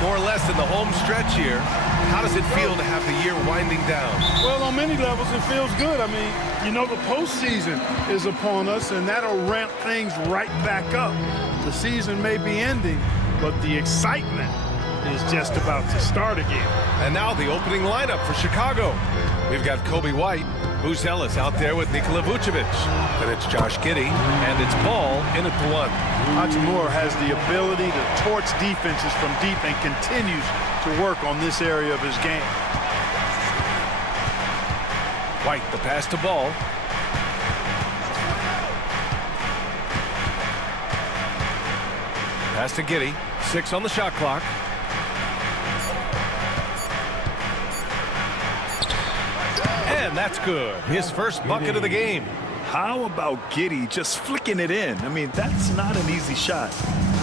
More or less in the home stretch here. How does it feel to have the year winding down? Well, on many levels, it feels good. I mean, you know, the postseason is upon us, and that'll ramp things right back up. The season may be ending, but the excitement is just about to start again. And now the opening lineup for Chicago. We've got Kobe White, Booz Ellis out there with Nikola Vucevic. Then it's Josh Giddey, and it's Ball in at the 1. Hachimura has the ability to torch defenses from deep and continues to work on this area of his game. White, the pass to Ball. Pass to Giddey. 6 on the shot clock. And that's good. His first bucket of the game. How about Giddey just flicking it in? I mean, that's not an easy shot.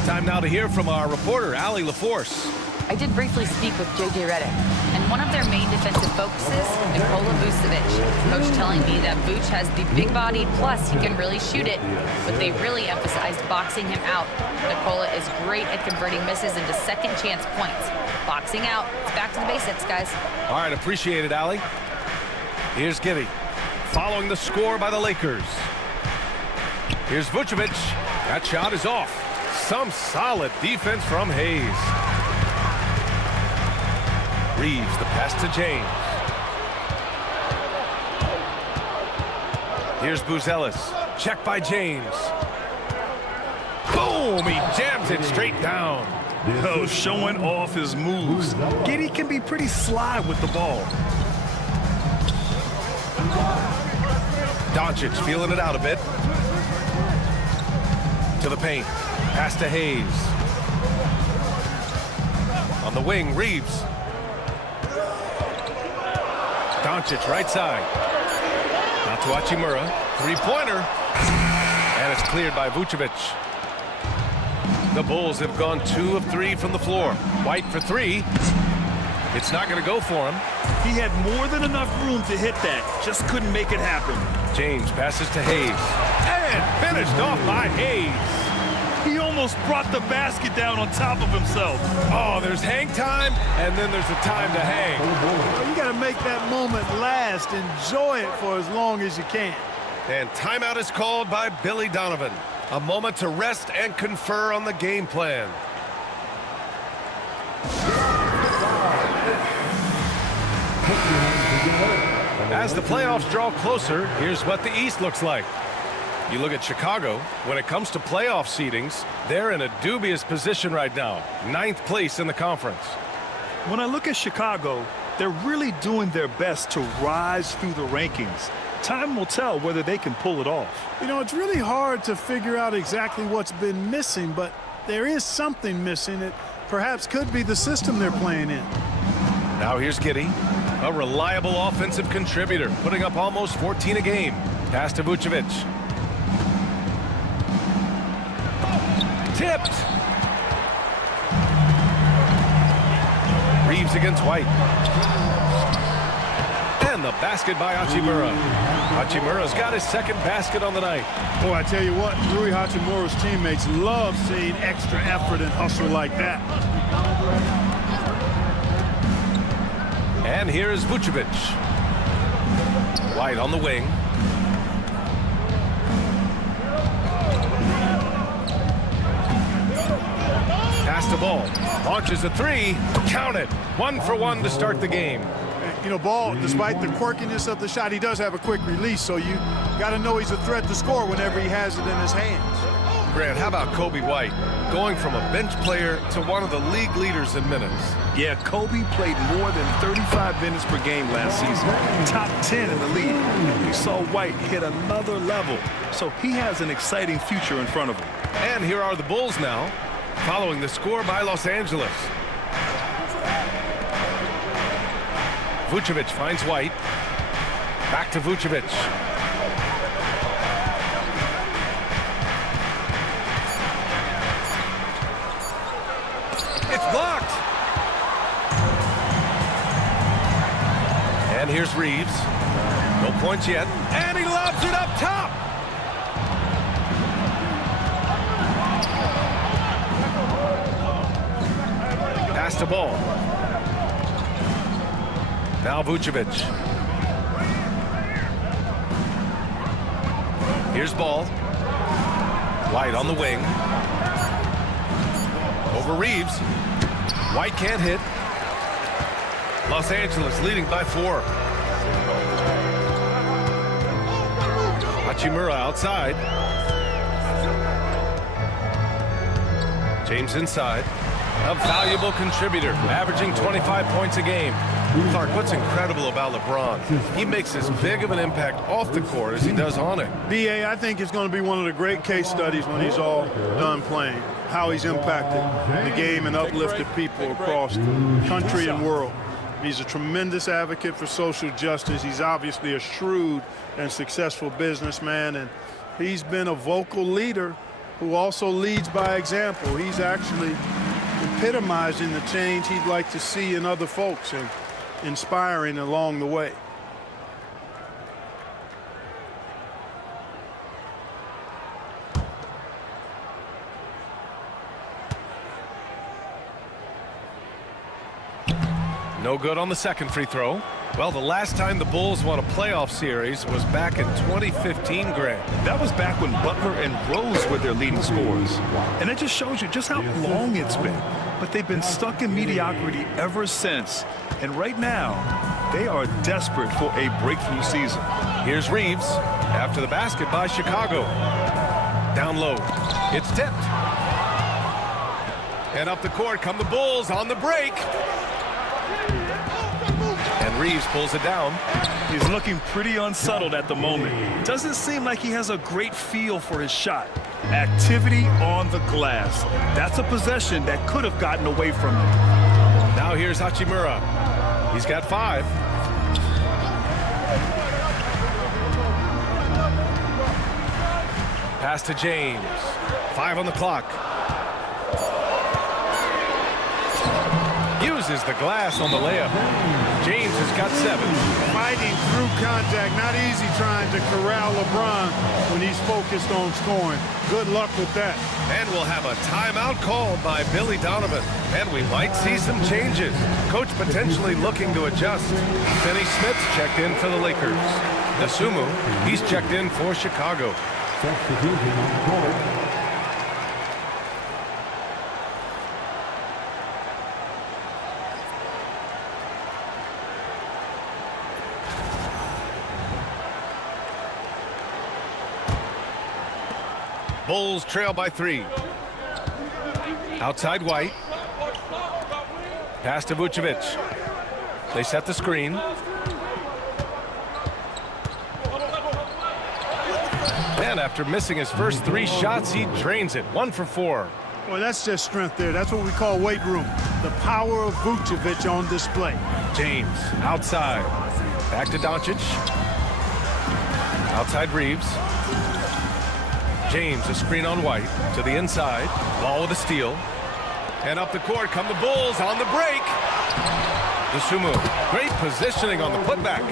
Time now to hear from our reporter, Allie LaForce. I did briefly speak with J.J. Redick, and one of their main defensive focuses, Nikola Vucevic. Coach telling me that Vuce has the big body, plus he can really shoot it, but they really emphasized boxing him out. Nikola is great at converting misses into second chance points. Boxing out, it's back to the basics, guys. All right, appreciate it, Allie. Here's Giddey, following the score by the Lakers. Here's Vucevic. That shot is off. Some solid defense from Hayes. Reeves, the pass to James. Here's Booz Ellis. Check by James. Boom! He jams it straight down. Oh, showing off his moves. Giddey can be pretty sly with the ball. Doncic feeling it out a bit. To the paint. Pass to Hayes. On the wing, Reeves. Doncic right side. Out to Hachimura. Three-pointer. And it's cleared by Vucevic. The Bulls have gone 2 of 3 from the floor. White for 3. It's not going to go for him. He had more than enough room to hit that. Just couldn't make it happen. James passes to Hayes. And finished off by Hayes. He almost brought the basket down on top of himself. Oh, there's hang time, and then there's a time to hang. Well, you got to make that moment last. Enjoy it for as long as you can. And timeout is called by Billy Donovan. A moment to rest and confer on the game plan. As the playoffs draw closer, here's what the East looks like. You look at Chicago, when it comes to playoff seedings, they're in a dubious position right now. 9th place in the conference. When I look at Chicago, they're really doing their best to rise through the rankings. Time will tell whether they can pull it off. You know, it's really hard to figure out exactly what's been missing, but there is something missing. It perhaps could be the system they're playing in. Now here's Giddey, a reliable offensive contributor, putting up almost 14 a game. Pass to Vucevic. Tipped. Reeves against White. And the basket by Hachimura. Hachimura's got his second basket on the night. Boy, I tell you what, Rui Hachimura's teammates love seeing extra effort and hustle like that. And here is Vucevic. White on the wing. Pass the Ball. Launches a 3. Count it. 1 for 1 to start the game. You know, Ball, despite the quirkiness of the shot, he does have a quick release, so you got to know he's a threat to score whenever he has it in his hands. Grant, how about Kobe White? Going from a bench player to one of the league leaders in minutes. Yeah, Kobe played more than 35 minutes per game last season. Top 10 in the league. We saw White hit another level, so he has an exciting future in front of him. And here are the Bulls now, following the score by Los Angeles. Vucevic finds White. Back to Vucevic. It's blocked. And here's Reeves. No points yet. And he lobs it up top. to ball. Now Vucevic. Here's ball. White on the wing. Over Reeves. White can't hit. Los Angeles leading by 4. Hachimura outside. James inside. A valuable contributor, averaging 25 points a game. Clark, what's incredible about LeBron? He makes as big of an impact off the court as he does on it. B.A., I think it's going to be one of the great case studies when he's all done playing, how he's impacted the game and uplifted people across the country and world. He's a tremendous advocate for social justice. He's obviously a shrewd and successful businessman, and he's been a vocal leader who also leads by example. He's actually epitomizing the change he'd like to see in other folks and inspiring along the way. No good on the second free throw. Well, the last time the Bulls won a playoff series was back in 2015, Grant. That was back when Butler and Rose were their leading scorers. And it just shows you just how long it's been. But they've been stuck in mediocrity ever since. And right now, they are desperate for a breakthrough season. Here's Reeves after the basket by Chicago. Down low. It's tipped. And up the court come the Bulls on the break. And Reeves pulls it down. He's looking pretty unsettled at the moment. Doesn't seem like he has a great feel for his shot. Activity on the glass. That's a possession that could have gotten away from him. Now here's Hachimura. He's got 5. Pass to James. 5 on the clock. Uses the glass on the layup. James has got 7. Fighting through contact, not easy trying to corral LeBron when he's focused on scoring. Good luck with that. And we'll have a timeout called by Billy Donovan. And we might see some changes. Coach potentially looking to adjust. Finney Smith's checked in for the Lakers. Nasumu, he's checked in for Chicago. Bulls trail by 3. Outside White. Pass to Vucevic. They set the screen. And after missing his first 3 shots, he drains it. 1 for 4. Well, that's just strength there. That's what we call weight room. The power of Vucevic on display. James outside. Back to Doncic. Outside Reeves. James, a screen on White to the inside. Ball with a steal. And up the court come the Bulls on the break. Nasumu, great positioning on the putback.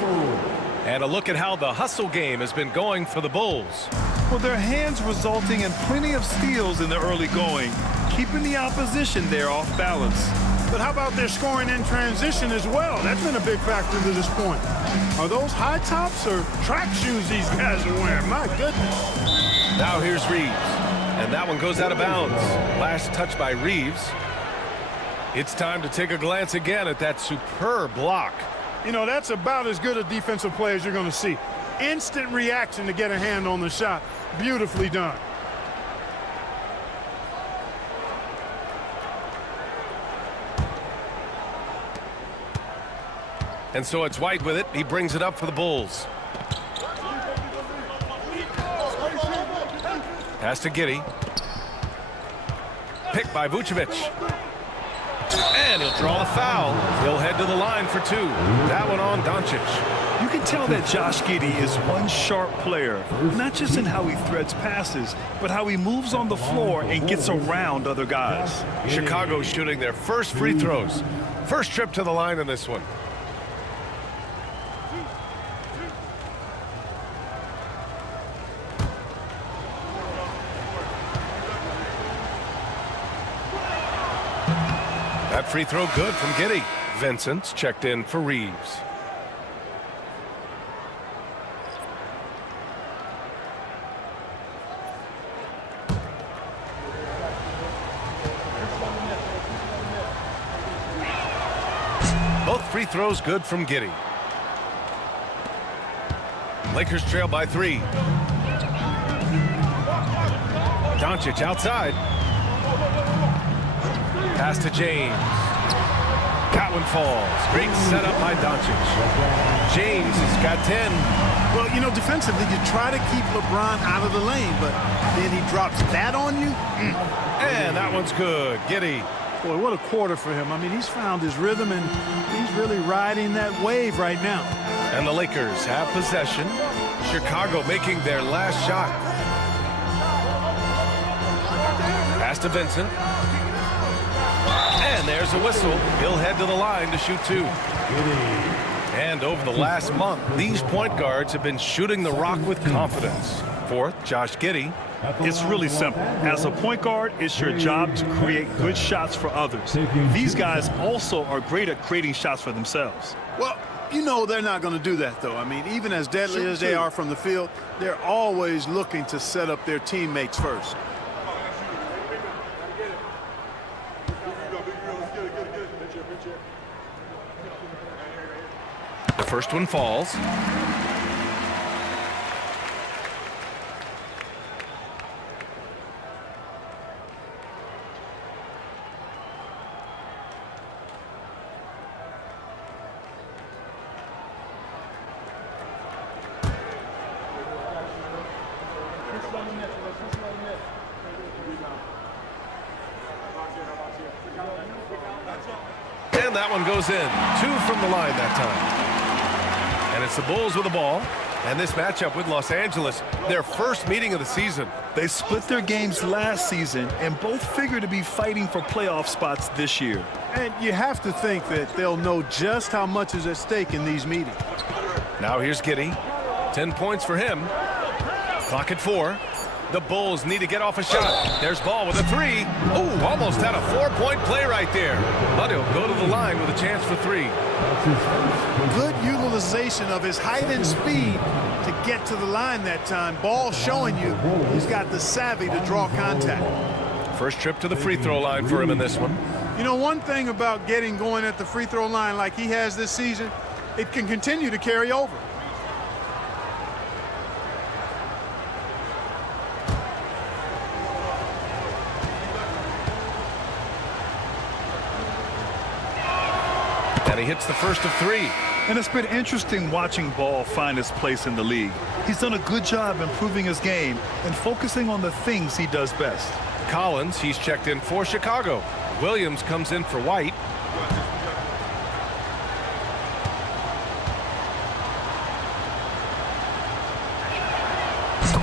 And a look at how the hustle game has been going for the Bulls. Well, their hands resulting in plenty of steals in the early going, keeping the opposition there off balance. But how about their scoring in transition as well? That's been a big factor to this point. Are those high tops or track shoes these guys are wearing? My goodness. Now here's Reeves. And that one goes out of bounds. Last touch by Reeves. It's time to take a glance again at that superb block. You know, that's about as good a defensive play as you're going to see. Instant reaction to get a hand on the shot. Beautifully done. And so it's White with it. He brings it up for the Bulls. Pass to Giddey. Picked by Vucevic. And he'll draw the foul. He'll head to the line for 2. That one on Doncic. You can tell that Josh Giddey is one sharp player, not just in how he threads passes, but how he moves on the floor and gets around other guys. Chicago shooting their first free throws. First trip to the line in this one. That free throw good from Giddey. Vincent's checked in for Reeves. Both free throws good from Giddey. Lakers trail by 3. Doncic outside. Pass to James. That one falls. Great setup by Doncic. James has got 10. Well, you know, defensively, you try to keep LeBron out of the lane, but then he drops that on you. And that one's good. Giddey. Boy, what a quarter for him. I mean, he's found his rhythm, and he's really riding that wave right now. And the Lakers have possession. Chicago making their last shot. Pass to Vincent. And there's a whistle. He'll head to the line to shoot 2. And over the last month, these point guards have been shooting the rock with confidence. Fourth, Josh Giddey. It's really simple. As a point guard, it's your job to create good shots for others. These guys also are great at creating shots for themselves. Well, you know they're not going to do that, though. I mean, even as deadly as they are from the field, they're always looking to set up their teammates first. The first one falls. And that one goes in. 2 from the line that time. And it's the Bulls with the ball. And this matchup with Los Angeles, their first meeting of the season. They split their games last season and both figure to be fighting for playoff spots this year. And you have to think that they'll know just how much is at stake in these meetings. Now here's Giddey. 10 points for him. Clock at 4. The Bulls need to get off a shot. There's Ball with a 3. Oh, almost had a 4-point play right there. But he'll go to the line with a chance for 3. Good utilization of his height and speed to get to the line that time. Ball showing you he's got the savvy to draw contact. First trip to the free throw line for him in this one. You know, one thing about getting going at the free throw line like he has this season, it can continue to carry over. And he hits the first of 3. And it's been interesting watching Ball find his place in the league. He's done a good job improving his game and focusing on the things he does best. Collins, he's checked in for Chicago. Williams comes in for White.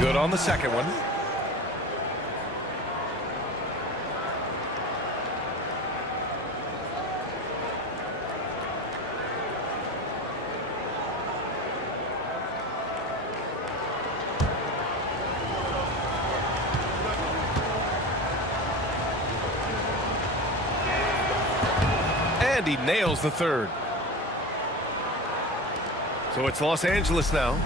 Good on the second one. And he nails the third. So it's Los Angeles now.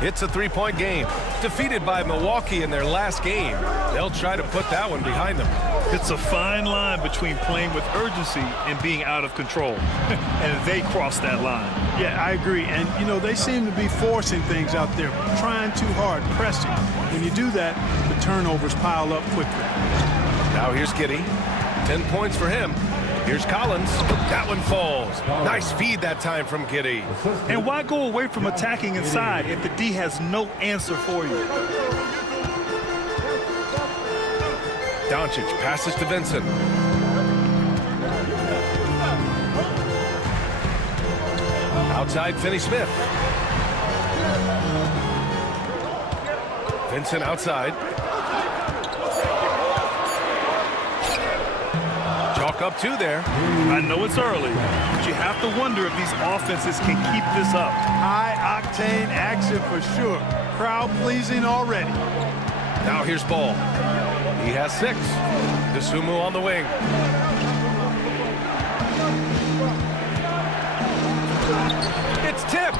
It's a 3-point game. Defeated by Milwaukee in their last game. They'll try to put that one behind them. It's a fine line between playing with urgency and being out of control. And they cross that line. Yeah, I agree. And, you know, they seem to be forcing things out there, trying too hard, pressing. When you do that, the turnovers pile up quickly. Now here's Giddey. 10 points for him. Here's Collins. That one falls. Nice feed that time from Giddey. And why go away from attacking inside if the D has no answer for you? Doncic passes to Vincent. Outside Finney-Smith. Vincent outside. Chalk up 2 there. I know it's early, but you have to wonder if these offenses can keep this up. High-octane action for sure. Crowd-pleasing already. Now here's Ball. He has 6. DeSumo on the wing. It's tipped.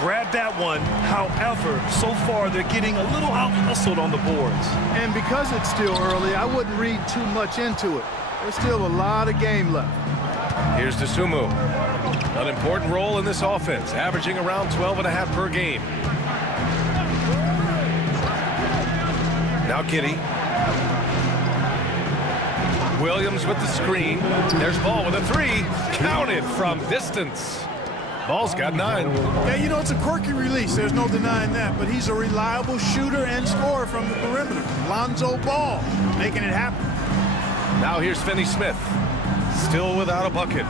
Grab that one. However, so far they're getting a little out-hustled on the boards. And because it's still early, I wouldn't read too much into it. There's still a lot of game left. Here's Dosunmu. An important role in this offense, averaging around 12.5 per game. Now Giddey. Williams with the screen. There's Ball with a three. Counted from distance. Ball's got 9. Yeah, you know, it's a quirky release. There's no denying that. But he's a reliable shooter and scorer from the perimeter. Lonzo Ball making it happen. Now here's Finney Smith. Still without a bucket.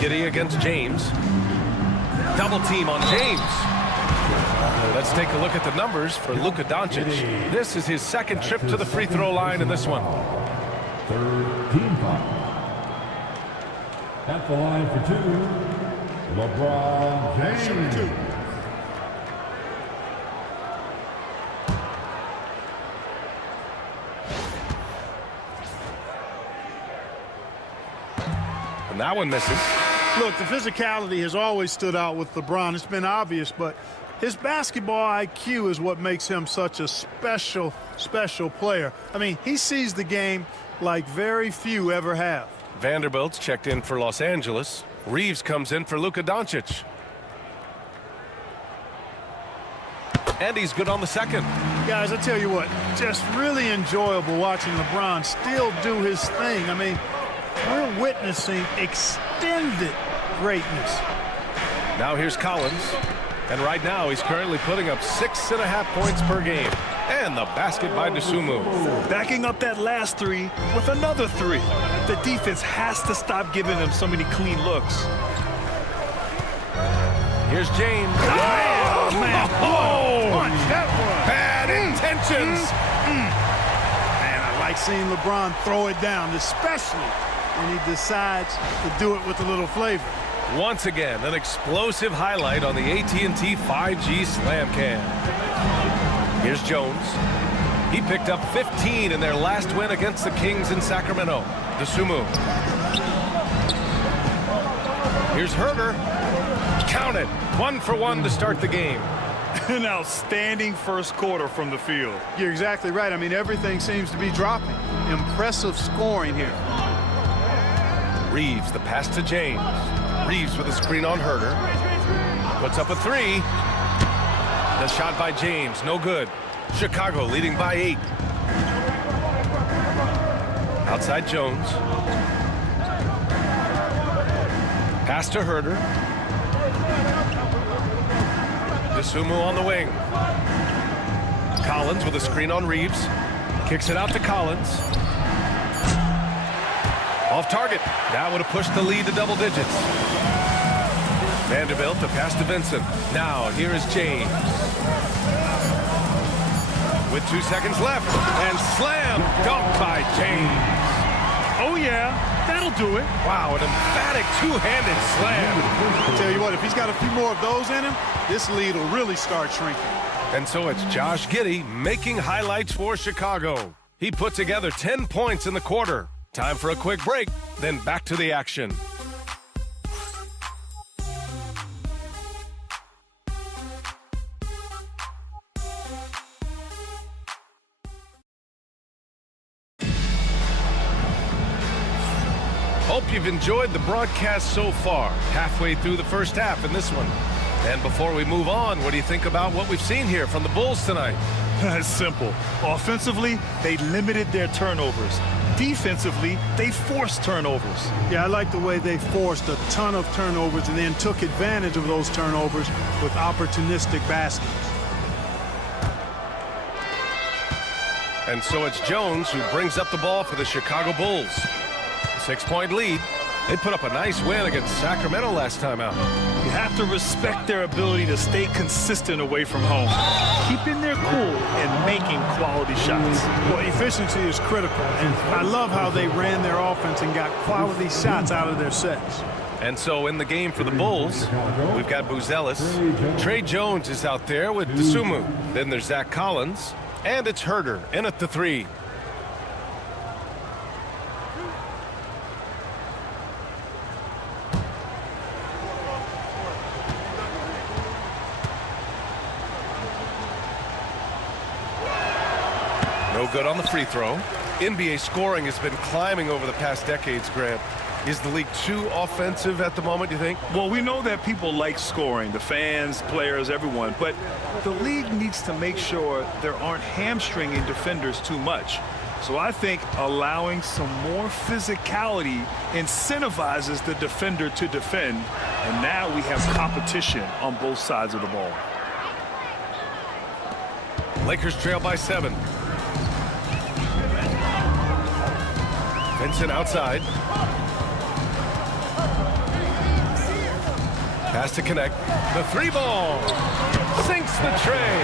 Giddey against James. Double team on James. Let's take a look at the numbers for Luka Doncic. This is his second trip to the free throw line in this one. Third team foul. At the line for 2, LeBron James. And that one misses. Look, the physicality has always stood out with LeBron. It's been obvious, but his basketball IQ is what makes him such a special player. I mean, he sees the game like very few ever have. Vanderbilt's checked in for Los Angeles. Reeves comes in for Luka Doncic. And he's good on the second. Guys, I tell you what, just really enjoyable watching LeBron still do his thing. I mean, we're witnessing extended greatness. Now here's Collins. And right now he's currently putting up 6.5 points per game. And the basket by Dosunmu. Backing up that last three with another three. The defense has to stop giving them so many clean looks. Here's James. Oh, man. Oh, Punch, that was. bad intentions. Man, I like seeing LeBron throw it down, especially when he decides to do it with a little flavor. Once again, an explosive highlight on the AT&T 5G Slam Cam. Here's Jones. He picked up 15 in their last win against the Kings in Sacramento. Dosunmu. Here's Herder. Counted. 1 for 1 to start the game. An outstanding first quarter from the field. You're exactly right. I mean, everything seems to be dropping. Impressive scoring here. Reeves, the pass to James. Reeves with a screen on Herder. Puts up a three. The shot by James, no good. Chicago leading by 8. Outside Jones. Pass to Herder. Dosunmu on the wing. Collins with a screen on Reeves. Kicks it out to Collins. Off target. That would have pushed the lead to double digits. Vanderbilt to pass to Vincent. Now here is James. With 2 seconds left. And slam dunk by James. Oh, yeah, that'll do it. Wow, an emphatic two-handed slam. I tell you what, if he's got a few more of those in him, this lead will really start shrinking. And so it's Josh Giddey making highlights for Chicago. He put together 10 points in the quarter. Time for a quick break, then back to the action. Hope you've enjoyed the broadcast so far. Halfway through the first half in this one. And before we move on, what do you think about what we've seen here from the Bulls tonight? It's simple. Offensively, they limited their turnovers. Defensively, they forced turnovers. Yeah, I like the way they forced a ton of turnovers and then took advantage of those turnovers with opportunistic baskets. And so it's Jones who brings up the ball for the Chicago Bulls. 6-point lead. They put up a nice win against Sacramento last time out. You have to respect their ability to stay consistent away from home, keeping their cool and making quality shots. Well, efficiency is critical, and I love how they ran their offense and got quality shots out of their sets. And so in the game for the Bulls, we've got Buzelis. Trey Jones is out there with Dosunmu. Then there's Zach Collins, and it's Herder in at the 3. No good on the free throw. NBA scoring has been climbing over the past decades, Grant. Is the league too offensive at the moment, you think? Well, we know that people like scoring, the fans, players, everyone, but the league needs to make sure there aren't hamstringing defenders too much. So I think allowing some more physicality incentivizes the defender to defend, and now we have competition on both sides of the ball. Lakers trail by 7. Vincent outside. Has to connect. The 3 ball. Sinks the tray.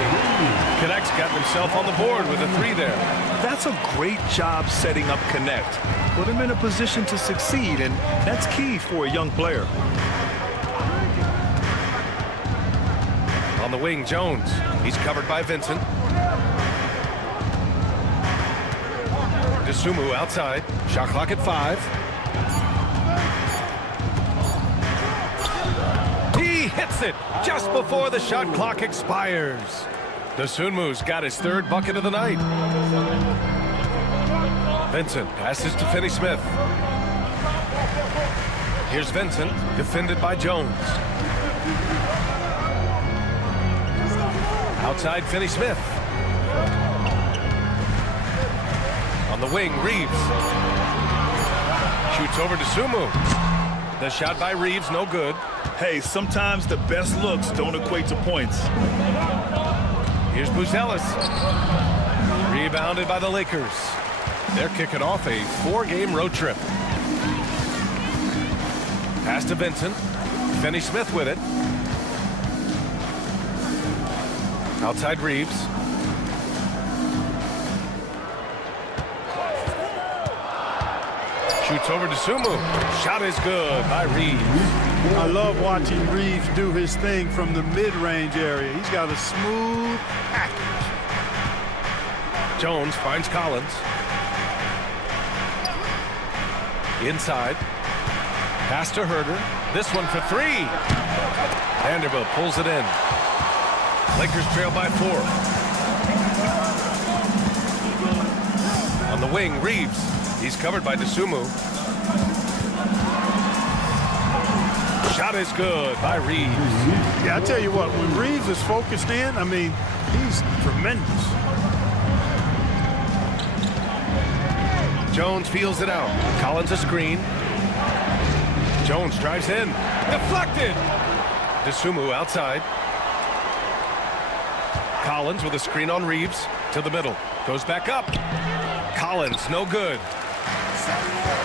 Connect's gotten himself on the board with a 3 there. That's a great job setting up Connect. Put him in a position to succeed, and that's key for a young player. On the wing, Jones. He's covered by Vincent. Dosunmu outside. Shot clock at 5. He hits it just before the shot clock expires. Dosunmu's got his 3rd bucket of the night. Vincent passes to Finney-Smith. Here's Vincent, defended by Jones. Outside Finney-Smith. On the wing, Reeves. Shoots over to Sumu. The shot by Reeves, no good. Hey, sometimes the best looks don't equate to points. Here's Buzelis. Rebounded by the Lakers. They're kicking off a 4-game road trip. Pass to Vincent. Finney-Smith with it. Outside Reeves. Shoots over to Sumu. Shot is good by Reeves. I love watching Reeves do his thing from the mid-range area. He's got a smooth package. Jones finds Collins. Inside. Pass to Herder. This one for 3. Vanderbilt pulls it in. Lakers trail by 4. On the wing, Reeves. He's covered by Dosunmu. Shot is good by Reeves. Yeah, I tell you what, when Reeves is focused in, I mean, he's tremendous. Jones feels it out. Collins a screen. Jones drives in. Deflected. Dosunmu outside. Collins with a screen on Reeves. To the middle. Goes back up. Collins, no good.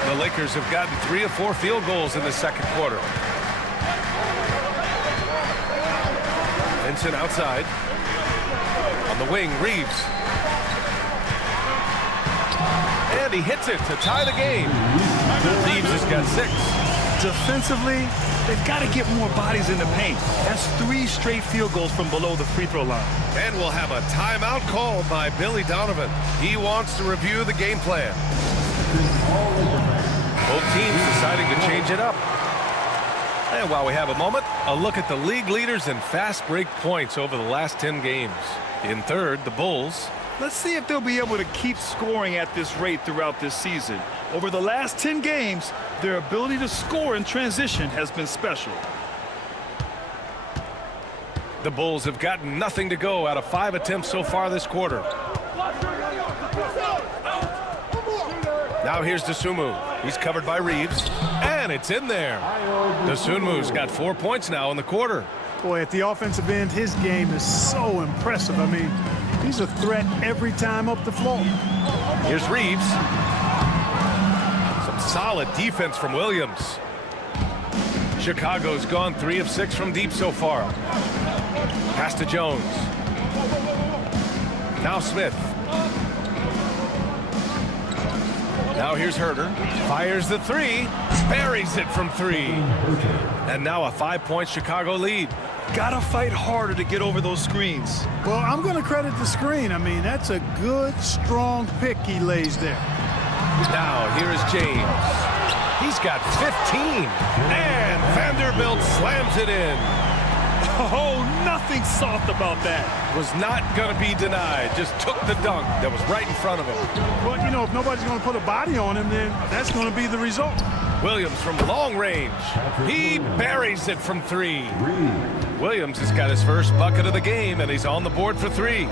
The Lakers have gotten 3 of 4 field goals in the second quarter. Vincent outside. On the wing, Reeves. And he hits it to tie the game. Reeves has got 6. Defensively, they've got to get more bodies in the paint. That's 3 straight field goals from below the free throw line. And we'll have a timeout called by Billy Donovan. He wants to review the game plan. Both teams deciding to change it up. And while we have a moment, a look at the league leaders in fast break points over the last 10 games. In third, the Bulls. Let's see if they'll be able to keep scoring at this rate throughout this season. Over the last 10 games, their ability to score in transition has been special. The Bulls have gotten nothing to go out of 5 attempts so far this quarter. Now here's Dosunmu. He's covered by Reeves. And it's in there. Dosunmu's got 4 points now in the quarter. Boy, at the offensive end, his game is so impressive. I mean, he's a threat every time up the floor. Here's Reeves. Some solid defense from Williams. Chicago's gone 3 of 6 from deep so far. Pass to Jones. Now Smith. Now here's Herder. Fires the 3. Buries it from 3. And now a 5-point Chicago lead. Gotta fight harder to get over those screens. Well, I'm going to credit the screen. I mean, that's a good, strong pick he lays there. Now here is James. He's got 15. And Vanderbilt slams it in. Oh, nothing soft about that. Was not going to be denied. Just took the dunk that was right in front of him. But, you know, if nobody's going to put a body on him, then that's going to be the result. Williams from long range. He buries it from three. Williams has got his first bucket of the game, and he's on the board for three.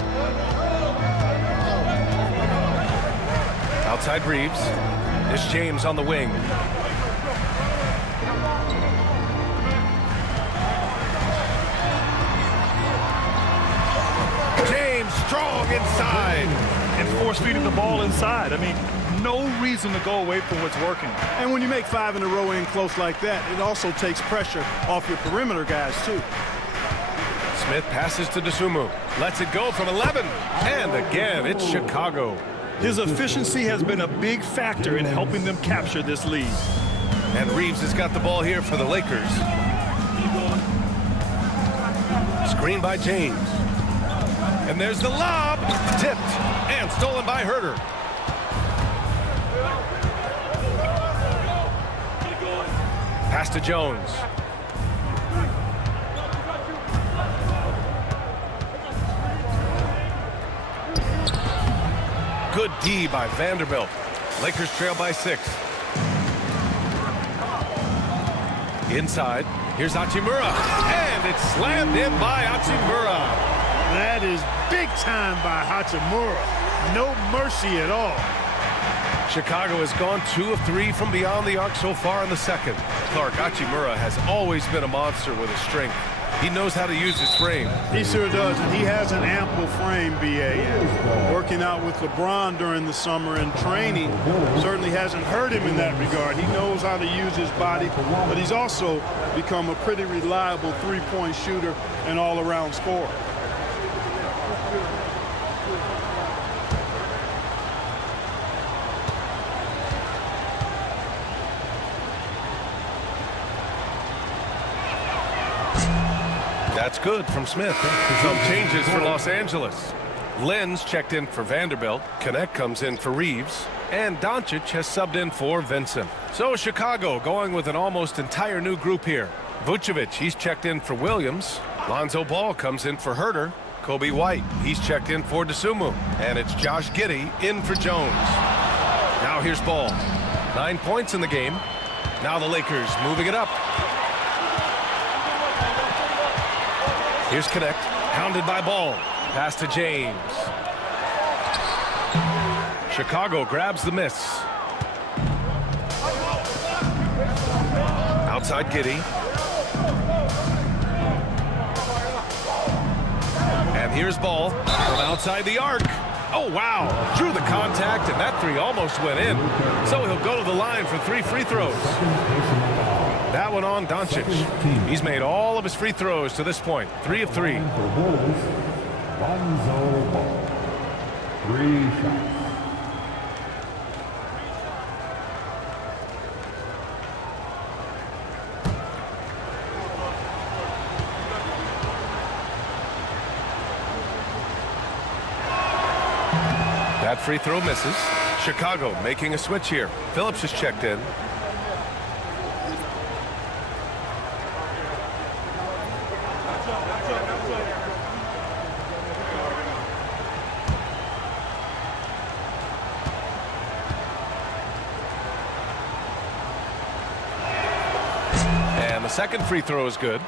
Outside Reeves. It's James on the wing. James strong inside. And force feeding the ball inside. I mean, no reason to go away from what's working. And when you make 5 in a row in close like that, it also takes pressure off your perimeter guys, too. Smith passes to Dosunmu. Lets it go from 11. And again, it's Chicago. His efficiency has been a big factor in helping them capture this lead. And Reeves has got the ball here for the Lakers. Screen by James. And there's the lob. Tipped and stolen by Herter. Pass to Jones. Good D by Vanderbilt. Lakers trail by 6. Inside, here's Hachimura. And it's slammed in by Hachimura. That is big time by Hachimura. No mercy at all. Chicago has gone 2 of 3 from beyond the arc so far in the second. Clark, Hachimura has always been a monster with his strength. He knows how to use his frame. He sure does, and he has an ample frame, B.A. And working out with LeBron during the summer and training certainly hasn't hurt him in that regard. He knows how to use his body, but he's also become a pretty reliable three-point shooter and all-around scorer. That's good from Smith. Some changes for Los Angeles. Lenz checked in for Vanderbilt. Connect comes in for Reeves. And Doncic has subbed in for Vincent. So Chicago going with an almost entire new group here. Vucevic, he's checked in for Williams. Lonzo Ball comes in for Herter. Kobe White, he's checked in for Dosunmu. And it's Josh Giddey in for Jones. Now here's Ball. 9 points in the game. Now the Lakers moving it up. Here's Connect, hounded by Ball. Pass to James. Chicago grabs the miss. Outside Giddey. And here's Ball from outside the arc. Oh, wow. Drew the contact, and that three almost went in. So he'll go to the line for 3 free throws. That one on Doncic. He's made all of his free throws to this point. 3 of 3. Lonzo Ball. 3 shots. That free throw misses. Chicago making a switch here. Phillips is checked in. And the second free throw is good.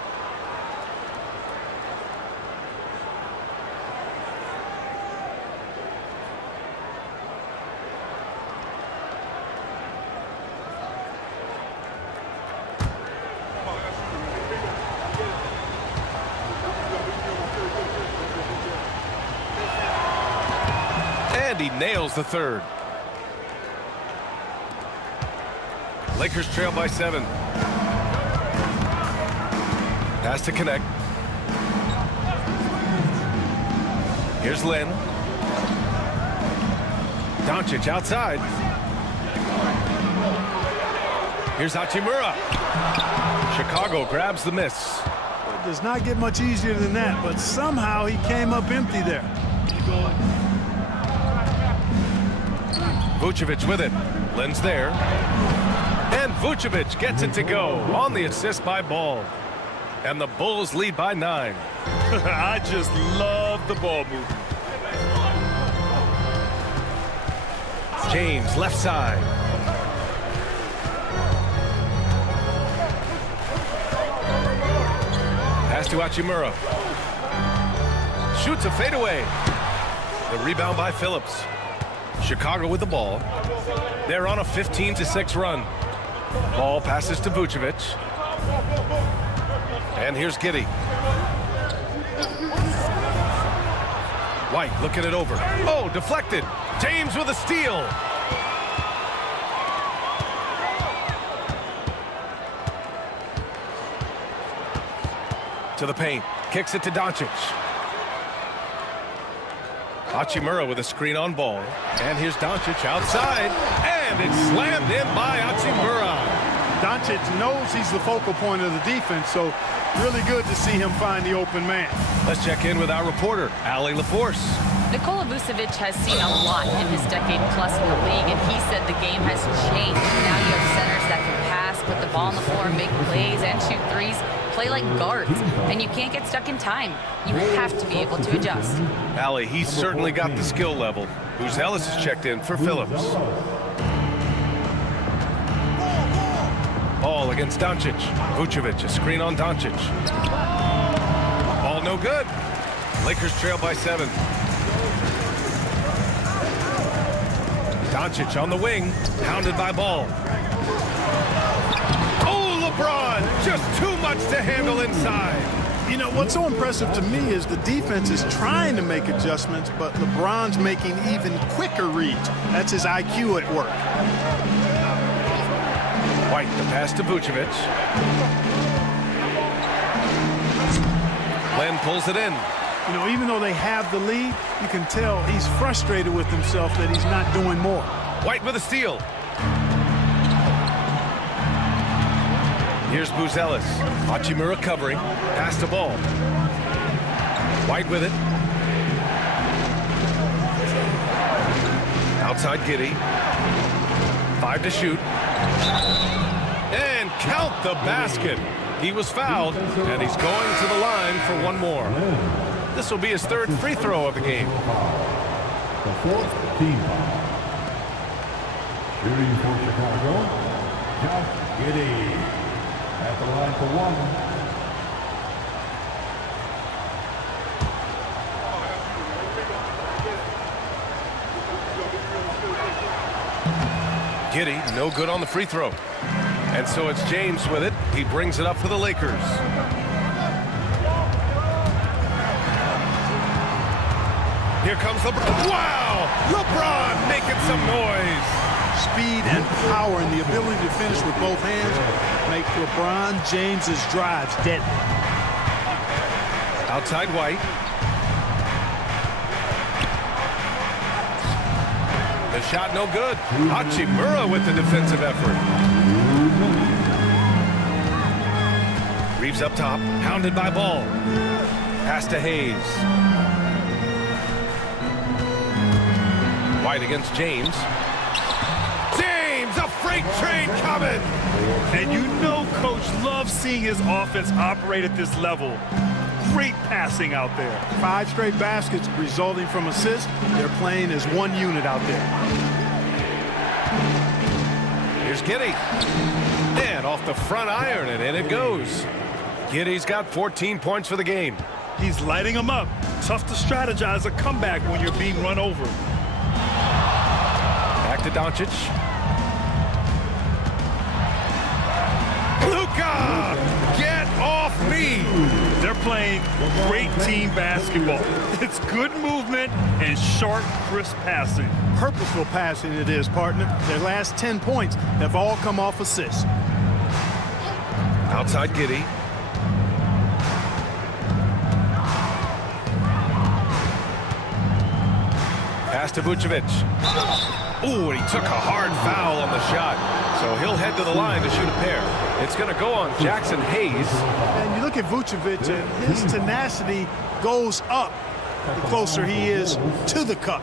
And he nails the third. Lakers trail by 7. Pass to Connect. Here's Lynn. Doncic outside. Here's Hachimura. Chicago grabs the miss. It does not get much easier than that, but somehow he came up empty there. Vucevic with it. Lynn's there. And Vucevic gets it to go on the assist by Ball. And the Bulls lead by 9. I just love the ball movement. James, left side. Pass to Hachimura. Shoots a fadeaway. The rebound by Phillips. Chicago with the ball. They're on a 15-6 run. Ball passes to Vucevic. And here's Giddey. White looking it over. Oh, deflected. James with a steal. To the paint. Kicks it to Doncic. Hachimura with a screen on ball. And here's Doncic outside. And it's slammed in by Hachimura. Doncic knows he's the focal point of the defense, so really good to see him find the open man. Let's check in with our reporter, Allie LaForce. Nikola Vucevic has seen a lot in his decade plus in the league, and he said the game has changed. Now you have centers that can pass, put the ball on the floor, make plays, and shoot threes, play like guards, and you can't get stuck in time. You have to be able to adjust. Allie, he's certainly got the skill level. Ellis is checked in for Phillips. Ball against Doncic. Vucevic, a screen on Doncic. Ball no good. Lakers trail by 7. Doncic on the wing, hounded by Ball. Oh, LeBron, just too much to handle inside. You know, what's so impressive to me is the defense is trying to make adjustments, but LeBron's making even quicker reads. That's his IQ at work. White, the pass to Vucevic. Len pulls it in. You know, even though they have the lead, you can tell he's frustrated with himself that he's not doing more. White with a steal. Here's Ellis. Hachimura covering. Pass the ball. White with it. Outside Giddey. 5 to shoot. And count the basket. He was fouled, and he's going to the line for one more. This will be his 3rd free throw of the game. The 4th team foul. Shooting for Chicago, Josh Giddey at the line for 1. Giddey, no good on the free throw. And so it's James with it. He brings it up for the Lakers. Here comes LeBron. Wow! LeBron making some noise. Speed and power and the ability to finish with both hands make LeBron James's drives deadly. Outside White. The shot no good. Hachimura with the defensive effort. Reeves up top, hounded by Ball. Pass to Hayes. White against James. James, a freight train coming! And you know Coach loves seeing his offense operate at this level. Great passing out there. 5 straight baskets resulting from assists. They're playing as one unit out there. Here's Giddey. And off the front iron, and in it goes. Giddey's got 14 points for the game. He's lighting them up. Tough to strategize a comeback when you're being run over. Back to Doncic. Luka! Get off me! They're playing great team basketball. It's good movement and sharp, crisp passing. Purposeful passing it is, partner. Their last 10 points have all come off assists. Outside Giddey. Pass to Vucevic. Ooh, and he took a hard foul on the shot. So he'll head to the line to shoot a pair. It's going to go on Jackson Hayes. And you look at Vucevic, and his tenacity goes up the closer he is to the cup.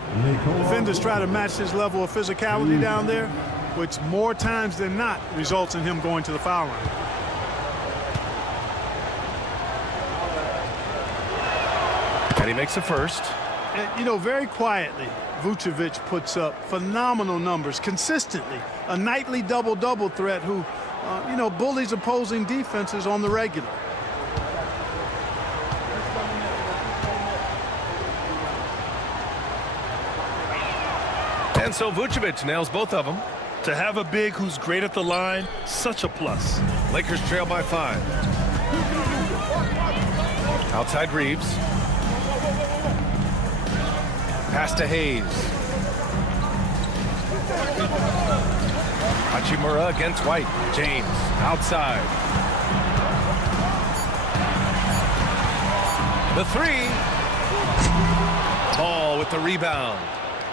Defenders try to match his level of physicality down there, which more times than not results in him going to the foul line. And he makes a first. And, you know, very quietly, Vucevic puts up phenomenal numbers consistently. A nightly double-double threat who, you know, bullies opposing defenses on the regular. And so Vucevic nails both of them. To have a big who's great at the line, such a plus. Lakers trail by 5. Outside Reeves. Pass to Hayes. Hachimura against White. James outside. The 3. Ball with the rebound.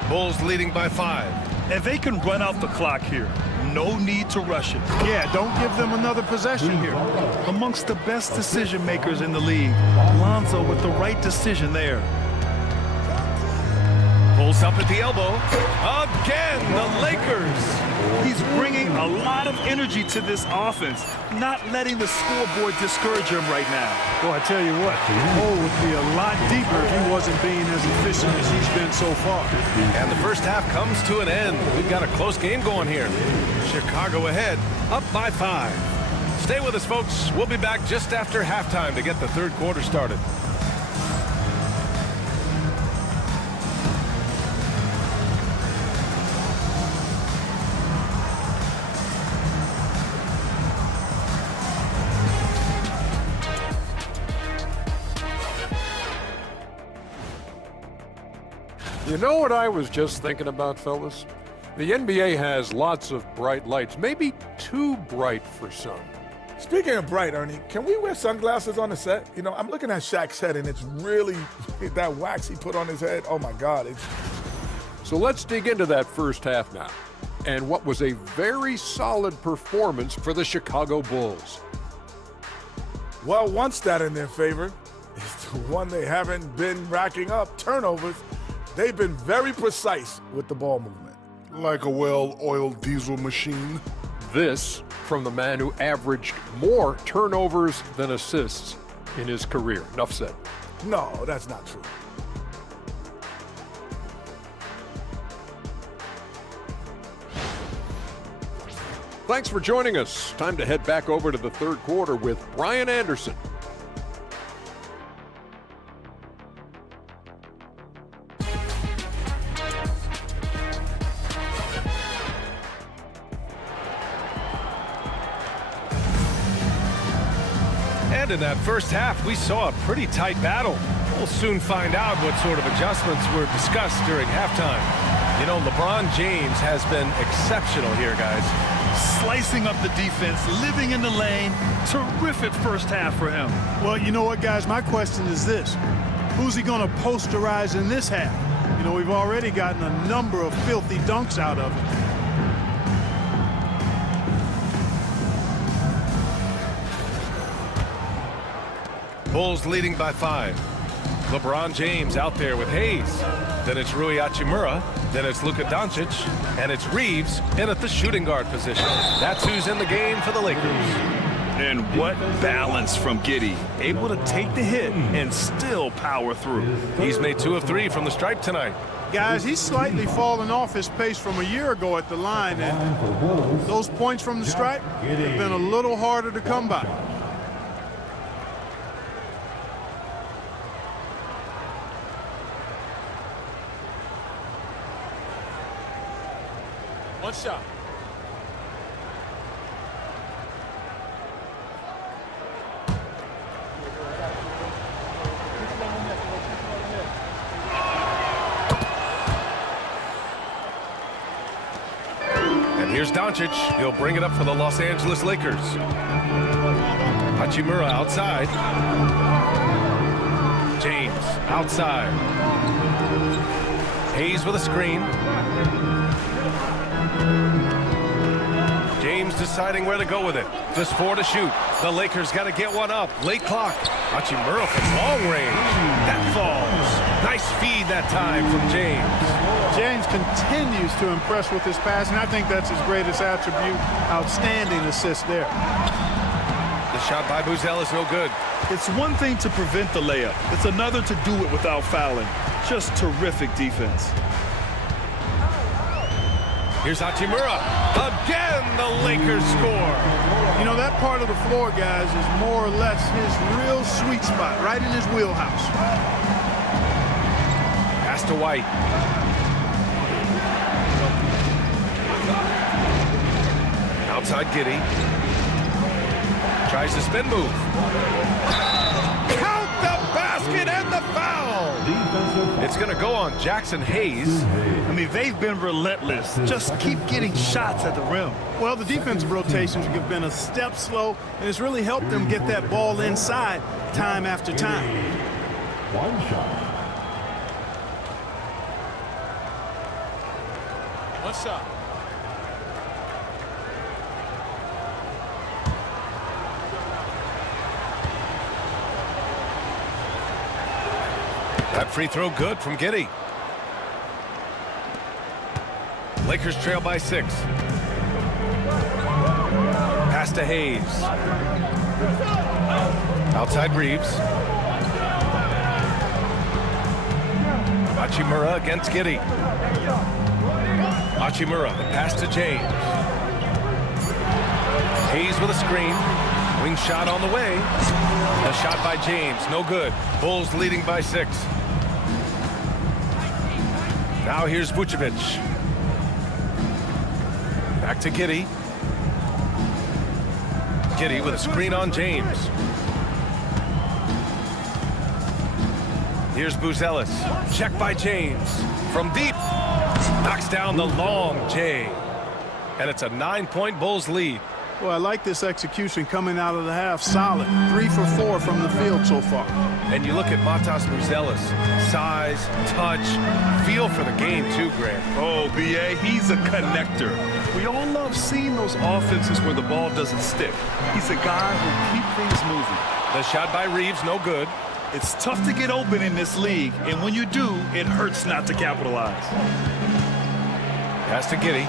Bulls leading by 5. And they can run out the clock here. No need to rush it. Yeah, don't give them another possession here. Amongst the best decision makers in the league, Lonzo with the right decision there. Pulls up at the elbow. Again, the Lakers. He's bringing a lot of energy to this offense, not letting the scoreboard discourage him right now. Boy, I tell you what, the hole would be a lot deeper if he wasn't being as efficient as he's been so far. And the first half comes to an end. We've got a close game going here. Chicago ahead, up by 5. Stay with us, folks. We'll be back just after halftime to get the third quarter started. You know what I was just thinking about, fellas? The NBA has lots of bright lights, maybe too bright for some. Speaking of bright, Ernie, can we wear sunglasses on the set? You know, I'm looking at Shaq's head, and it's really that wax he put on his head. Oh, my God. So let's dig into that first half now, and what was a very solid performance for the Chicago Bulls. Well, one stat in their favor is the one they haven't been racking up, turnovers. They've been very precise with the ball movement. Like a well-oiled diesel machine. This from the man who averaged more turnovers than assists in his career. Enough said. No, that's not true. Thanks for joining us. Time to head back over to the third quarter with Brian Anderson. And in that first half, we saw a pretty tight battle. We'll soon find out what sort of adjustments were discussed during halftime. You know, LeBron James has been exceptional here, guys. Slicing up the defense, living in the lane. Terrific first half for him. Well, you know what, guys? My question is this. Who's he going to posterize in this half? You know, we've already gotten a number of filthy dunks out of him. Bulls leading by 5. LeBron James out there with Hayes. Then it's Rui Hachimura. Then it's Luka Doncic. And it's Reeves in at the shooting guard position. That's who's in the game for the Lakers. And what balance from Giddey. Able to take the hit and still power through. He's made 2 of 3 from the stripe tonight. Guys, he's slightly fallen off his pace from a year ago at the line. And those points from the stripe have been a little harder to come by. One shot. And here's Doncic. He'll bring it up for the Los Angeles Lakers. Hachimura outside. James outside. Hayes with a screen. James deciding where to go with it. Just 4 to shoot. The Lakers got to get one up. Late clock. Hachimura from long range. That falls. Nice feed that time from James. James continues to impress with his passing. I think that's his greatest attribute. Outstanding assist there. The shot by Buzel is no good. It's one thing to prevent the layup. It's another to do it without fouling. Just terrific defense. Here's Hachimura. Again, the Lakers score. You know, that part of the floor, guys, is more or less his real sweet spot, right in his wheelhouse. Pass to White. Outside Giddey. Tries the spin move. Count the basket and the foul. It's going to go on Jackson Hayes. I mean, they've been relentless. Just keep getting shots at the rim. Well, the defensive rotations have been a step slow, and it's really helped them get that ball inside time after time. One shot. One shot. That free throw good from Giddey. Lakers trail by 6. Pass to Hayes. Outside Reeves. Hachimura against Giddey. Hachimura, the pass to James. Hayes with a screen. Wing shot on the way. A shot by James, no good. Bulls leading by 6. Now here's Vucevic. Back to Giddey. Giddey with a screen on James. Here's Buzelis. Check by James. From deep. Knocks down the long J. And it's a 9-point Bulls lead. Well, I like this execution coming out of the half. Solid. 3 for 4 from the field so far. And you look at Matas Buzelis. Size, touch, feel for the game too, Grant. Oh, B.A., he's a connector. We all love seeing those offenses where the ball doesn't stick. He's a guy who keeps things moving. The shot by Reeves, no good. It's tough to get open in this league, and when you do, it hurts not to capitalize. Pass to Giddey.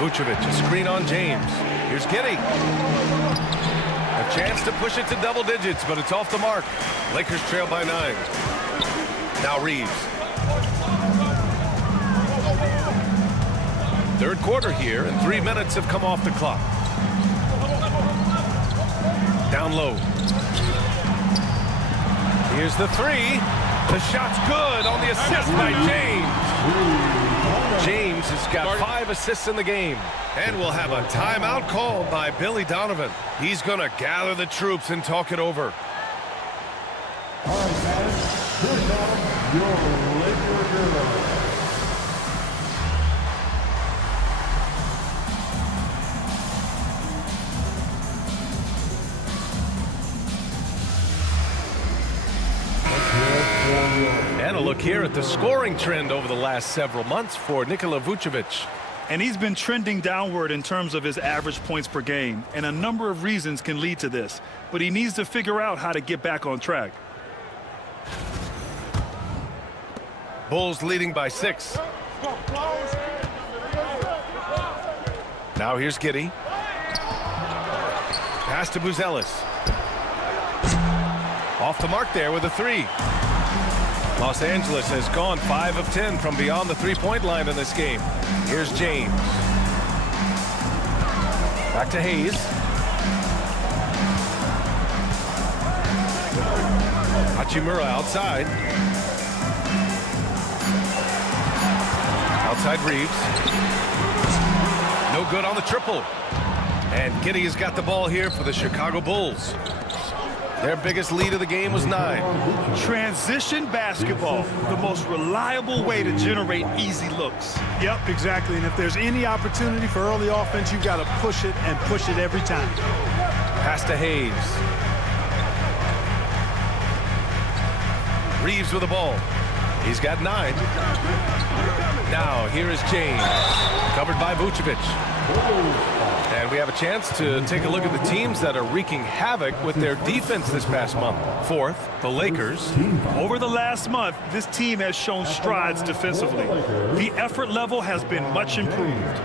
Vucevic, a screen on James. Here's Giddey. A chance to push it to double digits, but it's off the mark. Lakers trail by 9. Now Reeves. Third quarter here, and 3 minutes have come off the clock. Down low. Here's the 3. The shot's good on the assist by James. James has got 5 assists in the game. And we'll have a timeout called by Billy Donovan. He's going to gather the troops and talk it over. All right, fans. Here's now your Laker Heroes. And a look here at the scoring trend over the last several months for Nikola Vucevic. And he's been trending downward in terms of his average points per game, and a number of reasons can lead to this. But he needs to figure out how to get back on track. Bulls leading by 6. Now here's Giddey. Pass to Buzelis. Off the mark there with a 3. Los Angeles has gone 5 of 10 from beyond the three-point line in this game. Here's James. Back to Hayes. Hachimura outside. Outside Reeves. No good on the triple. And Giddey has got the ball here for the Chicago Bulls. Their biggest lead of the game was 9. Transition basketball, the most reliable way to generate easy looks. Yep, exactly. And if there's any opportunity for early offense, you've got to push it and push it every time. Pass to Hayes. Reeves with the ball. He's got 9. Now here is James, covered by Vucevic. And we have a chance to take a look at the teams that are wreaking havoc with their defense this past month. 4th, the Lakers. Over the last month, this team has shown strides defensively. The effort level has been much improved.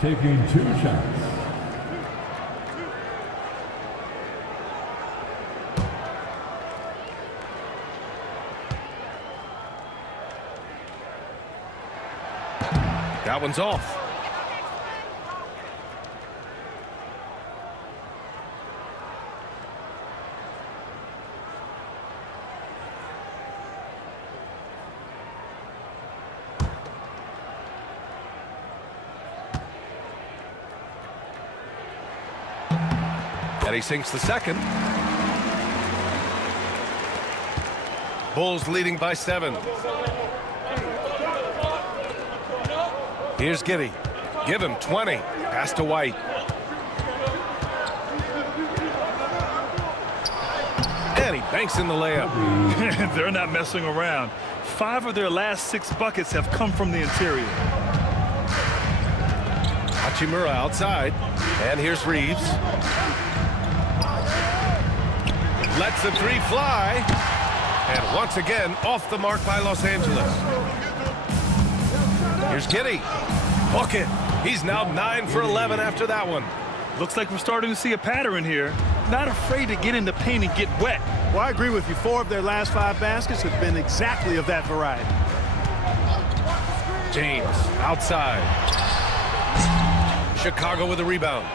Taking 2 shots. That one's off. And he sinks the second. Bulls leading by 7. Here's Giddey. Give him 20. Pass to White. And he banks in the layup. They're not messing around. 5 of their last 6 buckets have come from the interior. Hachimura outside. And here's Reeves. Lets the 3 fly. And once again, off the mark by Los Angeles. Here's Giddey. Hook it. He's now 9 for 11 after that one. Looks like we're starting to see a pattern here. Not afraid to get in the paint and get wet. Well, I agree with you. 4 of their last 5 baskets have been exactly of that variety. James outside. Chicago with a rebound.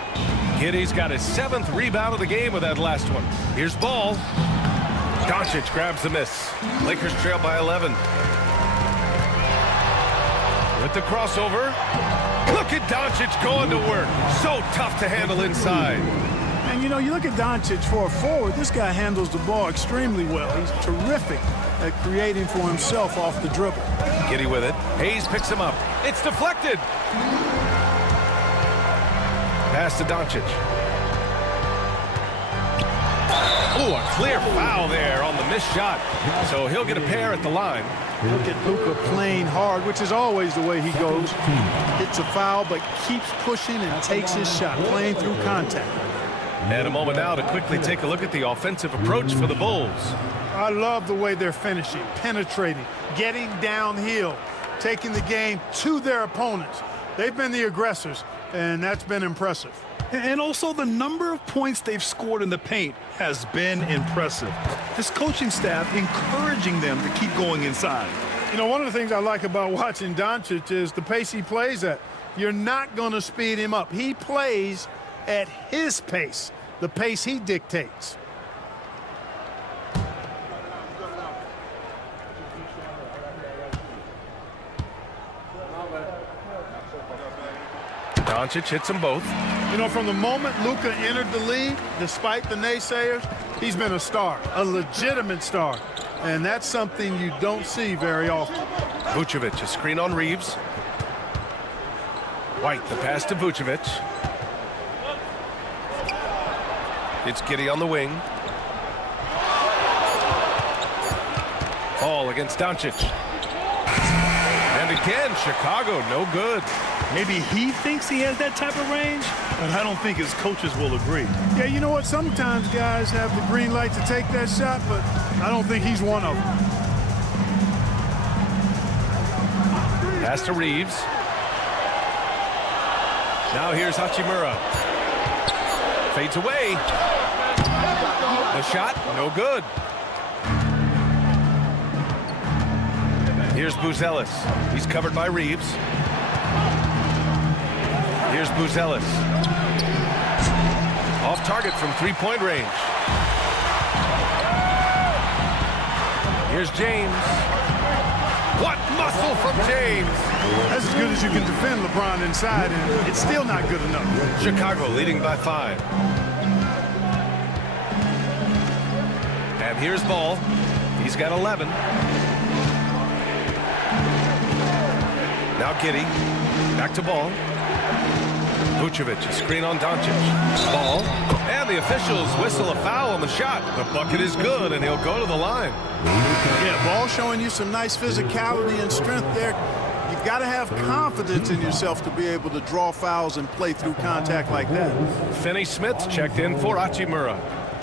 Giddey's got his 7th rebound of the game with that last one. Here's Ball. Doncic grabs the miss. Lakers trail by 11. With the crossover. Look at Doncic going to work. So tough to handle inside. And, you know, you look at Doncic for a forward, this guy handles the ball extremely well. He's terrific at creating for himself off the dribble. Giddey with it. Hayes picks him up. It's deflected. Pass to Doncic. Oh, a clear foul there on the missed shot. So he'll get a pair at the line. Look at Luka playing hard, which is always the way he goes. Hits a foul, but keeps pushing and takes his shot, playing through contact. And a moment now to quickly take a look at the offensive approach for the Bulls. I love the way they're finishing, penetrating, getting downhill, taking the game to their opponents. They've been the aggressors, and that's been impressive. And also the number of points they've scored in the paint has been impressive. This coaching staff encouraging them to keep going inside. You know, one of the things I like about watching Doncic is the pace he plays at. You're not going to speed him up. He plays at his pace, the pace he dictates. Doncic hits them both. You know, from the moment Luka entered the league, despite the naysayers, he's been a star, a legitimate star. And that's something you don't see very often. Vucevic, a screen on Reeves. White, the pass to Vucevic. It's Giddey on the wing. Ball against Doncic. And again, Chicago, no good. Maybe he thinks he has that type of range, but I don't think his coaches will agree. Yeah, you know what? Sometimes guys have the green light to take that shot, but I don't think he's one of them. Pass to Reeves. Now here's Hachimura. Fades away. The shot, no good. Here's Buzelis. He's covered by Reeves. Here's Buzelis. Off target from three-point range. Here's James. What muscle from James! That's as good as you can defend LeBron inside, and it's still not good enough. Chicago leading by 5. And here's Ball. He's got 11. Now Giddey. Back to Ball. Vucevic, a screen on Doncic. Ball. And the officials whistle a foul on the shot. The bucket is good, and he'll go to the line. Yeah, Ball showing you some nice physicality and strength there. You've got to have confidence in yourself to be able to draw fouls and play through contact like that. Finney-Smith checked in for Hachimura.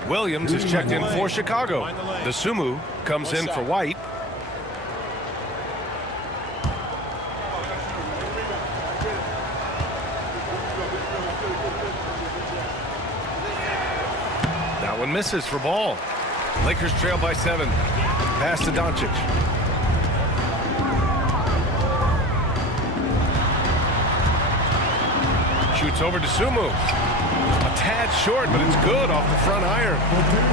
Williams is checked in for Chicago. The Sumu comes in for White. That one misses for Ball. Lakers trail by 7. Pass to Doncic. shoots over to Sumu. A tad short, but it's good off the front iron.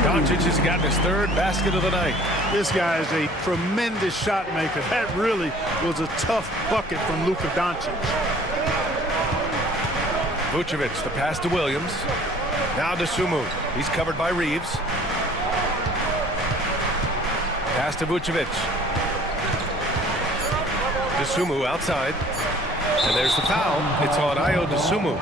Doncic has gotten his third basket of the night. This guy is a tremendous shot maker. That really was a tough bucket from Luka Doncic. Vucevic, the pass to Williams. Now to Sumu. He's covered by Reeves. Pass to Vucevic. Sumu outside. And there's the foul. It's on Ayo Dosunmu.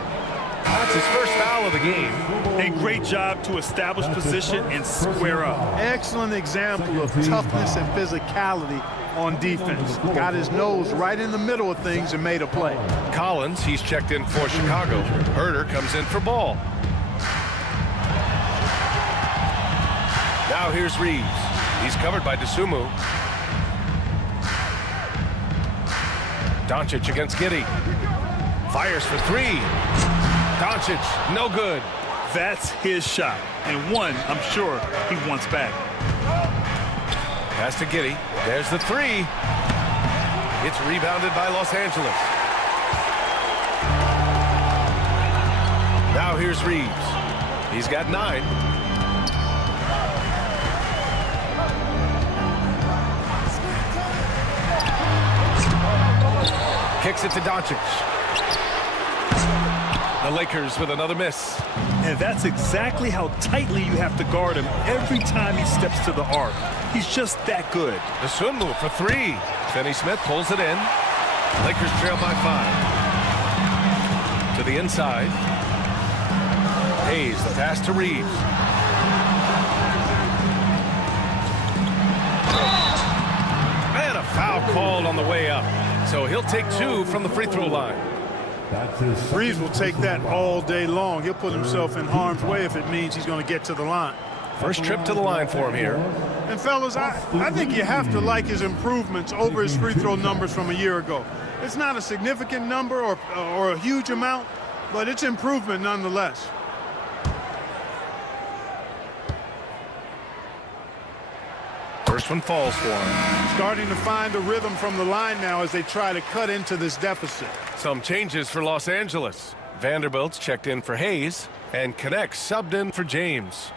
That's his first foul of the game. A great job to establish position and square up. Excellent example of toughness and physicality on defense. Got his nose right in the middle of things and made a play. Collins, he's checked in for Chicago. Herter comes in for Ball. Now here's Reeves. He's covered by Dosunmu. Doncic against Giddey. Fires for three. Doncic, no good. That's his shot, and one I'm sure he wants back. Pass to Giddey. There's the three. It's rebounded by Los Angeles. Now here's Reeves. He's got 9. Kicks it to Doncic. The Lakers with another miss. And that's exactly how tightly you have to guard him every time he steps to the arc. He's just that good. Dosunmu for 3. Finney Smith pulls it in. Lakers trail by 5. To the inside. Hayes, the pass to Reeves. And a foul called on the way up. So he'll take 2 from the free throw line. Reeves will take that all day long. He'll put himself in harm's way if it means he's going to get to the line. First trip to the line for him here. And fellas, I think you have to like his improvements over his free throw numbers from a year ago. It's not a significant number or a huge amount, but it's improvement nonetheless. First one falls for him. Starting to find a rhythm from the line now as they try to cut into this deficit. Some changes for Los Angeles. Vanderbilt's checked in for Hayes, and Connect subbed in for James.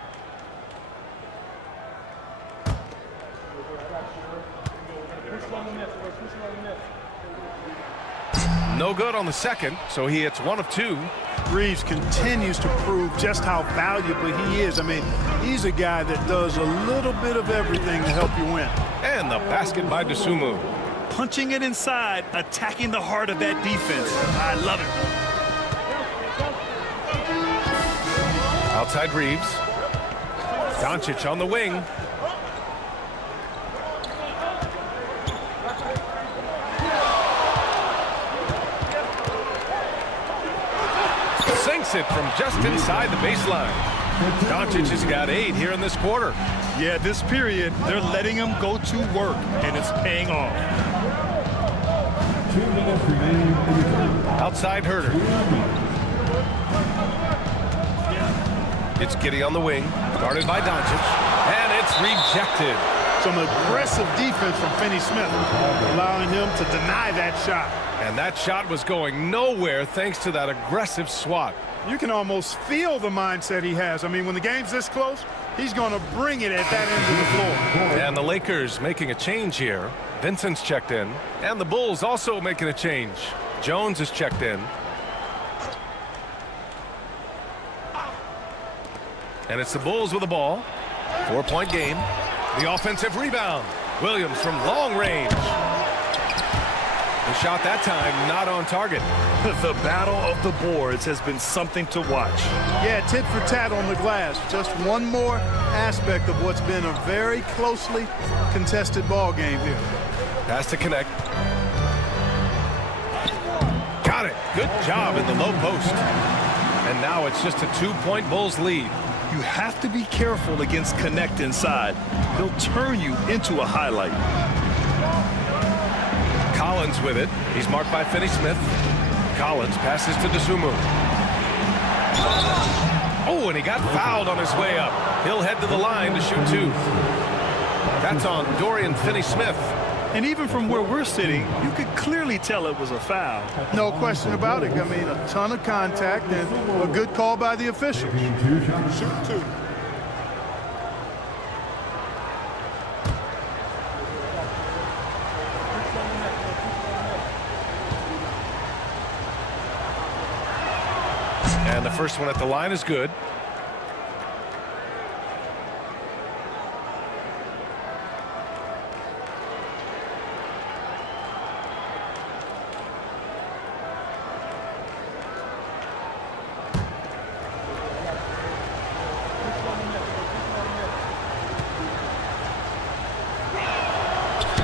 No good on the second, so he hits 1 of 2. Reeves continues to prove just how valuable he is. I mean, he's a guy that does a little bit of everything to help you win. And the basket by Dosunmu. Punching it inside, attacking the heart of that defense. I love it. Outside Reeves. Doncic on the wing. Sinks it from just inside the baseline. Doncic has got 8 here in this quarter. Yeah, this period, they're letting him go to work, and it's paying off. 2 minutes remaining in the third. Outside Herter. It's Giddey on the wing, guarded by Doncic, and it's rejected. Some aggressive defense from Finney Smith, allowing him to deny that shot. And that shot was going nowhere thanks to that aggressive swat. You can almost feel the mindset he has. I mean, when the game's this close, he's going to bring it at that end of the floor. And the Lakers making a change here. Vincent's checked in, and the Bulls also making a change. Jones is checked in. And it's the Bulls with the ball. 4-point game. The offensive rebound. Williams from long range. The shot that time not on target. The battle of the boards has been something to watch. Yeah, tit for tat on the glass. Just one more aspect of what's been a very closely contested ball game here. Pass to Connect. Got it. Good job in the low post. And now it's just a 2-point Bulls lead. You have to be careful against Connect inside. He'll turn you into a highlight. Collins with it. He's marked by Finney Smith. Collins passes to Dosunmu. Oh, and he got fouled on his way up. He'll head to the line to shoot 2. That's on Dorian Finney-Smith. And even from where we're sitting, you could clearly tell it was a foul. No question about it. I mean, a ton of contact and a good call by the officials. Shoot two. And the first one at the line is good.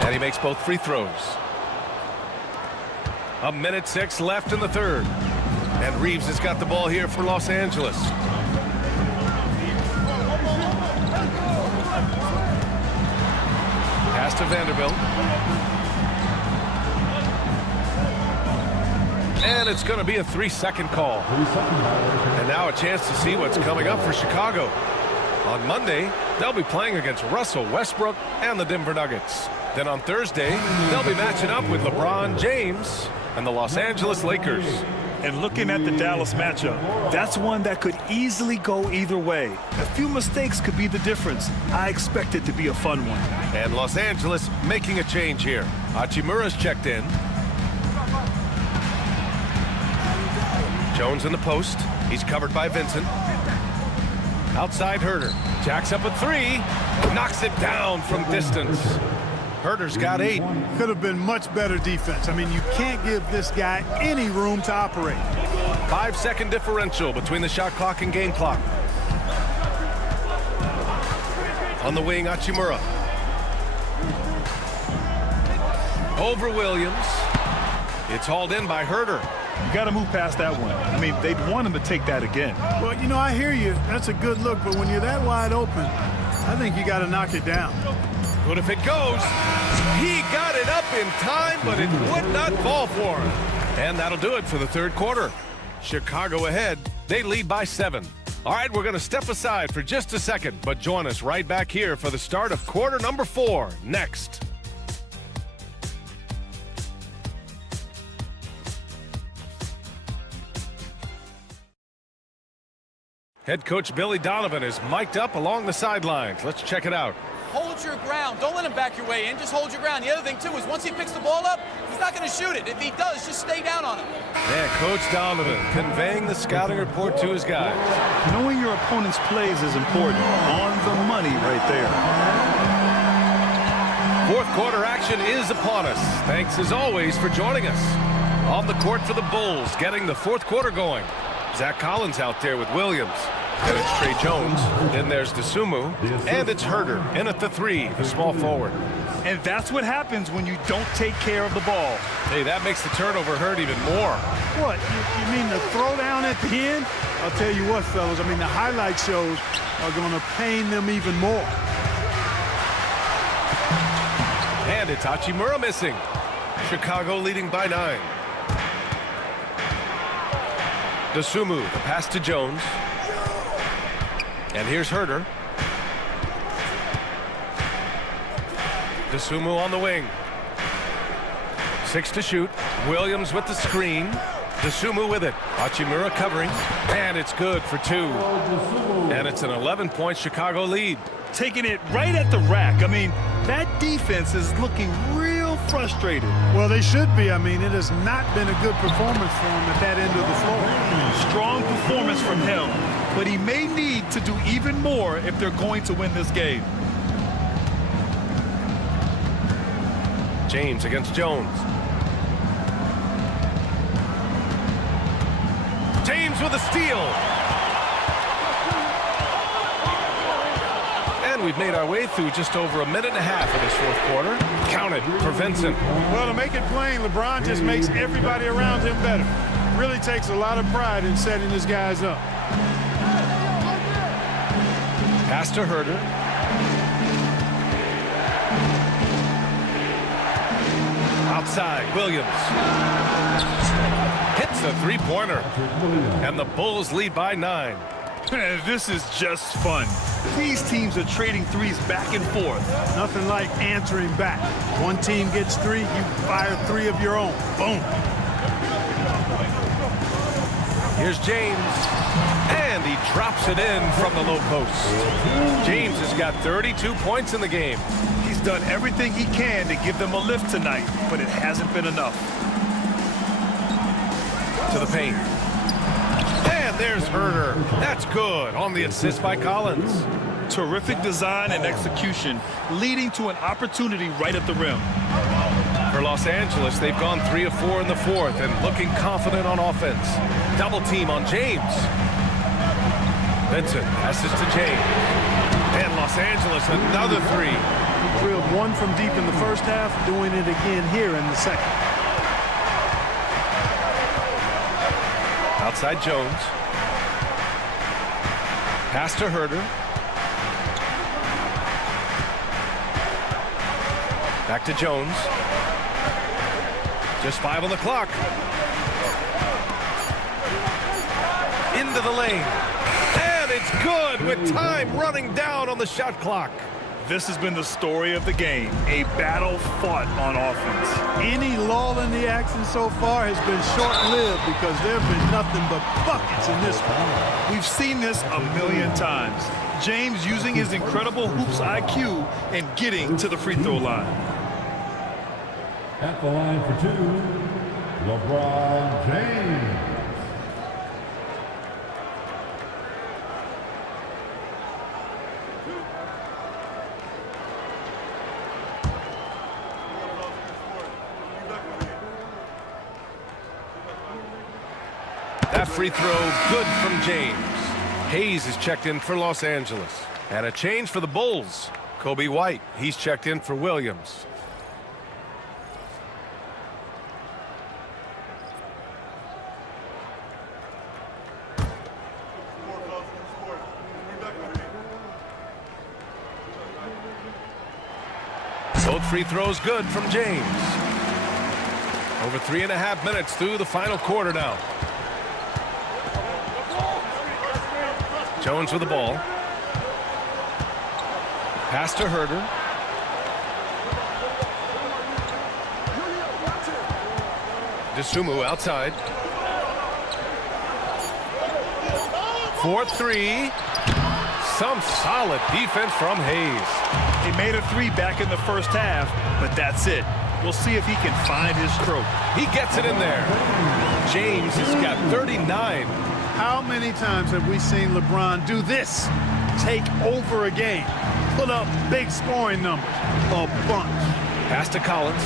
And he makes both free throws. 1:06 left in the third. And Reeves has got the ball here for Los Angeles. Pass to Vanderbilt. And it's going to be a 3-second call. And now a chance to see what's coming up for Chicago. On Monday, they'll be playing against Russell Westbrook and the Denver Nuggets. Then on Thursday, they'll be matching up with LeBron James and the Los Angeles Lakers. And looking at the Dallas matchup, that's one that could easily go either way. A few mistakes could be the difference. I expect it to be a fun one. And Los Angeles making a change here. Hachimura's checked in. Jones in the post. He's covered by Vincent. Outside Herter. Jacks up a three. Knocks it down from distance. Herter's got 8. Could have been much better defense. I mean, you can't give this guy any room to operate. 5-second differential between the shot clock and game clock. On the wing, Hachimura. Over Williams. It's hauled in by Herter. You got to move past that one. I mean, they'd want him to take that again. Well, you know, I hear you. That's a good look, but when you're that wide open, I think you got to knock it down. But if it goes, he got it up in time, but it would not fall for him. And that'll do it for the third quarter. Chicago ahead. They lead by 7. All right, we're going to step aside for just a second, but join us right back here for the start of quarter number 4 next. Head coach Billy Donovan is mic'd up along the sidelines. Let's check it out. Hold your ground. Don't let him back your way in. Just hold your ground. The other thing, too, is once he picks the ball up, he's not going to shoot it. If he does, just stay down on him. Yeah, Coach Donovan conveying the scouting report to his guys. Knowing your opponent's plays is important. On the money right there. Fourth quarter action is upon us. Thanks, as always, for joining us. On the court for the Bulls, getting the fourth quarter going. Zach Collins out there with Williams. And it's Trey Jones. Then there's DeSumo. And it's Herter in at the 3, the small forward. And that's what happens when you don't take care of the ball. Hey, that makes the turnover hurt even more. What, you mean the throwdown at the end? I'll tell you what, fellas, I mean, the highlight shows are going to pain them even more. And it's Hachimura missing. Chicago leading by 9. DeSumo, the pass to Jones. And here's Herter. DeSumo on the wing. 6 to shoot. Williams with the screen. DeSumo with it. Hachimura covering. And it's good for 2. And it's an 11-point Chicago lead. Taking it right at the rack. I mean, that defense is looking real frustrated. Well, they should be. I mean, it has not been a good performance for them at that end of the floor. Strong performance from him, but he may need to do even more if they're going to win this game. James against Jones. James with a steal. And we've made our way through just over a minute and a half of this fourth quarter. Counted for Vincent. Well, to make it plain, LeBron just makes everybody around him better. Really takes a lot of pride in setting his guys up. Pass to Herter. Outside, Williams. Hits the three-pointer. And the Bulls lead by 9. This is just fun. These teams are trading threes back and forth. Nothing like answering back. One team gets 3, you fire 3 of your own. Boom. Here's James, and he drops it in from the low post. James has got 32 points in the game. He's done everything he can to give them a lift tonight, but it hasn't been enough. To the paint. And there's Herder. That's good on the assist by Collins. Terrific design and execution, leading to an opportunity right at the rim. For Los Angeles, they've gone 3 of 4 in the fourth and looking confident on offense. Double team on James. Vincent passes to James. And Los Angeles, another 3. He drilled 1 from deep in the first half, doing it again here in the second. Outside Jones. Pass to Herder. Back to Jones. Just 5 on the clock. Into the lane. And it's good with time running down on the shot clock. This has been the story of the game, a battle fought on offense. Any lull in the action so far has been short-lived because there have been nothing but buckets in this one. We've seen this a million times. James using his incredible hoops IQ and getting to the free throw line. At the line for 2, LeBron James. That free throw good from James. Hayes is checked in for Los Angeles. And a change for the Bulls. Kobe White, he's checked in for Williams. Both free throws good from James. Over 3.5 minutes through the final quarter now. Jones with the ball. Pass to Herder. DeSumo outside. 4-3. Some solid defense from Hayes. He made a 3 back in the first half, but that's it. We'll see if he can find his stroke. He gets it in there. James has got 39. How many times have we seen LeBron do this? Take over a game. Put up big scoring numbers. A bunch. Pass to Collins.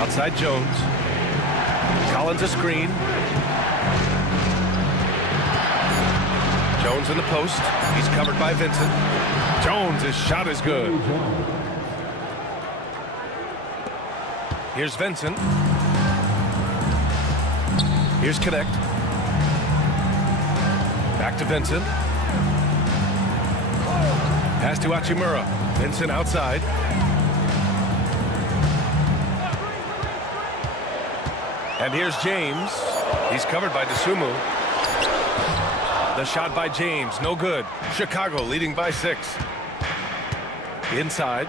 Outside Jones. Collins a screen. Jones in the post. He's covered by Vincent. Jones' shot is good. Here's Vincent. Here's Connect. Back to Vincent. Pass to Hachimura. Vincent outside. And here's James. He's covered by DeSumo. The shot by James, no good. Chicago leading by 6. Inside.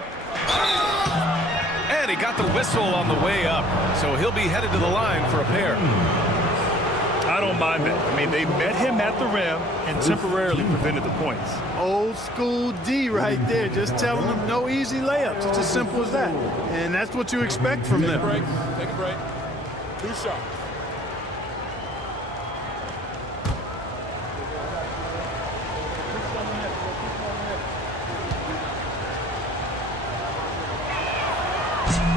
And he got the whistle on the way up, so he'll be headed to the line for a pair. I don't mind that. I mean, they met him at the rim and temporarily prevented the points. Old school D right there, just telling them no easy layups. It's as simple as that. And that's what you expect from them. Take a break. 2 shots.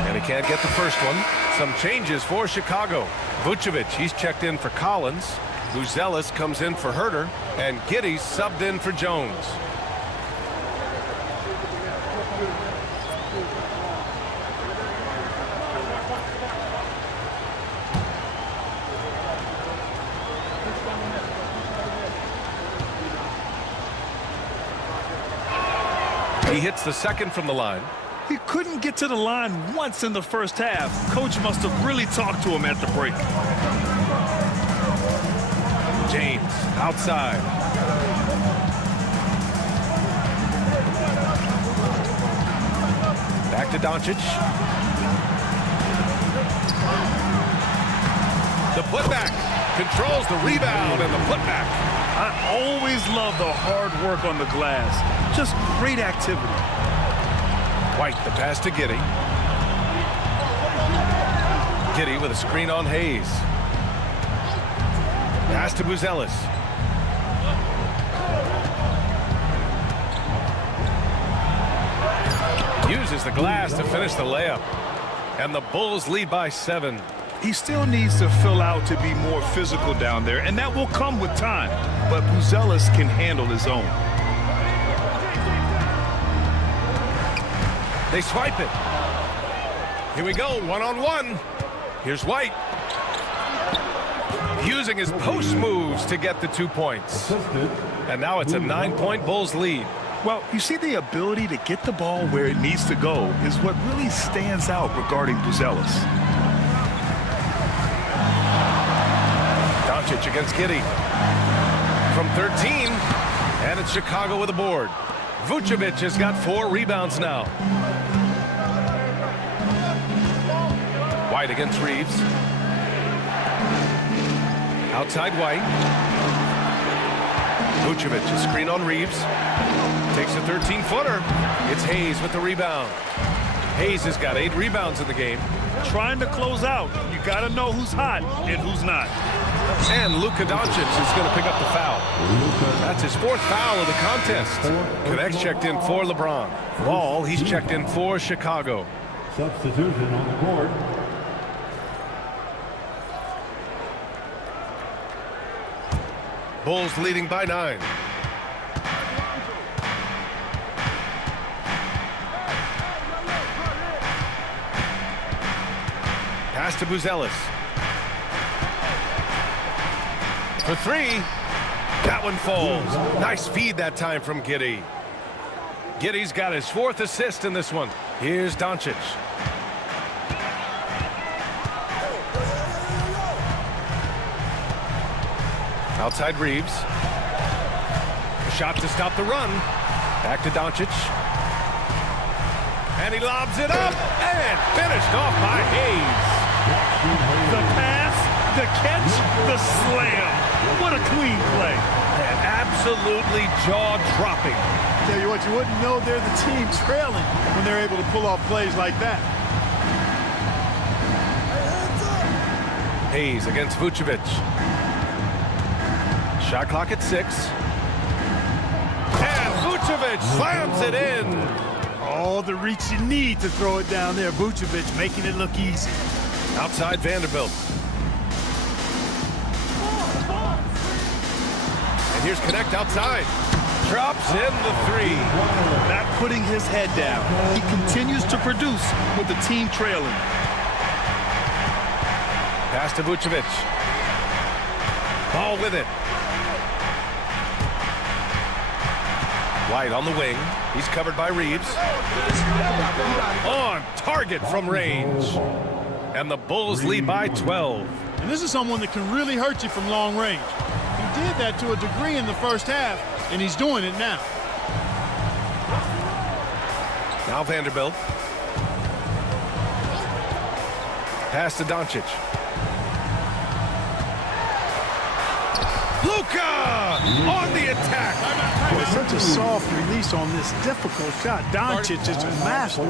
And he can't get the first one. Some changes for Chicago. Vucevic, he's checked in for Collins. Buzelis comes in for Herder. And Giddey subbed in for Jones. He hits the second from the line. He couldn't get to the line once in the first half. Coach must have really talked to him at the break. James outside. Back to Doncic. The putback controls the rebound and the putback. I always love the hard work on the glass. Just great activity. White, the pass to Giddey. Giddey with a screen on Hayes. Pass to Buzelis. Uses the glass to finish the layup. And the Bulls lead by 7. He still needs to fill out to be more physical down there, and that will come with time. But Buzelis can handle his own. They swipe it. Here we go, one-on-one. Here's White. Using his post moves to get the 2 points. And now it's a 9-point Bulls lead. Well, you see, the ability to get the ball where it needs to go is what really stands out regarding Buzelis. Doncic against Giddey. From 13, and it's Chicago with a board. Vucevic has got 4 rebounds now. White against Reeves. Outside White. Vucevic, a screen on Reeves. Takes a 13-footer. It's Hayes with the rebound. Hayes has got 8 rebounds in the game. Trying to close out. You got to know who's hot and who's not. And Luka Doncic is going to pick up the foul. That's his 4th foul of the contest. Connect checked in for LeBron. Ball, he's checked in for Chicago. Substitution on the court. Bulls leading by 9. Pass to Buzelis. For 3. That one falls. Nice feed that time from Giddey. Giddey's got his 4th assist in this one. Here's Doncic. Outside Reeves. A shot to stop the run. Back to Doncic. And he lobs it up and finished off by Hayes. The pass, the catch, the slam. What a clean play. And absolutely jaw-dropping. Tell you what, you wouldn't know they're the team trailing when they're able to pull off plays like that. Hayes against Vucevic. Shot clock at 6. And Vucevic slams it in. All the reach you need to throw it down there. Vucevic making it look easy. Outside Vanderbilt. And here's Connect outside. Drops in the 3. Not putting his head down. He continues to produce with the team trailing. Pass to Vucevic. Ball with it. White on the wing. He's covered by Reeves. On target from range. And the Bulls lead by 12. And this is someone that can really hurt you from long range. He did that to a degree in the first half, and he's doing it now. Now Vanderbilt. Pass to Doncic. Luka on the attack. Boy, such a soft release on this difficult shot. Doncic is a master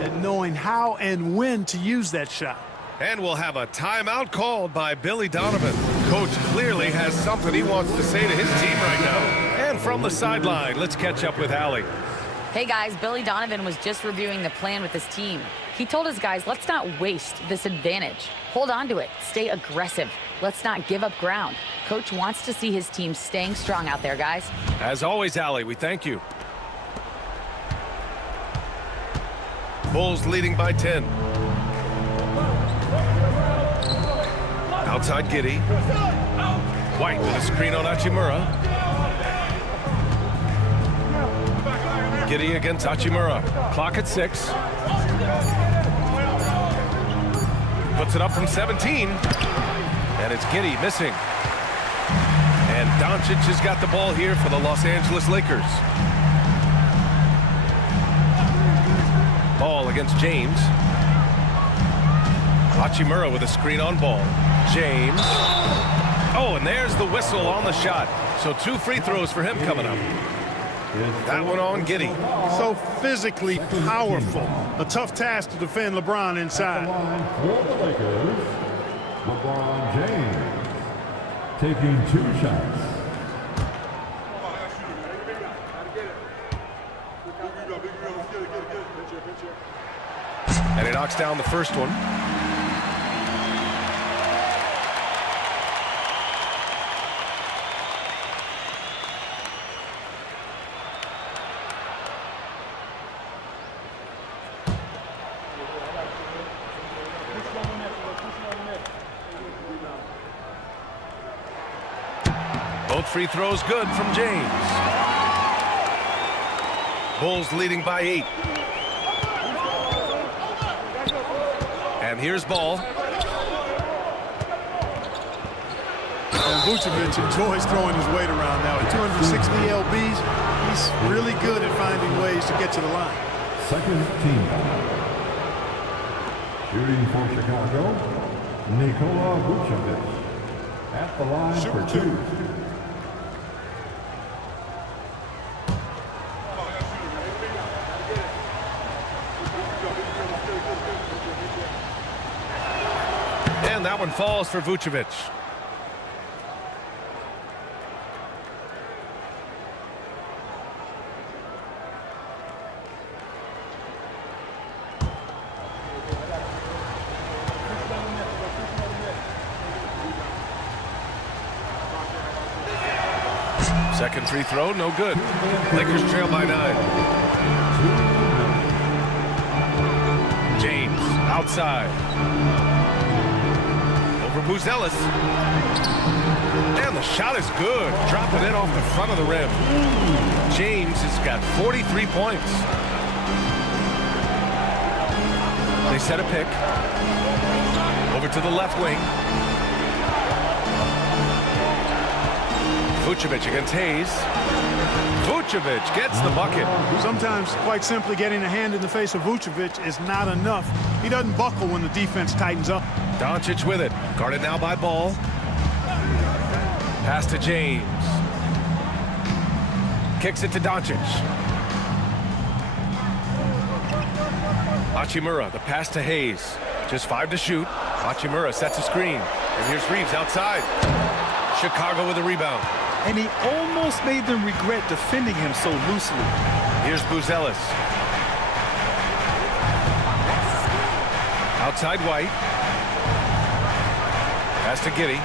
at knowing how and when to use that shot. And we'll have a timeout called by Billy Donovan. Coach clearly has something he wants to say to his team right now. And from the sideline, let's catch up with Allie. Hey guys, Billy Donovan was just reviewing the plan with his team. He told his guys, let's not waste this advantage. Hold on to it. Stay aggressive. Let's not give up ground. Coach wants to see his team staying strong out there, guys. As always, Allie, we thank you. Bulls leading by 10. Outside Giddey. White with a screen on Hachimura. Giddey against Hachimura. Clock at 6. Puts it up from 17. And it's Giddey missing. And Doncic has got the ball here for the Los Angeles Lakers. Ball against James. Hachimura with a screen on ball. James. Oh, and there's the whistle on the shot. So 2 free throws for him coming up. That one on Giddey. So physically powerful. A tough task to defend LeBron inside. For the Lakers, LeBron James taking 2 shots. And he knocks down the first one. Both free throws good from James. Bulls leading by 8. And here's Ball. And Vucevic enjoys throwing his weight around now. At 260 lbs, he's really good at finding ways to get to the line. Second team foul. Shooting for Chicago, Nikola Vucevic. At the line for 2. And that one falls for Vucevic. Second free throw, no good. Lakers trail by 9. James, outside. Over Buzelis. And the shot is good. Dropping it off the front of the rim. James has got 43 points. They set a pick. Over to the left wing. Vucevic against Hayes. Vucevic gets the bucket. Sometimes, quite simply, getting a hand in the face of Vucevic is not enough. He doesn't buckle when the defense tightens up. Doncic with it. Guarded now by Ball. Pass to James. Kicks it to Doncic. Hachimura, the pass to Hayes. Just 5 to shoot. Hachimura sets a screen. And here's Reeves outside. Chicago with a rebound. And he almost made them regret defending him so loosely. Here's Buzelis. Outside White. Pass to Giddey.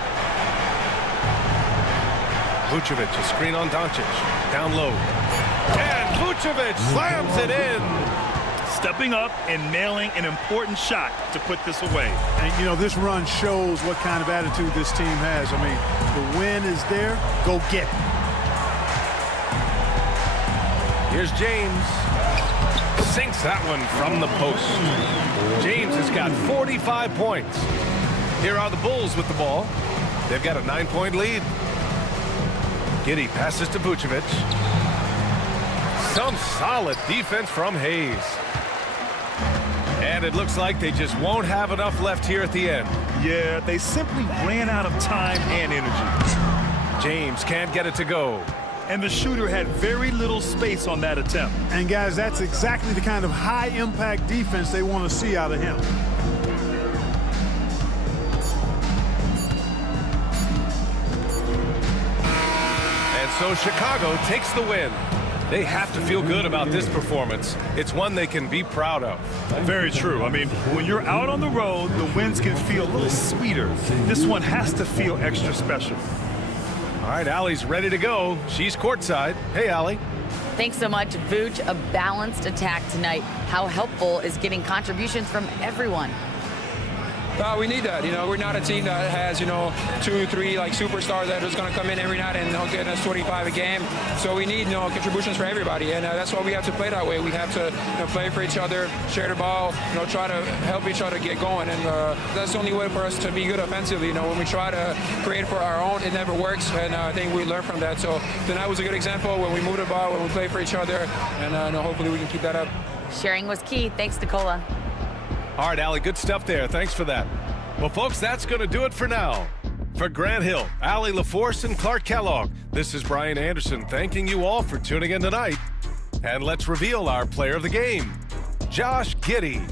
Vucevic, a screen on Doncic. Down low. And Vucevic slams it in. Stepping up and nailing an important shot to put this away. And, you know, this run shows what kind of attitude this team has. I mean, the win is there. Go get it. Here's James. Sinks that one from the post. James has got 45 points. Here are the Bulls with the ball. They've got a 9-point lead. Giddey passes to Vucevic. Some solid defense from Hayes. And it looks like they just won't have enough left here at the end. Yeah, they simply ran out of time and energy. James can't get it to go. And the shooter had very little space on that attempt. And, guys, that's exactly the kind of high-impact defense they want to see out of him. And so Chicago takes the win. They have to feel good about this performance. It's one they can be proud of. Very true. I mean, when you're out on the road, the wins can feel a little sweeter. This one has to feel extra special. All right, Allie's ready to go. She's courtside. Hey, Allie. Thanks so much, Vooch. A balanced attack tonight. How helpful is getting contributions from everyone? we need that. We're not a team that has 2, 3 like superstars that is going to come in every night and get us 25 a game. So we need contributions for everybody, and that's why we have to play that way. We have to play for each other, share the ball, try to help each other get going, and that's the only way for us to be good offensively. When we try to create for our own, it never works, and I think we learned from that. So tonight was a good example when we move the ball, when we play for each other, and hopefully we can keep that up. Sharing was key. Thanks, Nicola. All right, Allie, good stuff there. Thanks for that. Well, folks, that's going to do it for now. For Grant Hill, Allie LaForce, and Clark Kellogg, this is Brian Anderson thanking you all for tuning in tonight. And let's reveal our player of the game, Josh Giddey.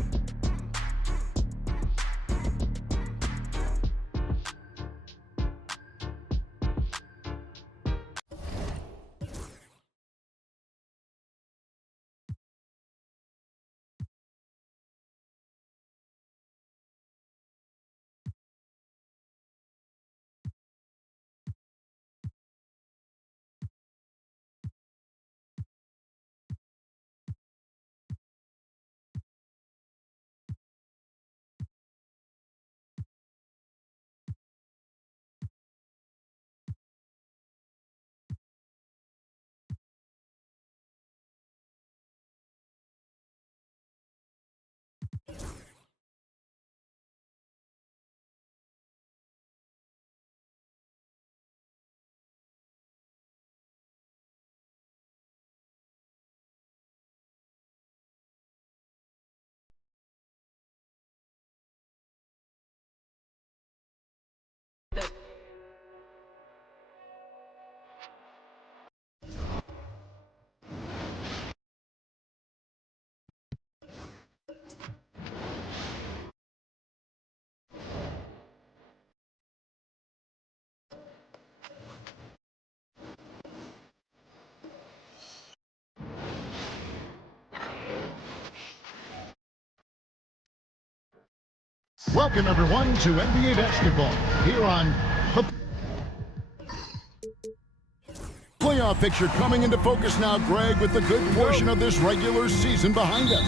Welcome, everyone, to NBA basketball here on playoff picture coming into focus now, Greg, with a good portion of this regular season behind us.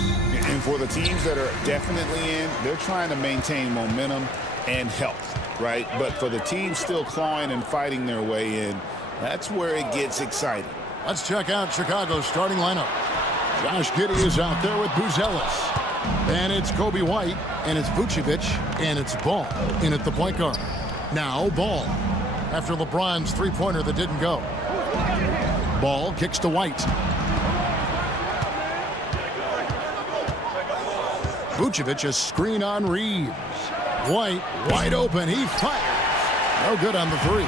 And for the teams that are definitely in, they're trying to maintain momentum and health, right? But for the teams still clawing and fighting their way in, that's where it gets exciting. Let's check out Chicago's starting lineup. Josh Giddey is out there with Buzelis. And it's Kobe White, and it's Vucevic, and it's Ball in at the point guard. Now Ball, after LeBron's three-pointer that didn't go. Ball kicks to White. Vucevic, a screen on Reeves. White, wide open, he fires. No good on the three.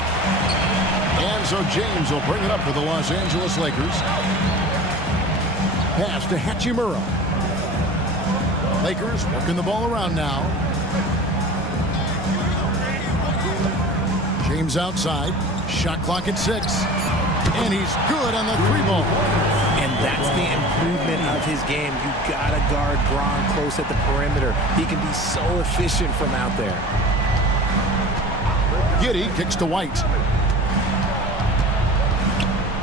And so James will bring it up for the Los Angeles Lakers. Pass to Hachimura. Lakers working the ball around now. James outside. Shot clock at 6. And he's good on the three ball. And that's the improvement of his game. You gotta guard Braun close at the perimeter. He can be so efficient from out there. Giddey kicks to White.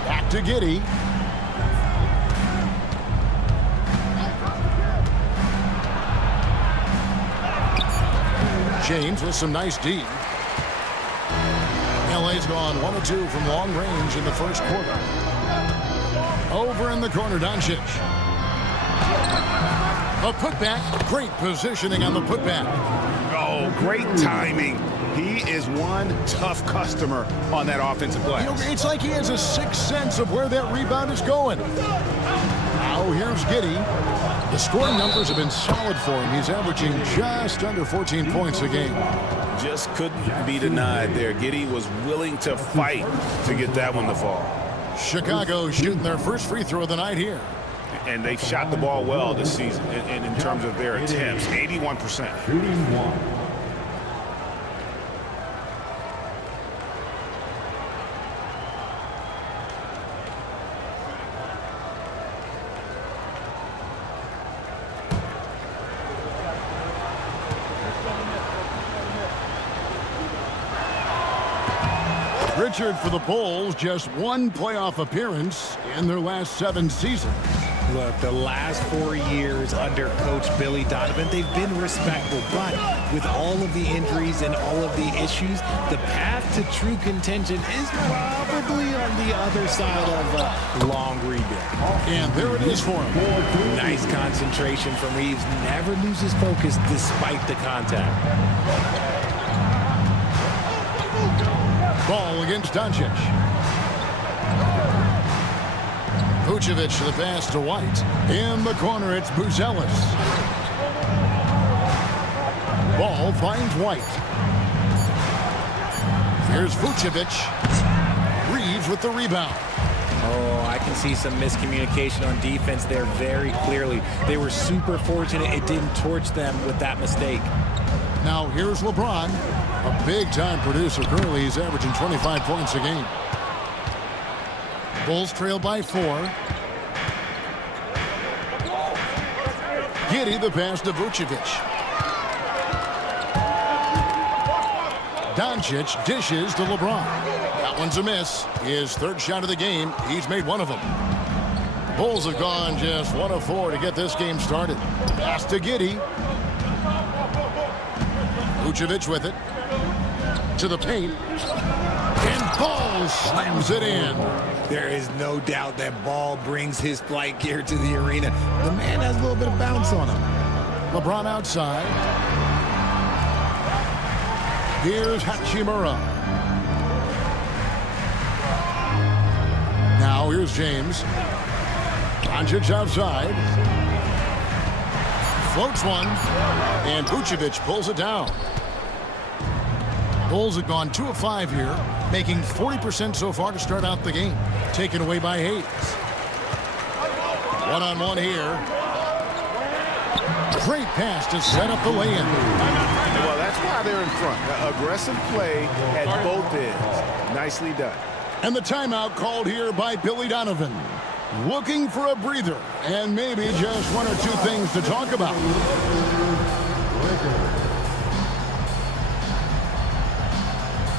Back to Giddey. James with some nice D. LA's gone 1 of 2 from long range in the first quarter. Over in the corner, Doncic. A putback. Great positioning on the putback. Oh, great timing. He is one tough customer on that offensive glass. It's like he has a sixth sense of where that rebound is going. Now here's Giddey. The scoring numbers have been solid for him. He's averaging just under 14 points a game. Just couldn't be denied there. Giddey was willing to fight to get that one to fall. Chicago shooting their first free throw of the night here. And they've shot the ball well this season in terms of their attempts, 81%. Shooting 1. Richard for the Bulls, just one playoff appearance in their last 7 seasons. Look, the last 4 years under Coach Billy Donovan, they've been respectful. But with all of the injuries and all of the issues, the path to true contention is probably on the other side of a long rebuild. And there it is for him. Nice concentration from Reeves. Never loses focus despite the contact. Ball against Doncic. Vucevic to the pass to White. In the corner, it's Buzelis. Ball finds White. Here's Vucevic. Reeves with the rebound. Oh, I can see some miscommunication on defense there very clearly. They were super fortunate it didn't torch them with that mistake. Now here's LeBron, a big-time producer. Currently, he's averaging 25 points a game. Bulls trail by 4. Giddey the pass to Vucevic. Doncic dishes to LeBron. That one's a miss. His third shot of the game. He's made one of them. Bulls have gone just 1 of 4 to get this game started. Pass to Giddey. Vucevic with it. To the paint. And Ball slams it in. There is no doubt that Ball brings his flight gear to the arena. The man has a little bit of bounce on him. LeBron outside. Here's Hachimura. Now here's James. Doncic outside. Floats one. And Vucevic pulls it down. Bulls have gone 2 of 5 here, making 40% so far to start out the game. Taken away by Hayes. One-on-one here. Great pass to set up the lay-in. Well, that's why they're in front. Aggressive play at both ends. Nicely done. And the timeout called here by Billy Donovan. Looking for a breather and maybe just 1 or 2 things to talk about.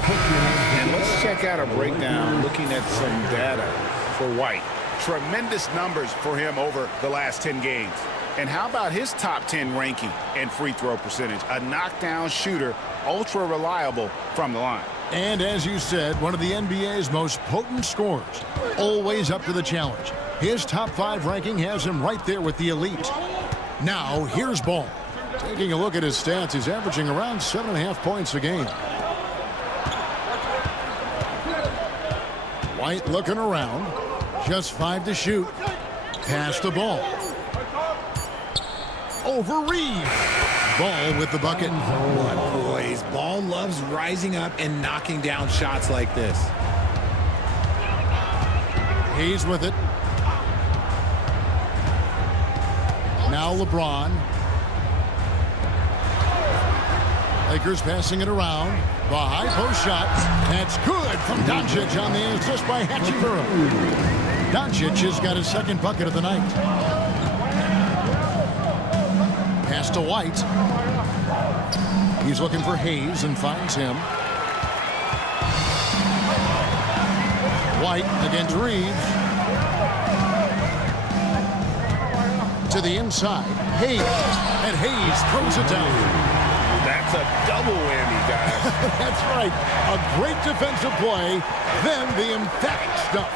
And let's check out a breakdown looking at some data for White. Tremendous numbers for him over the last 10 games. And how about his top 10 ranking and free throw percentage? A knockdown shooter, ultra reliable from the line. And as you said, one of the NBA's most potent scorers. Always up to the challenge. His top 5 ranking has him right there with the elite. Now, here's Ball. Taking a look at his stats, he's averaging around 7.5 points a game. White looking around. Just 5 to shoot. Pass the ball. Over Reeves. Ball with the bucket. What boys. Ball loves rising up and knocking down shots like this. He's with it. Now LeBron. Lakers passing it around. The high post shot. That's good from Doncic on the assist by Hachimura. Doncic has got his second bucket of the night. Pass to White. He's looking for Hayes and finds him. White against Reeves. To the inside. Hayes. And Hayes throws it down. That's a double whammy, guys. That's right. A great defensive play, then the emphatic stuff.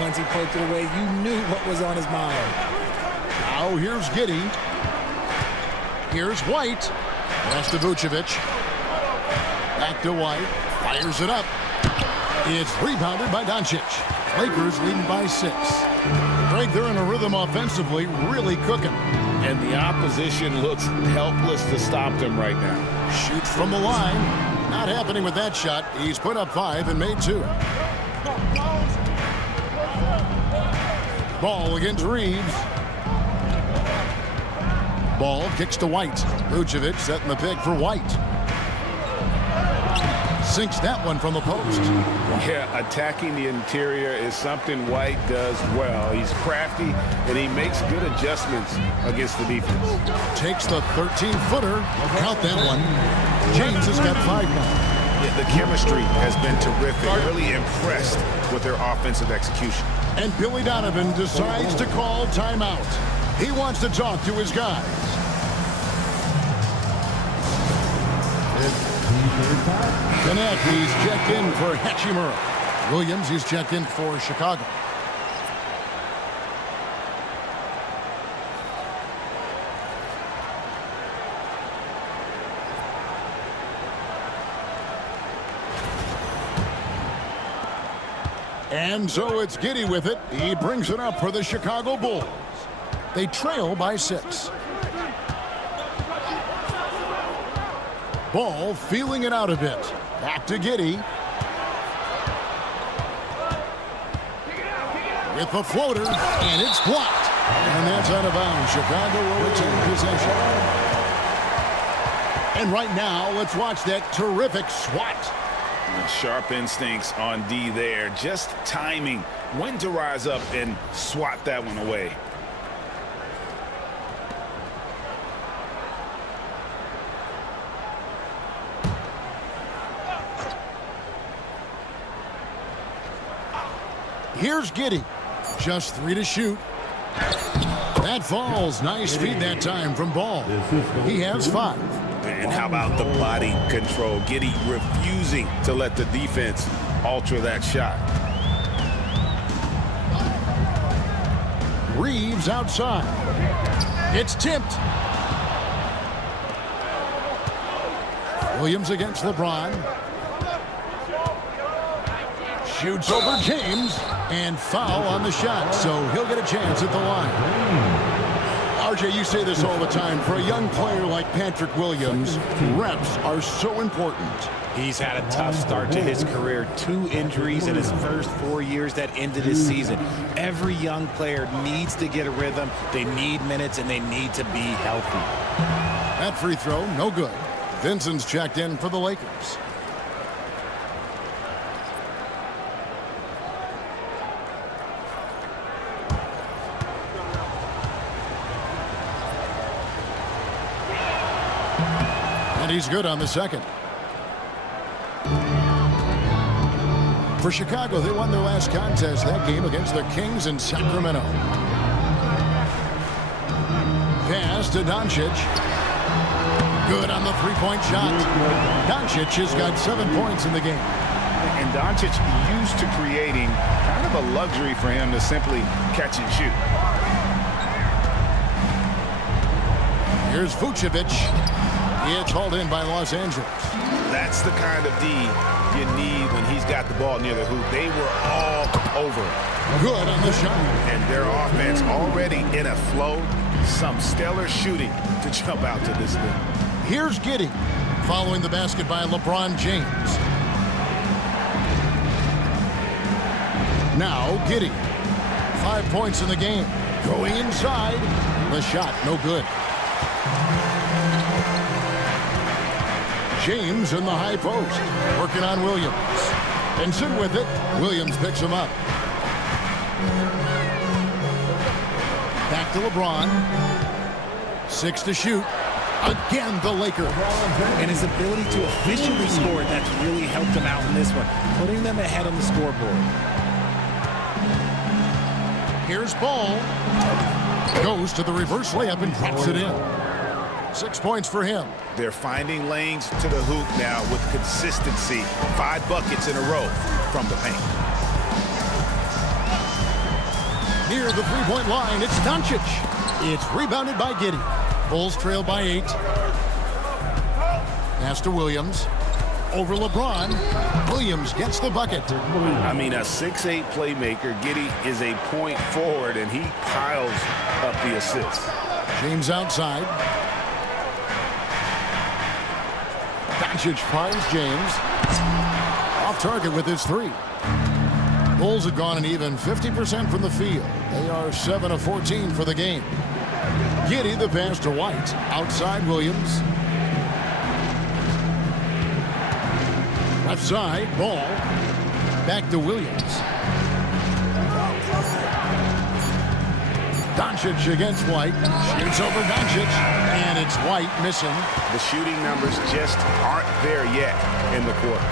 Once he poked it away, you knew what was on his mind. Now here's Giddey. Here's White. Pass to Vucevic. Back to White. Fires it up. It's rebounded by Doncic. Lakers leading by 6. Greg, they're in a rhythm offensively, really cooking. And the opposition looks helpless to stop them right now. Shoots from the line. Not happening with that shot. He's put up 5 and made 2. Ball against Reeves. Ball kicks to White. Vucevic setting the pick for White. Sinks that one from the post. Yeah, attacking the interior is something White does well. He's crafty, and he makes good adjustments against the defense. Takes the 13-footer. Count that one. James has got 5 now. Yeah, the chemistry has been terrific. Really impressed with their offensive execution. And Billy Donovan decides to call timeout. He wants to talk to his guys. Gannett, he's checked in for Hachimura. Williams, he's checked in for Chicago. And so it's Giddey with it. He brings it up for the Chicago Bulls. They trail by 6. Ball feeling it out a bit. Back to Giddey. With the floater, and it's blocked. And that's out of bounds. Chicago will retain possession. And right now, let's watch that terrific swat. Sharp instincts on D there. Just timing when to rise up and swat that one away. Here's Giddey. Just 3 to shoot. That falls. Nice feed that time from Ball. He has 5. And how about the body control? Giddey refusing to let the defense alter that shot. Reeves outside. It's tipped. Williams against LeBron. Shoots over James. And foul on the shot, so he'll get a chance at the line. RJ, you say this all the time. For a young player like Patrick Williams, reps are so important. He's had a tough start to his career. 2 injuries in his first 4 years that ended his season. Every young player needs to get a rhythm. They need minutes, and they need to be healthy. That free throw, no good. Vincent's checked in for the Lakers. And he's good on the second. For Chicago, they won their last contest, that game against the Kings in Sacramento. Pass to Doncic. Good on the three-point shot. Doncic has got 7 points in the game. And Doncic used to creating kind of a luxury for him to simply catch and shoot. Here's Vucevic. It's hauled in by Los Angeles. That's the kind of D you need when he's got the ball near the hoop. They were all over it. Good on the shot. And their offense already in a flow. Some stellar shooting to jump out to this lead. Here's Giddey following the basket by LeBron James. Now Giddey. 5 points in the game. Going inside. The shot no good. James in the high post. Working on Williams. And sit with it. Williams picks him up. Back to LeBron. 6 to shoot. Again, the Lakers. And his ability to efficiently score, that's really helped him out in this one, putting them ahead on the scoreboard. Here's Ball. Goes to the reverse layup and drops it in. 6 points for him. They're finding lanes to the hoop now with consistency. 5 buckets in a row from the paint. Near the three-point line, it's Doncic. It's rebounded by Giddey. Bulls trail by 8. Pass to Williams. Over LeBron. Williams gets the bucket. I mean, a 6'8 playmaker. Giddey is a point forward, and he piles up the assists. James outside. Doncic finds James. Off target with his 3. Bulls have gone an even 50% from the field. They are 7 of 14 for the game. Giddey the pass to White. Outside Williams. Left side, Ball. Back to Williams. Doncic against White. Shoots over Doncic. And it's White missing. The shooting numbers just aren't there yet in the quarter.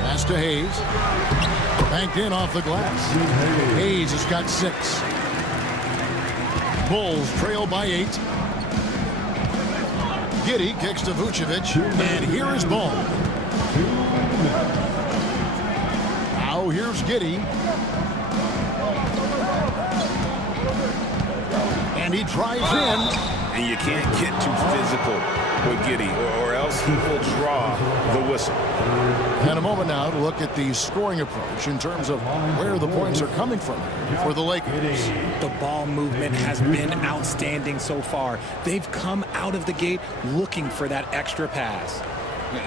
Pass pass to Hayes. Banked in off the glass. Hayes has got 6. Bulls trail by 8. Giddey kicks to Vucevic, and here is Ball. Now here's Giddey. And he drives in. And you can't get too physical with Giddey, or else he will draw the whistle. And a moment now to look at the scoring approach in terms of where the points are coming from for the Lakers. The ball movement has been outstanding so far. They've come out of the gate looking for that extra pass.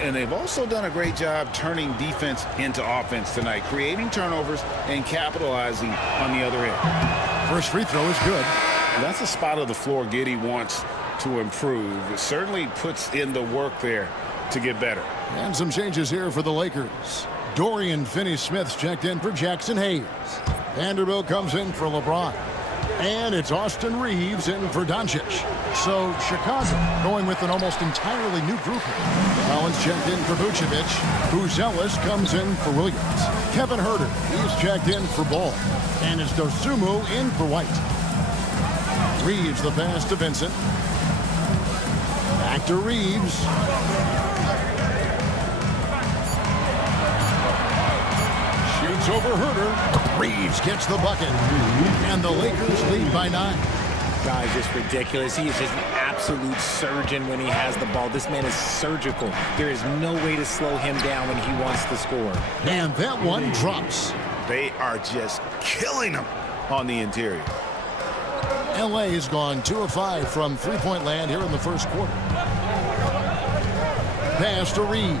And they've also done a great job turning defense into offense tonight, creating turnovers and capitalizing on the other end. First free throw is good. And that's a spot of the floor Giddey wants to improve. It certainly puts in the work there to get better. And some changes here for the Lakers. Dorian Finney-Smith's checked in for Jackson Hayes. Vanderbilt comes in for LeBron. And it's Austin Reeves in for Doncic. So Chicago going with an almost entirely new group. Collins checked in for Vucevic. Buzelis comes in for Williams. Kevin Huerter, he's checked in for Ball. And it's Dosunmu in for White. Reeves the pass to Vincent. Back to Reeves. Shoots over Huerter. Reeves gets the bucket. And the Lakers lead by 9. Guys, just ridiculous. He is just an absolute surgeon when he has the ball. This man is surgical. There is no way to slow him down when he wants to score. And that one drops. They are just killing him on the interior. LA has gone 2 of 5 from three-point land here in the first quarter. Pass to Reeves.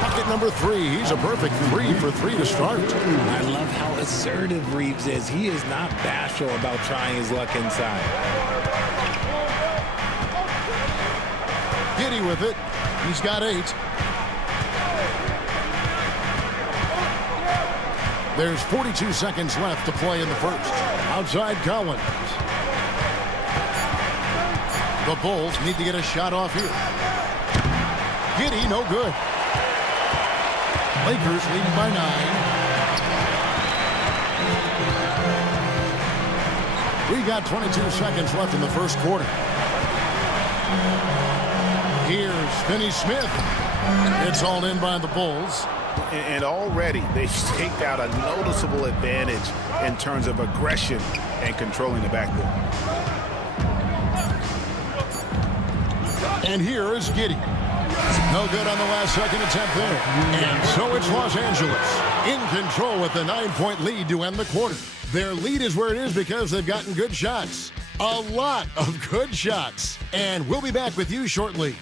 Bucket number 3. He's a perfect 3 for 3 to start. I love how assertive Reeves is. He is not bashful about trying his luck inside. Giddey with it. He's got 8. There's 42 seconds left to play in the first. Outside Collins. The Bulls need to get a shot off here. Giddey, no good. Lakers leading by 9. We got 22 seconds left in the first quarter. Here's Finney-Smith. It's all in by the Bulls. And already they've staked out a noticeable advantage in terms of aggression and controlling the backboard. And here is Giddey. No good on the last second attempt there. And so it's Los Angeles in control with a 9-point lead to end the quarter. Their lead is where it is because they've gotten good shots. A lot of good shots. And we'll be back with you shortly.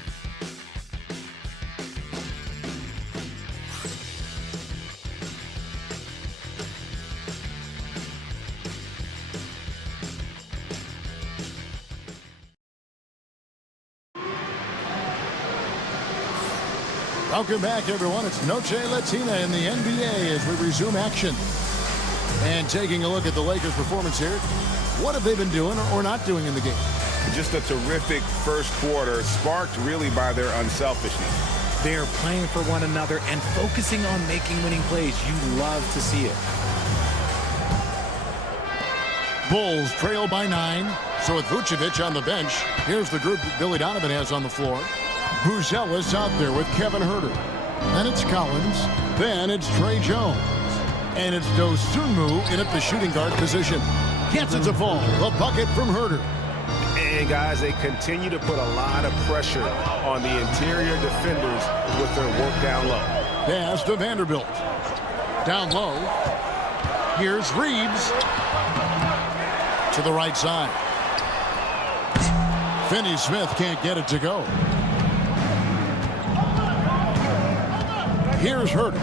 Welcome back, everyone. It's Noche Latina in the NBA as we resume action. And taking a look at the Lakers' performance here, what have they been doing or not doing in the game? Just a terrific first quarter, sparked really by their unselfishness. They're playing for one another and focusing on making winning plays. You love to see it. Bulls trail by 9. So with Vucevic on the bench, here's the group that Billy Donovan has on the floor. Buzelis out there with Kevin Huerter. Then it's Collins. Then it's Trey Jones. And it's Dosunmu in at the shooting guard position. Gets it to fall. The bucket from Huerter. And guys, they continue to put a lot of pressure on the interior defenders with their work down low. Pass to Vanderbilt. Down low. Here's Reeves. To the right side. Finney-Smith can't get it to go. Here's Huerter.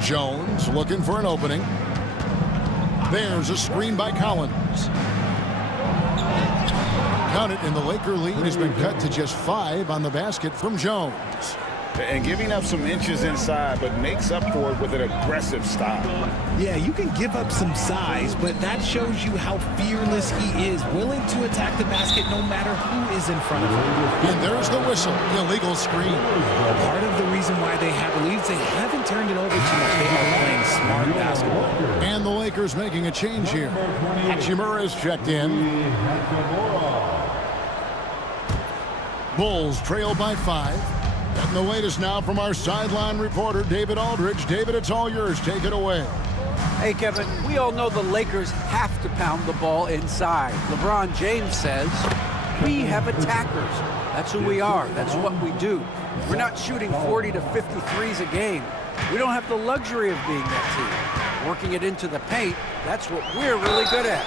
Jones looking for an opening. There's a screen by Collins. Count it, and the Laker lead has been cut to just 5 on the basket from Jones. and giving up some inches inside, but makes up for it with an aggressive style. Yeah, you can give up some size, but that shows you how fearless he is, willing to attack the basket no matter who is in front of him. And there's the whistle, illegal screen. Part of the reason why they have leads, they haven't turned it over too much. They are playing smart basketball. And the Lakers making a change here. Hachimura is checked in. Bulls trail by 5. And the latest now from our sideline reporter, David Aldridge. David, it's all yours. Take it away. Hey, Kevin, we all know the Lakers have to pound the ball inside. LeBron James says, we have attackers. That's who we are. That's what we do. We're not shooting 40 to 50 threes a game. We don't have the luxury of being that team. Working it into the paint, that's what we're really good at.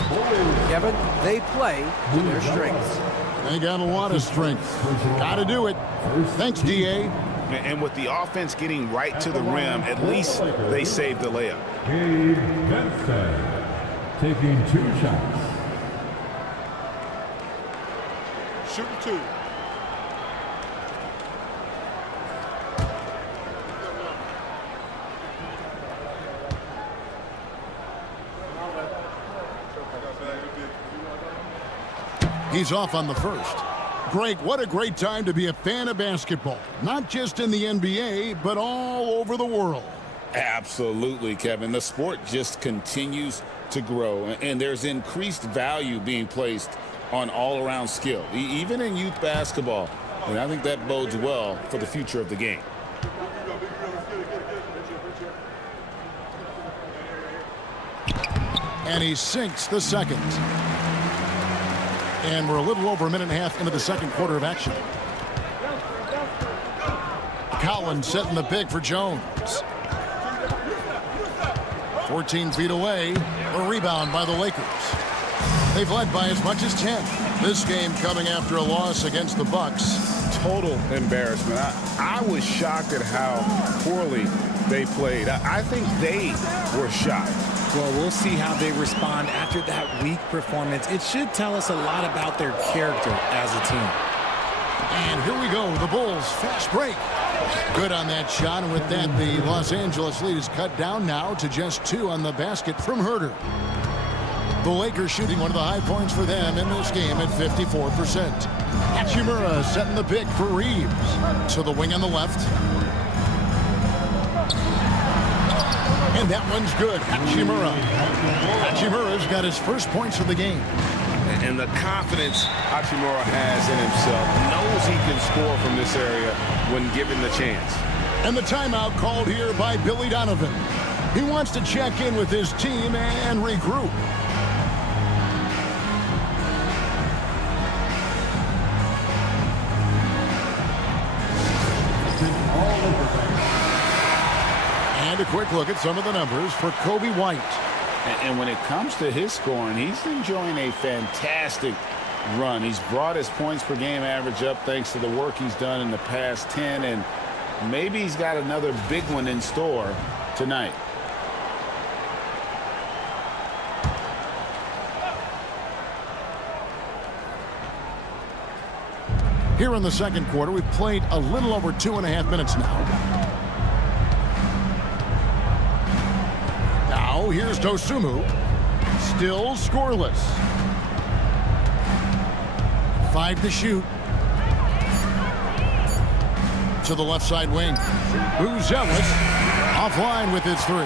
Kevin, they play to their strengths. They got a lot of strength. Got to do it. Thanks, D.A. And with the offense getting right to the rim, at least they saved the layup. Gabe Benson taking 2 shots. Shooting 2. He's off on the first. Greg, what a great time to be a fan of basketball. Not just in the NBA, but all over the world. Absolutely, Kevin. The sport just continues to grow, and there's increased value being placed on all-around skill, even in youth basketball. And I think that bodes well for the future of the game. And he sinks the second. And we're a little over a minute and a half into the second quarter of action. Collins setting the pick for Jones. 14 feet away. A rebound by the Lakers. They've led by as much as 10. This game coming after a loss against the Bucks. Total embarrassment. I was shocked at how poorly they played. I think they were shocked. Well, we'll see how they respond after that weak performance. It should tell us a lot about their character as a team. And here we go. The Bulls fast break. Good on that shot. And with that, the Los Angeles lead is cut down now to just 2 on the basket from Herter. The Lakers shooting one of the high points for them in this game at 54%. Hachimura setting the pick for Reeves. To the wing on the left. And that one's good. Hachimura. Hachimura's got his first points of the game. And the confidence Hachimura has in himself, knows he can score from this area when given the chance. And the timeout called here by Billy Donovan. He wants to check in with his team and regroup. And a quick look at some of the numbers for Kobe White. And when it comes to his scoring, he's enjoying a fantastic run. He's brought his points per game average up thanks to the work he's done in the past 10, and maybe he's got another big one in store tonight. Here in the second quarter, we've played a little over 2.5 minutes now. Now, here's Dosunmu. Still scoreless. 5 to shoot. To the left side wing. Buzelis offline with his 3.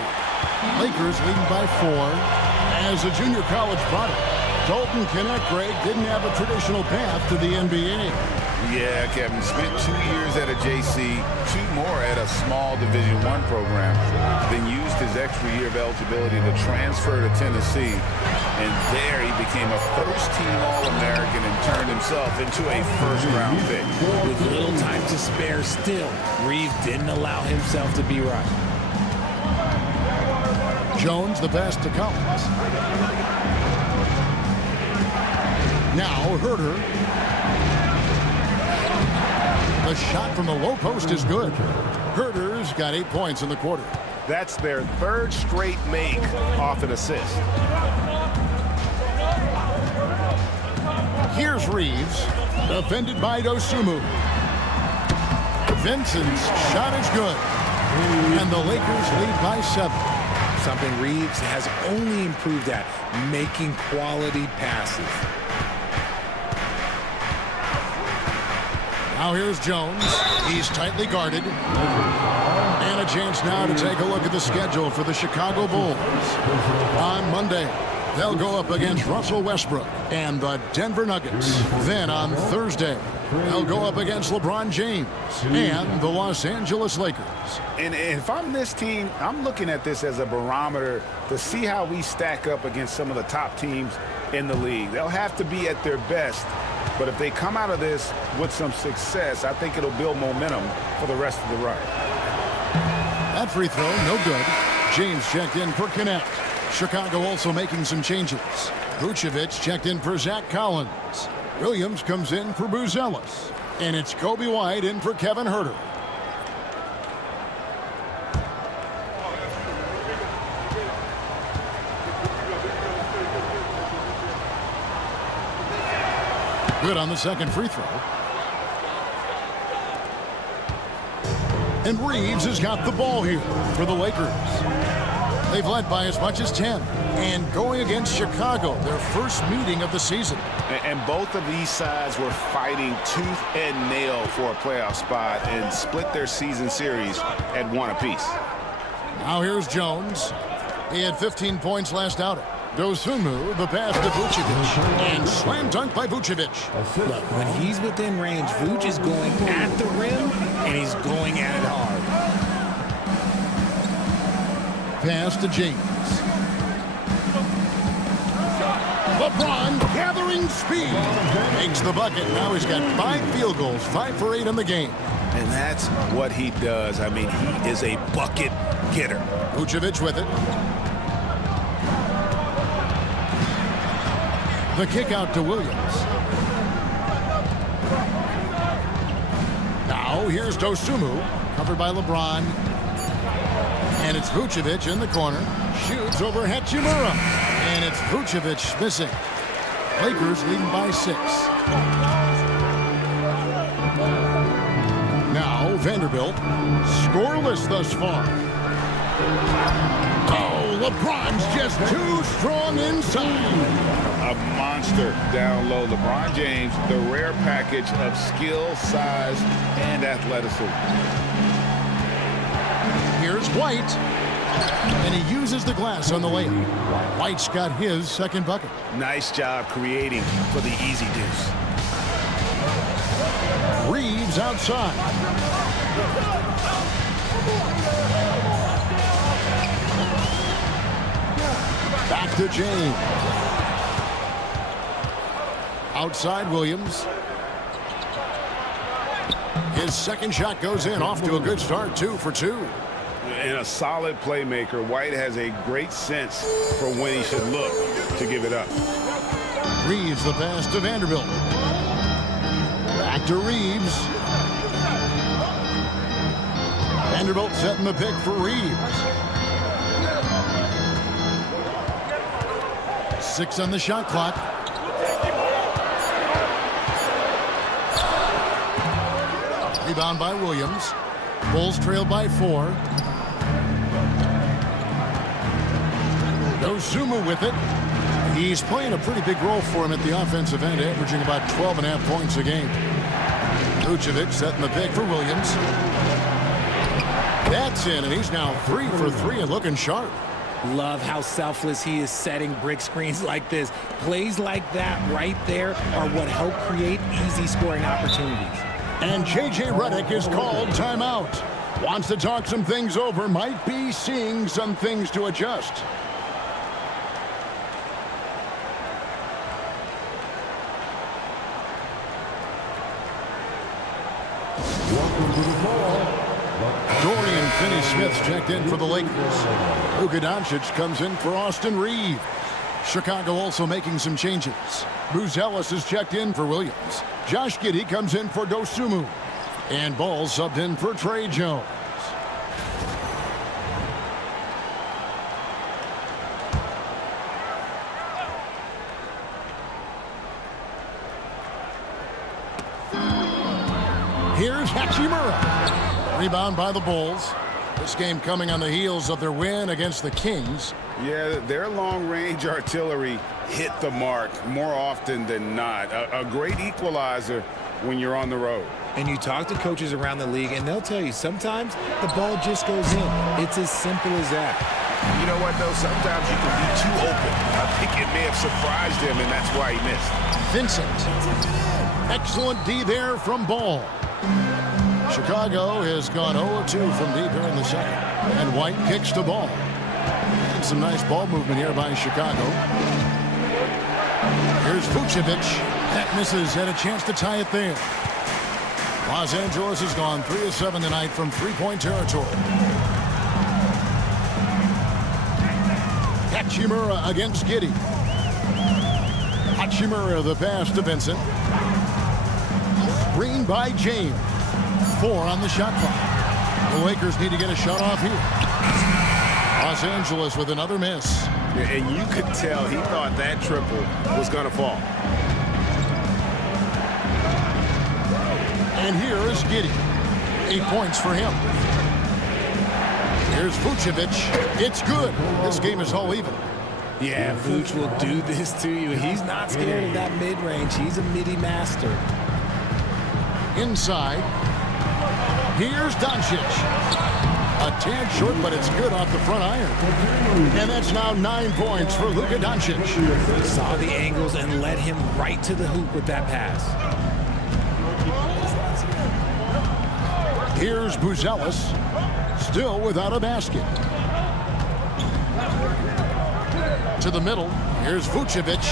Lakers leading by 4 as a junior college product. Dalton Knecht, Greg, didn't have a traditional path to the NBA. Yeah, Kevin, spent 2 years at a JC, 2 more at a small Division I program, then used his extra year of eligibility to transfer to Tennessee. And there he became a first-team All-American and turned himself into a first-round pick. With little time to spare still, Reeves didn't allow himself to be right. Jones the pass to Collins. Now Herter. The shot from the low post is good. Herter's got 8 points in the quarter. That's their 3rd straight make off an assist. Here's Reeves, defended by Dosunmu. Vincent's shot is good. And the Lakers lead by 7. Something Reeves has only improved at, making quality passes. Now here's Jones. He's tightly guarded. And a chance now to take a look at the schedule for the Chicago Bulls. On Monday, they'll go up against Russell Westbrook and the Denver Nuggets. Then on Thursday, they'll go up against LeBron James and the Los Angeles Lakers. And if I'm this team, I'm looking at this as a barometer to see how we stack up against some of the top teams in the league. They'll have to be at their best. But if they come out of this with some success, I think it'll build momentum for the rest of the run. That free throw, no good. James checked in for Connect. Chicago also making some changes. Vucevic checked in for Zach Collins. Williams comes in for Buzelis. And it's Kobe White in for Kevin Huerter. Good on the second free throw. And Reeves has got the ball here for the Lakers. They've led by as much as 10. And going against Chicago, their first meeting of the season. And both of these sides were fighting tooth and nail for a playoff spot and split their season series at 1 apiece. Now here's Jones. He had 15 points last outing. Dosunmu, the pass to Vucevic. And slam dunk by Vucevic. Look, when he's within range, Vuce is going at the rim, and he's going at it hard. Pass to James. LeBron gathering speed. Makes the bucket. Now he's got 5 field goals, 5 for 8 in the game. And that's what he does. I mean, he is a bucket getter. Vucevic with it. The kick out to Williams. Now here's Dosunmu, covered by LeBron. And it's Vucevic in the corner. Shoots over Hachimura. And it's Vucevic missing. Lakers leading by 6. Now Vanderbilt, scoreless thus far. Oh, LeBron's just too strong inside. A monster down low. LeBron James, the rare package of skill, size, and athleticism. Here's White. And he uses the glass on the layup. White's got his second bucket. Nice job creating for the easy deuce. Reeves outside. Back to James. Outside Williams. His second shot goes in, off to a good start, 2 for 2. And a solid playmaker. White has a great sense for when he should look to give it up. Reeves the pass to Vanderbilt. Back to Reeves. Vanderbilt setting the pick for Reeves. 6 on the shot clock. Rebound by Williams. Bulls trail by 4. Dosunmu with it. He's playing a pretty big role for him at the offensive end, averaging about 12.5 points a game. Vucevic setting the pick for Williams. That's in, and he's now 3 for 3 and looking sharp. Love how selfless he is setting brick screens like this. Plays like that right there are what help create easy scoring opportunities. And J.J. Redick is called timeout. Wants to talk some things over. Might be seeing some things to adjust. Dorian Finney-Smith's checked in for the Lakers. Luka Doncic comes in for Austin Reeves. Chicago also making some changes. Buzelis is checked in for Williams. Josh Giddey comes in for Dosunmu. And Ball subbed in for Trey Jones. Here's Hachimura. Rebound by the Bulls. This game coming on the heels of their win against the Kings. Yeah, their long-range artillery hit the mark more often than not. A great equalizer when you're on the road. And you talk to coaches around the league, and they'll tell you sometimes the ball just goes in. It's as simple as that. You know what, though? Sometimes you can be too open. I think it may have surprised him, and that's why he missed. Vincent. Excellent D there from Ball. Chicago has gone 0-2 from deep here in the second. And White kicks the ball. And some nice ball movement here by Chicago. Here's Vucevic. That misses. Had a chance to tie it there. Los Angeles has gone 3 of 7 tonight from three-point territory. Hachimura against Giddey. Hachimura the pass to Vincent. Screen by James. 4 on the shot clock. The Lakers need to get a shot off here. Los Angeles with another miss. And you could tell he thought that triple was going to fall. And here is Giddey. 8 points for him. Here's Vucevic. It's good. This game is all even. Yeah, Vuce will do this to you. He's not scared of that mid-range. He's a midi master. Inside. Here's Doncic. A tad short, but it's good off the front iron. And that's now 9 points for Luka Doncic. Saw the angles and led him right to the hoop with that pass. Here's Buzelis. Still without a basket. To the middle. Here's Vucevic.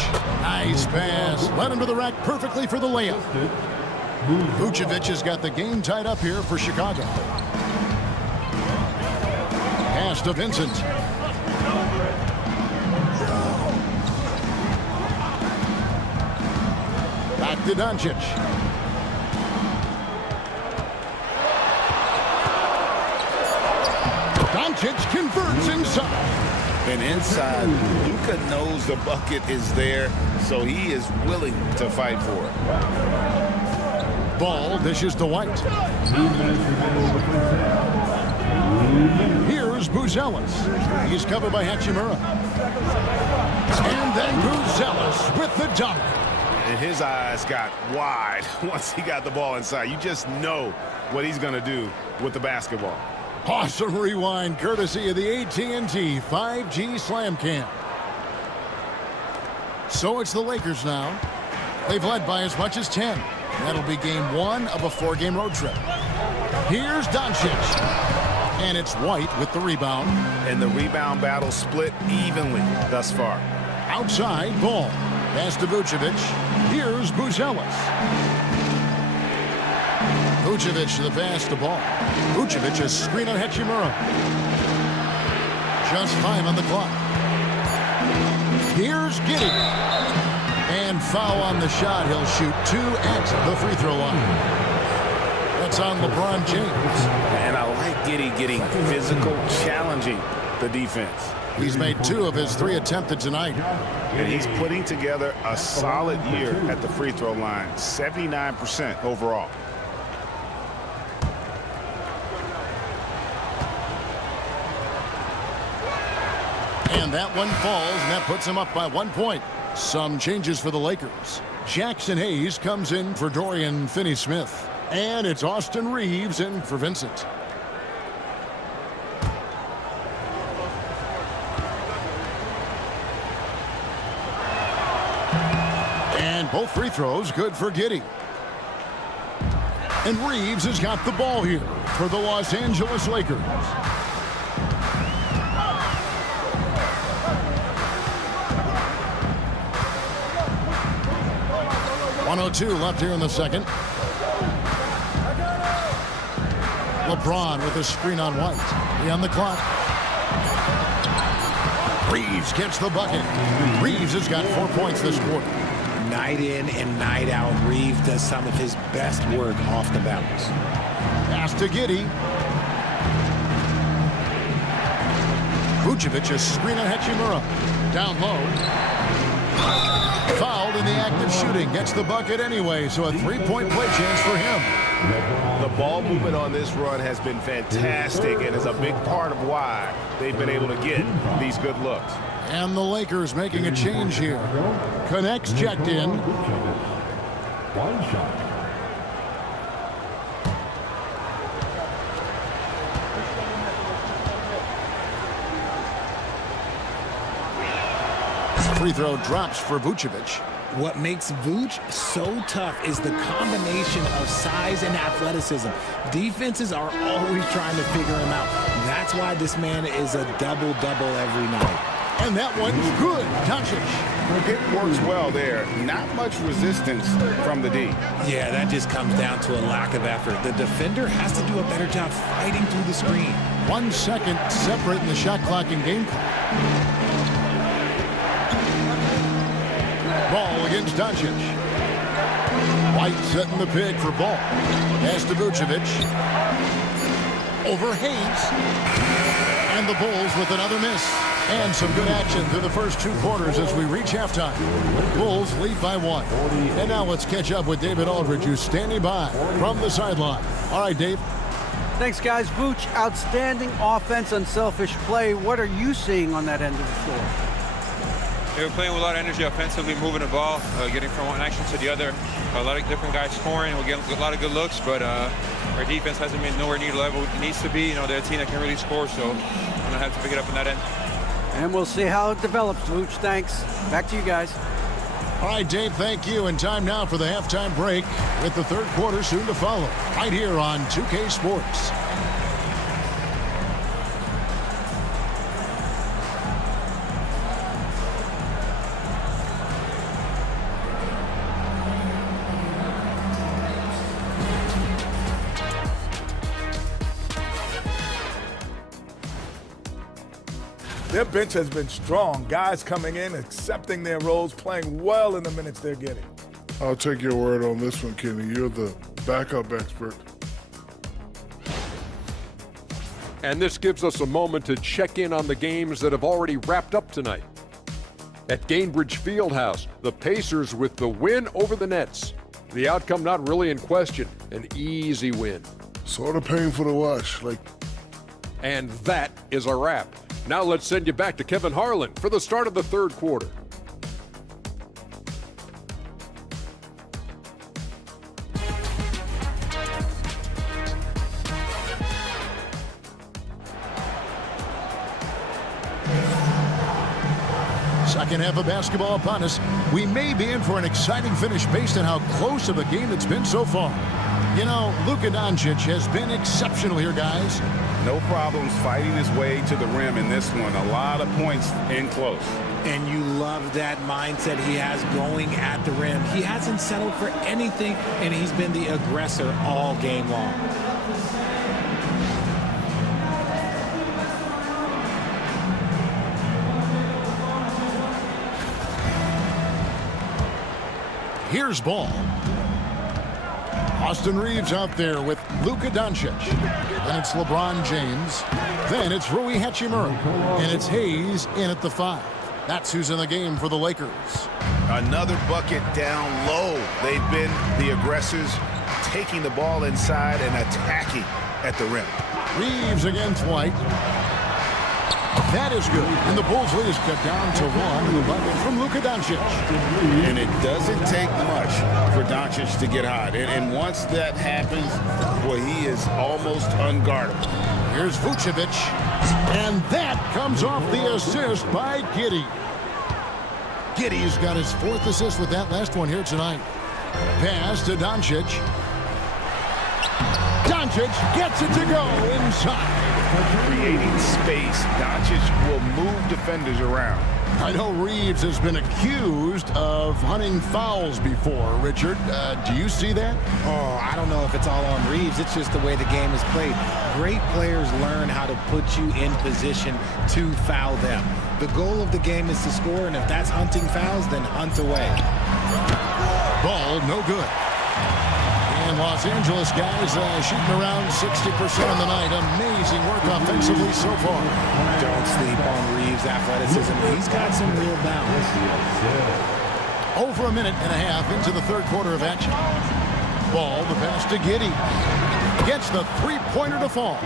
Nice pass. Led him to the rack perfectly for the layup. Vucevic has got the game tied up here for Chicago. Pass to Vincent. Back to Doncic. Doncic converts inside. And inside, Luka knows the bucket is there, so he is willing to fight for it. Ball dishes to White. Here's Buzelis. He's covered by Hachimura. And then Buzelis with the dunk. And his eyes got wide once he got the ball inside. You just know what he's going to do with the basketball. Awesome rewind courtesy of the AT&T 5G Slam Cam. So it's the Lakers now. They've led by as much as 10. That'll be game 1 of a 4-game road trip. Here's Doncic. And it's White with the rebound. And the rebound battle split evenly thus far. Outside, Ball. Pass to Vucevic. Here's Buzelis. Vucevic to the pass to Ball. Vucevic a screen on Hachimura. Just 5 on the clock. Here's Giddey. And foul on the shot. He'll shoot 2 at the free throw line. That's on LeBron James. And I like Giddey getting physical, challenging the defense. He's made 2 of his 3 attempted tonight. And he's putting together a solid year at the free throw line. 79% overall. And that one falls, and that puts him up by 1 point. Some changes for the Lakers. Jackson Hayes comes in for Dorian Finney-Smith. And it's Austin Reeves in for Vincent. And both free throws good for Giddey. And Reeves has got the ball here for the Los Angeles Lakers. .102 left here in the second. LeBron with a screen on White. He on the clock. Reeves gets the bucket. Reeves has got 4 points this quarter. Night in and night out, Reeves does some of his best work off the bounce. Pass to Giddey. Vucevic a screen on Hachimura. Down low. Fouled in the act of shooting. Gets the bucket anyway, so a 3-point play chance for him. The ball movement on this run has been fantastic and is a big part of why they've been able to get these good looks. And the Lakers making a change here. Connects checked in. One shot. Free throw drops for Vucevic. What makes Vooch so tough is the combination of size and athleticism. Defenses are always trying to figure him out. That's why this man is a double-double every night. And that one's good. Doncic. It works well there. Not much resistance from the D. Yeah, that just comes down to a lack of effort. The defender has to do a better job fighting through the screen. 1 second separate in the shot clock and game clock. Ball against Doncic. White setting the pick for Ball. Pass to Vucevic. Over Hayes. And the Bulls with another miss. And some good action through the first 2 quarters as we reach halftime. Bulls lead by 1. And now let's catch up with David Aldridge, who's standing by from the sideline. All right, Dave. Thanks, guys. Vooch, outstanding offense, unselfish play. What are you seeing on that end of the floor? They were playing with a lot of energy offensively, moving the ball, getting from one action to the other. A lot of different guys scoring. We're getting a lot of good looks, but our defense hasn't been nowhere near the level it needs to be. You know, they're a team that can really score, so I'm going to have to pick it up on that end. And we'll see how it develops, Vooch. Thanks. Back to you guys. All right, Dave, thank you. And time now for the halftime break with the third quarter soon to follow. Right here on 2K Sports. Their bench has been strong. Guys coming in, accepting their roles, playing well in the minutes they're getting. I'll take your word on this one, Kenny. You're the backup expert. And this gives us a moment to check in on the games that have already wrapped up tonight. At Gainbridge Fieldhouse, the Pacers with the win over the Nets. The outcome not really in question, an easy win. Sort of painful to watch. And that is a wrap. Now let's send you back to Kevin Harlan for the start of the third quarter. Second half of basketball upon us. We may be in for an exciting finish based on how close of a game it's been so far. You know, Luka Doncic has been exceptional here, guys. No problems fighting his way to the rim in this one. A lot of points in close. And you love that mindset he has going at the rim. He hasn't settled for anything, and he's been the aggressor all game long. Here's Ball. Austin Reeves out there with Luka Doncic. Then it's LeBron James. Then it's Rui Hachimura. And it's Hayes in at the 5. That's who's in the game for the Lakers. Another bucket down low. They've been the aggressors, taking the ball inside and attacking at the rim. Reeves against White. That is good. And the Bulls lead is cut down to 1 in the bucket from Luka Doncic. And it doesn't take much for Doncic to get hot. And once that happens, boy, he is almost unguardable. Here's Vucevic. And that comes off the assist by Giddey. Giddey's got his 4th assist with that last one here tonight. Pass to Doncic. Doncic gets it to go inside. Creating space. Doncic will move defenders around. I know Reeves has been accused of hunting fouls before, Richard. Do you see that? Oh, I don't know if it's all on Reeves. It's just the way the game is played. Great players learn how to put you in position to foul them. The goal of the game is to score, and if that's hunting fouls, then hunt away. Ball, no good. And Los Angeles guys shooting around 60% on the night. Amazing work offensively so far. Don't sleep on Reeves' athleticism. He's got some real balance. Over a minute and a half into the third quarter of action. Ball, the pass to Giddey. Gets the three-pointer to fall.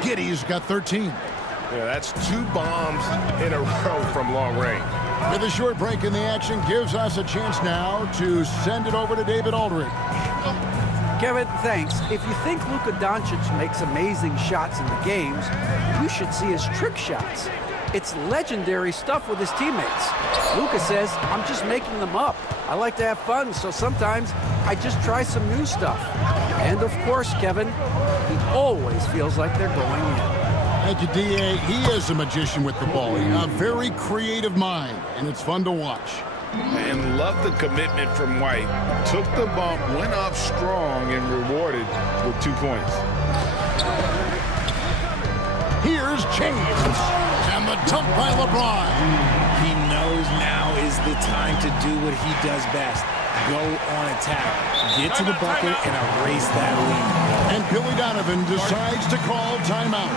Giddey's got 13. Yeah, that's 2 bombs in a row from long range. With a short break in the action, gives us a chance now to send it over to David Aldridge. Kevin, thanks. If you think Luka Doncic makes amazing shots in the games, you should see his trick shots. It's legendary stuff with his teammates. Luka says, I'm just making them up. I like to have fun, so sometimes I just try some new stuff. And of course, Kevin, he always feels like they're going in. Thank you, D.A. He is a magician with the ball. A very creative mind, and it's fun to watch. And love the commitment from White. Took the bump, went up strong, and rewarded with 2 points. Here's James. And the dunk by LeBron. He knows now is the time to do what he does best. Go on attack. Get to the bucket and erase that lead. And Billy Donovan decides to call timeout.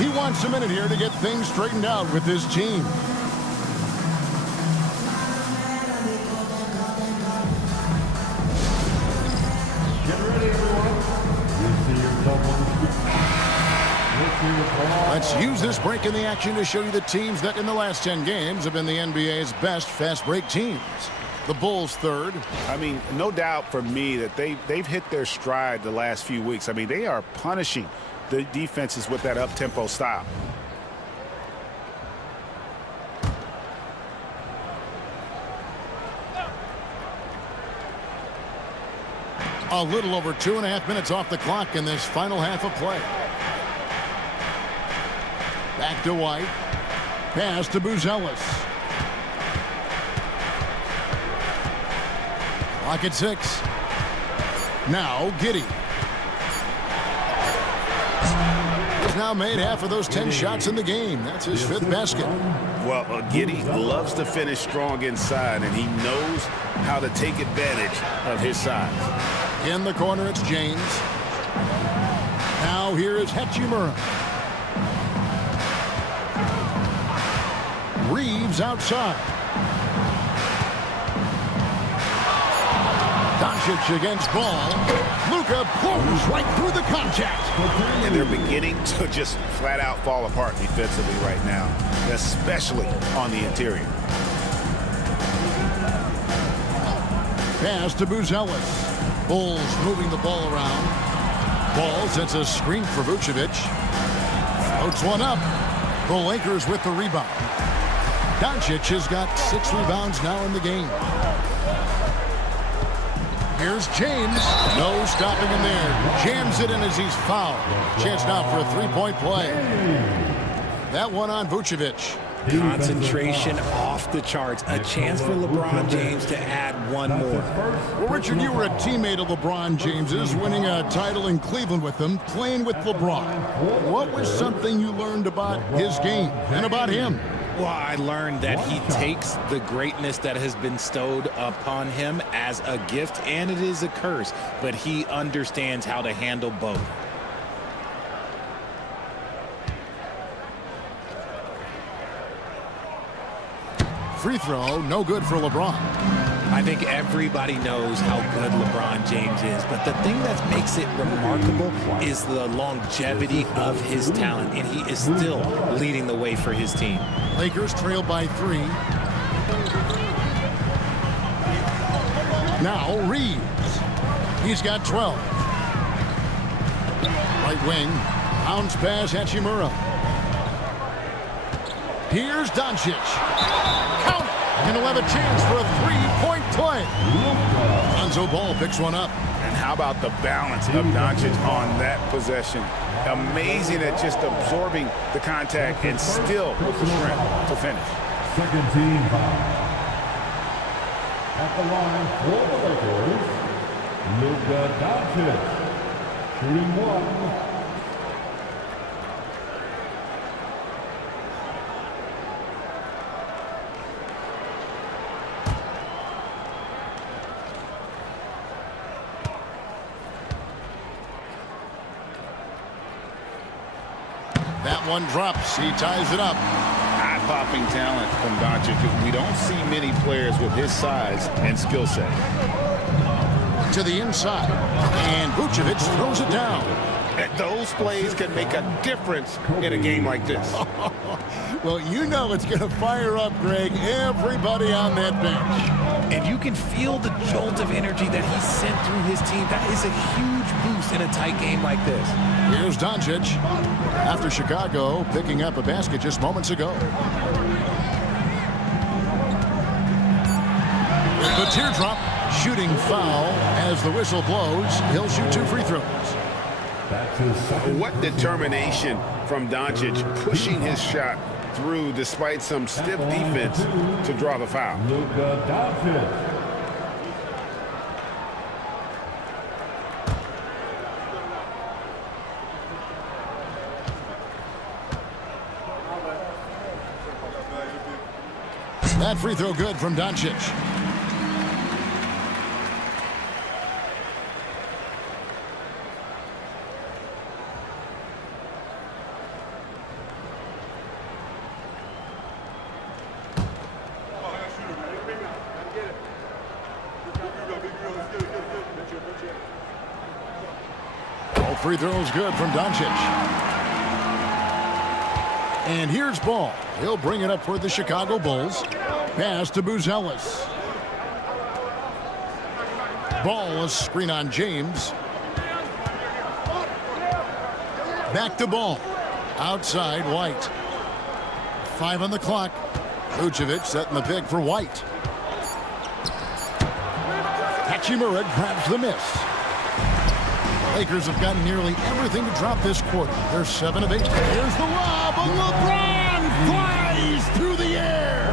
He wants a minute here to get things straightened out with his team. Get ready, everyone. You see your double. Let's use this break in the action to show you the teams that in the last 10 games have been the NBA's best fast break teams. The Bulls third. I mean, no doubt for me that they've hit their stride the last few weeks. I mean, they are punishing the defenses with that up-tempo style. A little over 2.5 minutes off the clock in this final half of play. Back to White. Pass to Buzelis. Clock at 6. Now Giddey. He's now made half of those 10 shots in the game. That's his 5th basket. Well, Giddey loves to finish strong inside, and he knows how to take advantage of his size. In the corner, it's James. Now here is Hachimura. Reeves outside. Doncic against Ball. Luka pulls right through the contact. And they're beginning to just flat out fall apart defensively right now, especially on the interior. Pass to Buzelis. Bulls moving the ball around. Ball sets a screen for Vucevic. Floats one up. The Lakers with the rebound. Doncic has got 6 rebounds now in the game. Here's James. No stopping him there. Jams it in as he's fouled. Chance now for a 3-point play. That one on Vucevic. Concentration off the charts. A chance for LeBron James to add one more. Well, Richard, you were a teammate of LeBron James's, winning a title in Cleveland with him, playing with LeBron. What was something you learned about his game and about him? Well, I learned that he takes the greatness that has been bestowed upon him as a gift, and it is a curse, but he understands how to handle both. Free throw, no good for LeBron. I think everybody knows how good LeBron James is, but the thing that makes it remarkable is the longevity of his talent, and he is still leading the way for his team. Lakers trail by 3. Now Reeves. He's got 12. Right wing. Bounce pass Hachimura. Here's Doncic. Count it. And he'll have a chance for a 3-point play. Lonzo Ball picks one up. And how about the balance of Doncic on that possession? Amazing at just absorbing the contact and still with the strength to finish. Second team foul. At the line for the Lakers, Luka Doncic, shooting 1. That one drops. He ties it up. Eye-popping talent from Doncic. We don't see many players with his size and skill set. to the inside. And Vucevic throws it down. Those plays can make a difference in a game like this. Well, you know it's going to fire up, Greg, everybody on that bench. And you can feel the jolt of energy that he sent through his team. That is a huge boost in a tight game like this. Here's Doncic after Chicago picking up a basket just moments ago. The teardrop shooting foul as the whistle blows. He'll shoot 2 free throws. What determination from Doncic, pushing his shot through despite some stiff defense to draw the foul. That free throw good from Doncic. Free throws good from Doncic. And here's Ball. He'll bring it up for the Chicago Bulls. Pass to Buzelis. Ball, a screen on James. Back to Ball. Outside White. 5 on the clock. Vucevic setting the pick for White. Hachimura grabs the miss. Lakers have gotten nearly everything to drop this quarter. They're 7 of 8. Here's the lob. LeBron flies through the air.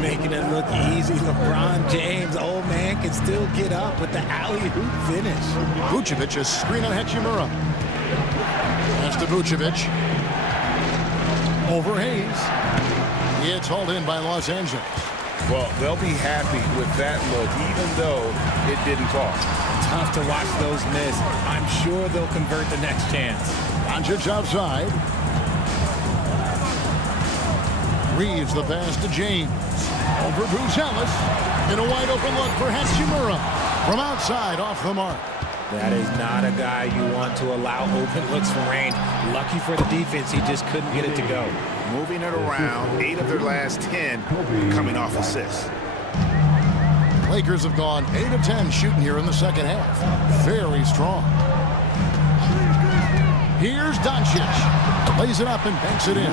Making it look easy. LeBron James, old man, can still get up with the alley-oop finish. Vucevic, a screen on Hachimura. Pass to Vucevic. Over Hayes. It's hauled in by Los Angeles. Well, they'll be happy with that look, even though it didn't fall. Tough to watch those miss. I'm sure they'll convert the next chance. Doncic outside. Reeves the pass to James. Over Buzelis. In a wide open look for Hachimura. From outside, off the mark. That is not a guy you want to allow open looks from range. Lucky for the defense, he just couldn't get it to go. Moving it around, 8 of their last 10 coming off assists. Lakers have gone 8 of 10 shooting here in the second half. Very strong. Here's Doncic. Lays it up and banks it in.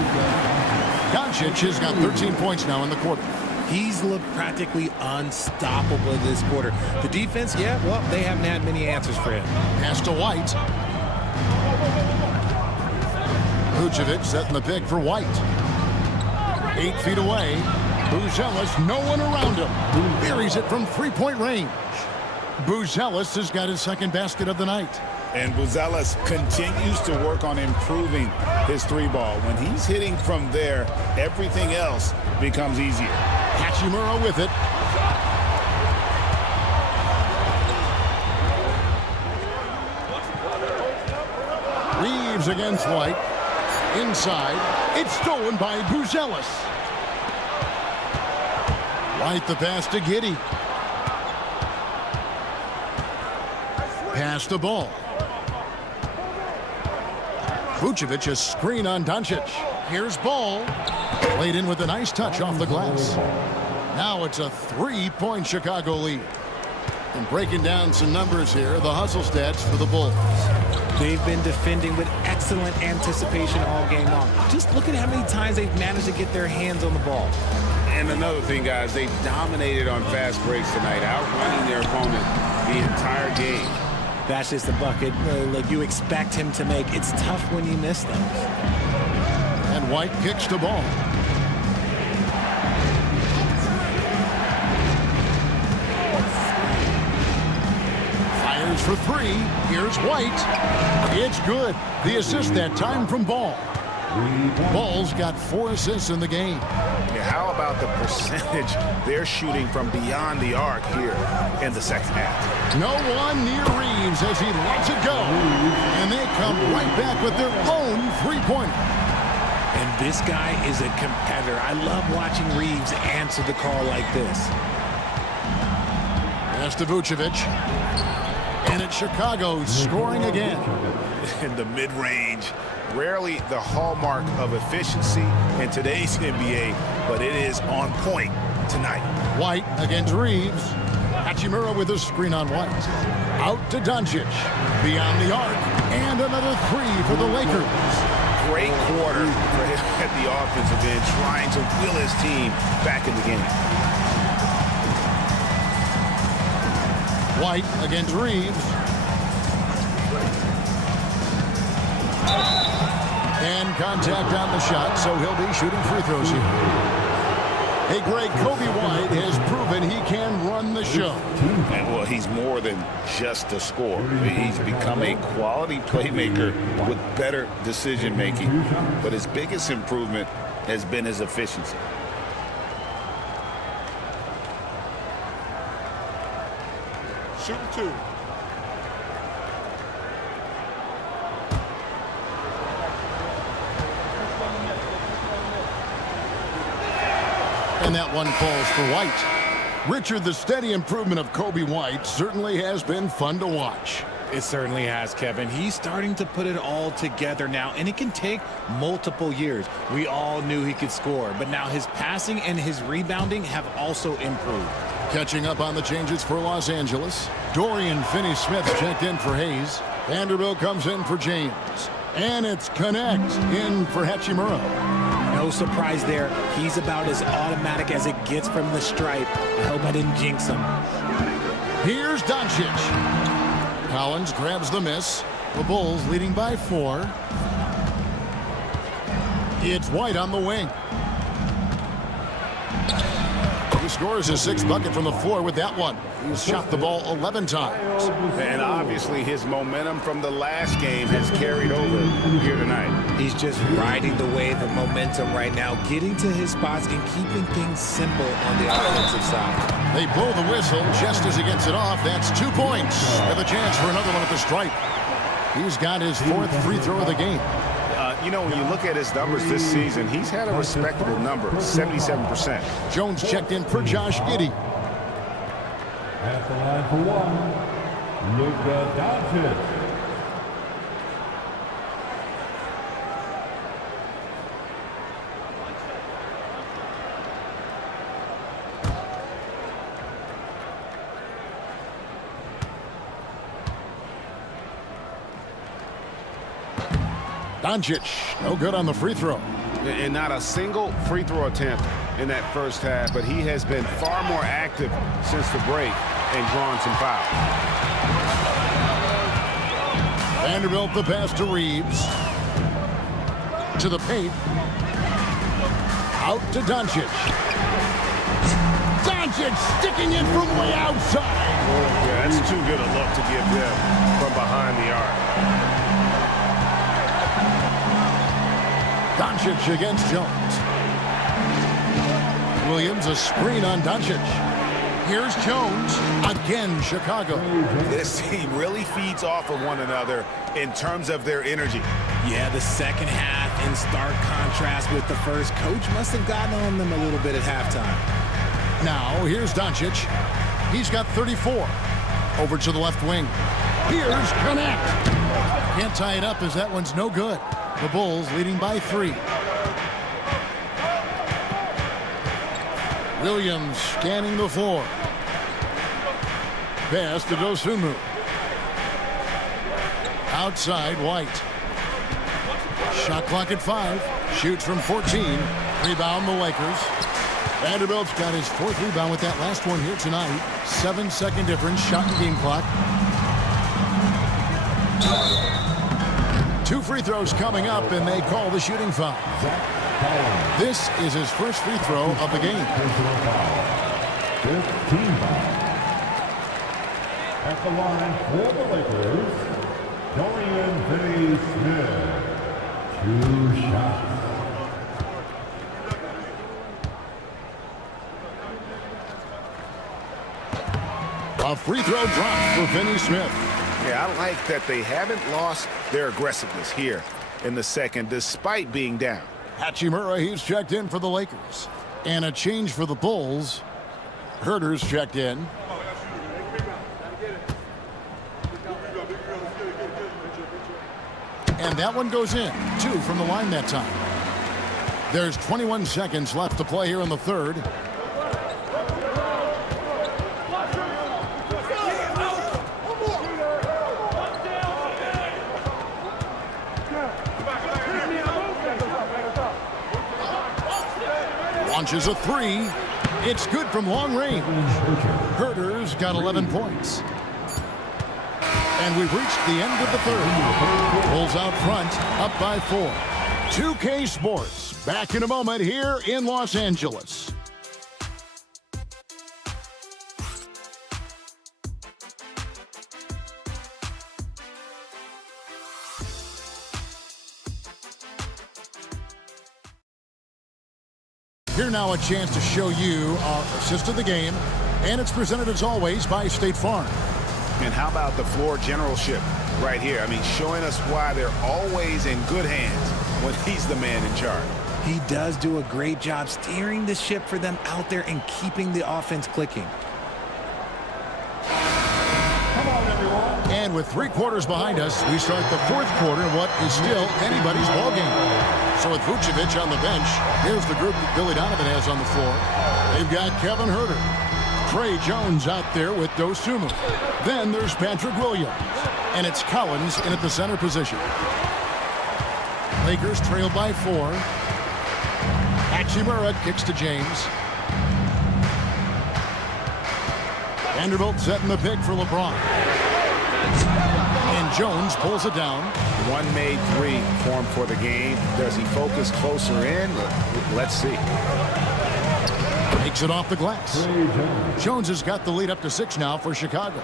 Doncic has got 13 points now in the quarter. He's looked practically unstoppable this quarter. The defense, yeah, well, they haven't had many answers for him. Pass to White. Vucevic setting the pick for White. 8 feet away. Buzelis, no one around him. Buries it from 3-point range. Buzelis has got his second basket of the night. And Buzelis continues to work on improving his 3-ball. When he's hitting from there, everything else becomes easier. Hachimura with it. Reeves against White. Inside. It's stolen by Buzelis. White the pass to Giddey. Pass the ball. Vucevic, a screen on Doncic. Here's Ball. Played in with a nice touch off the glass. Now it's a 3-point Chicago lead. And breaking down some numbers here, the hustle stats for the Bulls. They've been defending with excellent anticipation all game long. Just look at how many times they've managed to get their hands on the ball. And another thing, guys, they dominated on fast breaks tonight, outrunning their opponent the entire game. That's just a bucket like you expect him to make. It's tough when you miss those. And White kicks the ball. Fires for 3. Here's White. It's good. The assist that time from Ball. Ball's got 4 assists in the game. Yeah, how about the percentage they're shooting from beyond the arc here in the second half? No one near Reeves as he lets it go. And they come right back with their own 3-pointer. And this guy is a competitor. I love watching Reeves answer the call like this. Pass to Vucevic. And it's Chicago scoring again. In the mid-range, rarely the hallmark of efficiency in today's NBA, but it is on point tonight. White against Reeves. Hachimura with a screen on White. Out to Doncic. Beyond the arc. And another three for the Lakers. Great quarter for him at the offensive end, trying to will his team back in the game. White against Reeves. And contact on the shot, so he'll be shooting free throws here. Hey, Greg, Kobe White has proven he can run the show. And, well, he's more than just a scorer. He's become a quality playmaker with better decision-making. But his biggest improvement has been his efficiency. Shoot two. And that one falls for White. Richard, the steady improvement of Kobe White certainly has been fun to watch. It certainly has, Kevin. He's starting to put it all together now, and it can take multiple years. We all knew he could score, but now his passing and his rebounding have also improved. Catching up on the changes for Los Angeles. Dorian Finney-Smith checked in for Hayes. Vanderbilt comes in for James. And it's Connect in for Hachimura. No surprise there. He's about as automatic as it gets from the stripe. I hope I didn't jinx him. Here's Doncic. Collins grabs the miss. The Bulls leading by 4. It's White on the wing. He scores his 6th bucket from the floor with that one. He's shot the ball 11 times. And obviously his momentum from the last game has carried over here tonight. He's just riding the wave of momentum right now, getting to his spots and keeping things simple on the offensive side. They blow the whistle just as he gets it off. That's 2 points with a chance for another one at the stripe. He's got his 4th free throw of the game. You know, when you look at his numbers this season, he's had a respectable number, 77%. Jones checked in for Josh Giddey. At the line for one, Luka Doncic. Doncic, no good on the free throw. And not a single free throw attempt in that first half, but he has been far more active since the break and drawn some fouls. Vanderbilt the pass to Reeves. To the paint. Out to Doncic. Doncic sticking in from way outside. Yeah, that's too good a look to give them from behind the arc. Doncic against Jones. Williams a screen on Doncic. Here's Jones. Again, Chicago. This team really feeds off of one another in terms of their energy. Yeah, the second half in stark contrast with the first. Coach must have gotten on them a little bit at halftime. Now, here's Doncic. He's got 34. Over to the left wing. Here's Connect. Can't tie it up as that one's no good. The Bulls leading by 3. Williams scanning the floor. Pass to Dosunmu. Outside, White. Shot clock at 5. Shoots from 14. Rebound the Lakers. Vanderbilt's got his 4th rebound with that last one here tonight. 7-second difference, shot and game clock. 2 free throws coming up, and they call the shooting foul. This is his first free throw of the game. 15 at the line for the Lakers, Dorian Finney-Smith. 2 shots. A free throw drop for Finney-Smith. Yeah, I like that they haven't lost their aggressiveness here in the second, despite being down. Hachimura, he's checked in for the Lakers. And a change for the Bulls. Herter's checked in. And that one goes in. 2 from the line that time. There's 21 seconds left to play here in the third. Launches a 3. It's good from long range. Herder's got 11 points. And we've reached the end of the third. Bulls out front, up by 4. 2K Sports, back in a moment here in Los Angeles. Here now a chance to show you our assist of the game, and it's presented as always by State Farm. And how about the floor generalship right here? I mean, showing us why they're always in good hands when he's the man in charge. He does do a great job steering the ship for them out there and keeping the offense clicking. And with 3 quarters behind us, we start the fourth quarter in what is still anybody's ball game. So with Vucevic on the bench, here's the group that Billy Donovan has on the floor. They've got Kevin Herder, Trey Jones out there with Dosunmu. Then there's Patrick Williams, and it's Collins in at the center position. Lakers trail by 4. Hachimura kicks to James. Vanderbilt setting the pick for LeBron. And Jones pulls it down. One made 3 formed for the game. Does he focus closer in? Let's see. Takes it off the glass. Jones has got the lead up to 6 now for Chicago.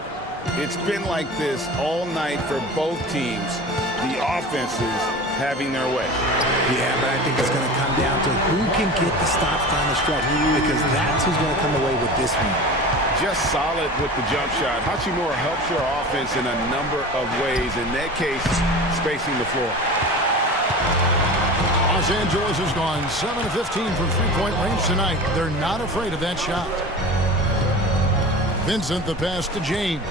It's been like this all night for both teams. The offenses having their way. Yeah, but I think it's going to come down to who can get the stops down the stretch, because that's who's going to come away with this one. Just solid with the jump shot. Hachimura helps your offense in a number of ways. In that case, spacing the floor. Los Angeles has gone 7 of 15 from three-point range tonight. They're not afraid of that shot. Vincent the pass to James.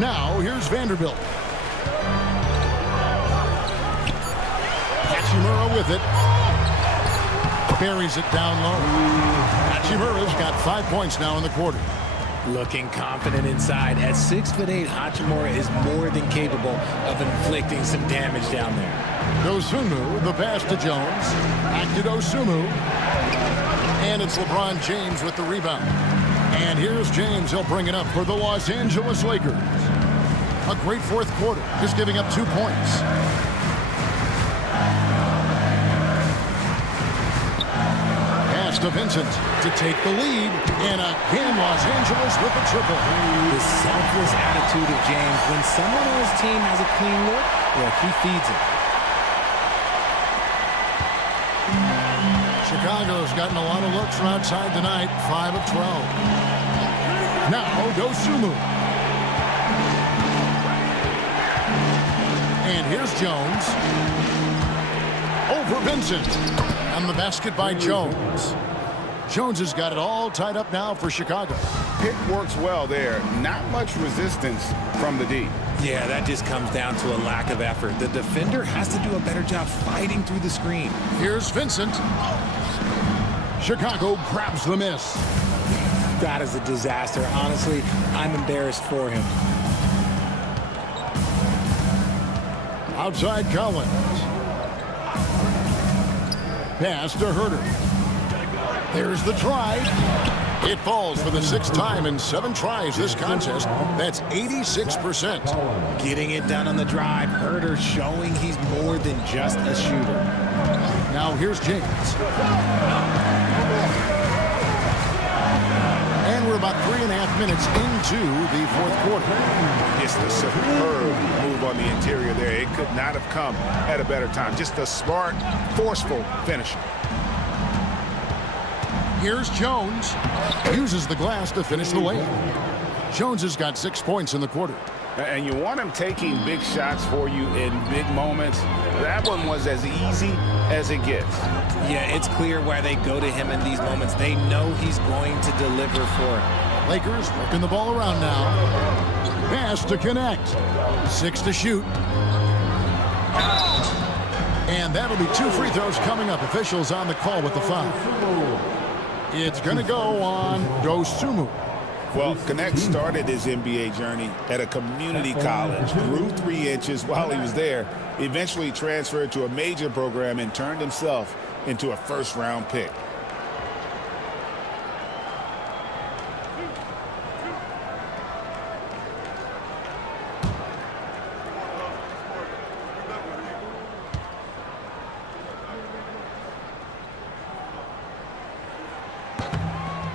Now here's Vanderbilt. Hachimura with it. Buries it down low. Hachimura's got 5 points now in the quarter. Looking confident inside. At 6'8", Hachimura is more than capable of inflicting some damage down there. Dosunmu, the pass to Jones. Back to Dosunmu. And it's LeBron James with the rebound. And here's James. He'll bring it up for the Los Angeles Lakers. A great fourth quarter, just giving up 2 points. Pass to Vincent to take the lead. And again, Los Angeles with a triple. The selfless attitude of James. When someone on his team has a clean look, well, he feeds it. Chicago's gotten a lot of looks from outside tonight. 5 of 12. Now, Dosunmu. And here's Jones. Over Vincent. And the basket by Jones. Jones has got it all tied up now for Chicago. Pick works well there. Not much resistance from the D. Yeah, that just comes down to a lack of effort. The defender has to do a better job fighting through the screen. Here's Vincent. Chicago grabs the miss. That is a disaster. Honestly, I'm embarrassed for him. Outside Collins. Pass to Herder. There's the try. It falls for the 6th time in 7 tries this contest. That's 86%. Getting it done on the drive. Herder showing he's more than just a shooter. Now here's James. And we're about 3.5 minutes into the fourth quarter. Just a superb move on the interior there. It could not have come at a better time. Just a smart, forceful finisher. Here's Jones. Uses the glass to finish the layup. Jones has got 6 points in the quarter. And you want him taking big shots for you in big moments. That one was as easy as it gets. Yeah, it's clear why they go to him in these moments. They know he's going to deliver for it. Lakers working the ball around now. Pass to connect. 6 to shoot. And that'll be 2 free throws coming up. Officials on the call with the foul. It's going to go on Dosunmu. Well, Connect started his NBA journey at a community college, grew 3 inches while he was there, eventually transferred to a major program and turned himself into a first-round pick.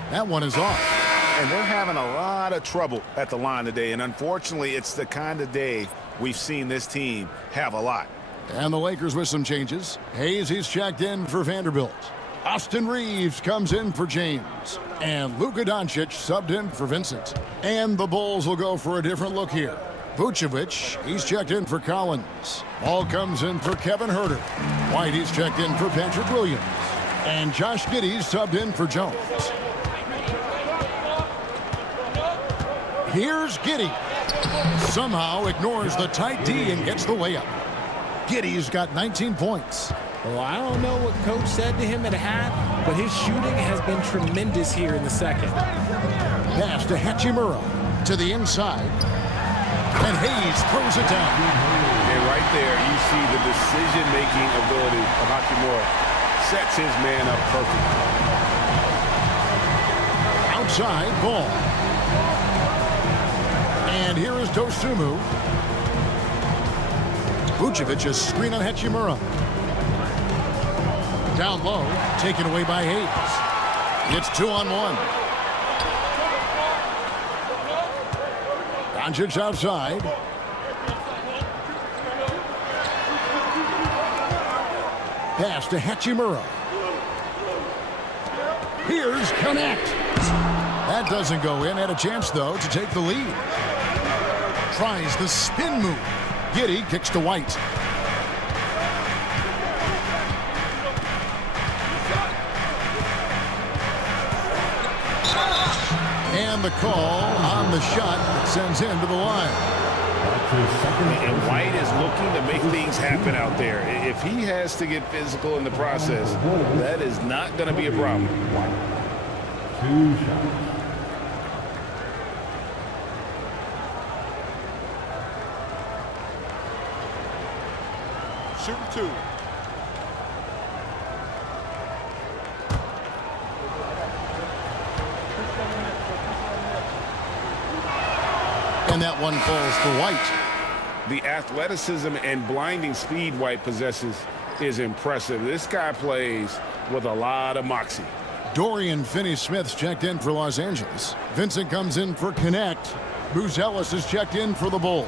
That one is off. And they're having a lot of trouble at the line today, and unfortunately, it's the kind of day we've seen this team have a lot. And the Lakers with some changes. Hayes, he's checked in for Vanderbilt. Austin Reeves comes in for James. And Luka Doncic subbed in for Vincent. And the Bulls will go for a different look here. Vucevic, he's checked in for Collins. Ball comes in for Kevin Huerter. White, he's checked in for Patrick Williams. And Josh Giddey subbed in for Jones. Here's Giddey. Somehow ignores the tight D and gets the layup. Giddey's got 19 points. Well, I don't know what coach said to him at half, but his shooting has been tremendous here in the second. Pass to Hachimura to the inside. And Hayes throws it down. And right there, you see the decision-making ability of Hachimura. Sets his man up perfect. Outside ball. And here is Dosunmu. Vucevic is screen on Hachimura. Down low, taken away by Hayes. It's 2-on-1. Doncic outside. Pass to Hachimura. Here's Connect. That doesn't go in. Had a chance, though, to take the lead. Tries the spin move. Giddey kicks to White. And the call on the shot that sends him to the line. And White is looking to make things happen out there. If he has to get physical in the process, that is not going to be a problem. 2 shots. Shooting 2. And that one falls for White. The athleticism and blinding speed White possesses is impressive. This guy plays with a lot of moxie. Dorian Finney-Smith's checked in for Los Angeles. Vincent comes in for Connect. Buzelis is checked in for the Bulls.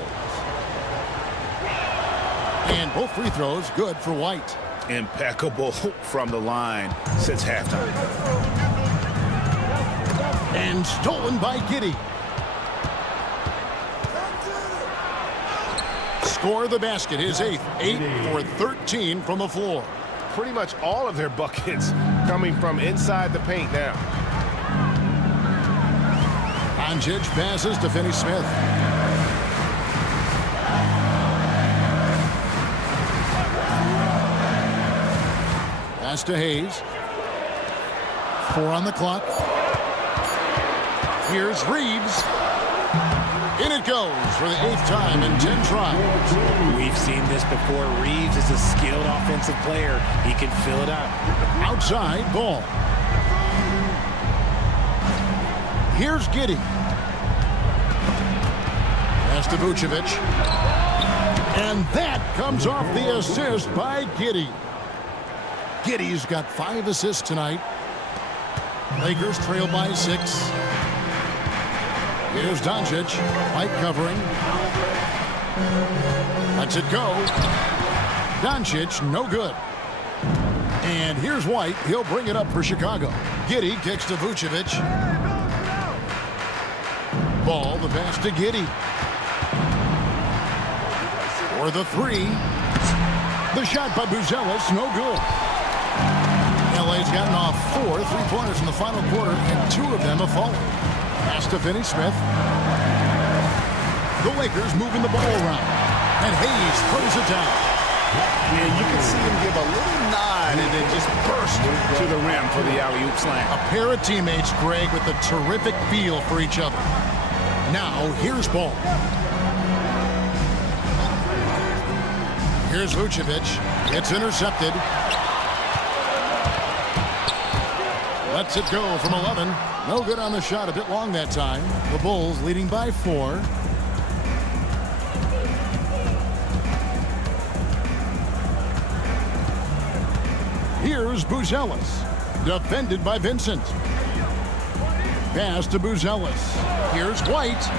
And both free throws good for White. Impeccable from the line since halftime. And stolen by Giddey. Score the basket, his 8th. 8 for 13 from the floor. Pretty much all of their buckets coming from inside the paint now. Doncic passes to Finney-Smith. Pass to Hayes. 4 on the clock. Here's Reeves. In it goes for the 8th time in 10 tries. We've seen this before. Reeves is a skilled offensive player. He can fill it up. Outside ball. Here's Giddey. Pass to Vucevic. And that comes off the assist by Giddey. Giddey's got 5 assists tonight. Lakers trail by 6. Here's Doncic. White covering. Lets it go. Doncic, no good. And here's White. He'll bring it up for Chicago. Giddey kicks to Vucevic. Ball, the pass to Giddey. For the 3. The shot by Buzelis, no good. LA's gotten off 4 3-pointers in the final quarter, and 2 of them have fallen. Pass to Finney-Smith. The Lakers moving the ball around. And Hayes throws it down. And you can see him give a little nod and then just burst to the rim for the alley-oop slam. A pair of teammates, Greg, with a terrific feel for each other. Now, here's Ball. Here's Vucevic. It's intercepted. Lets it go from 11. No good on the shot. A bit long that time. The Bulls leading by 4. Here's Buzelis. Defended by Vincent. Pass to Buzelis. Here's White.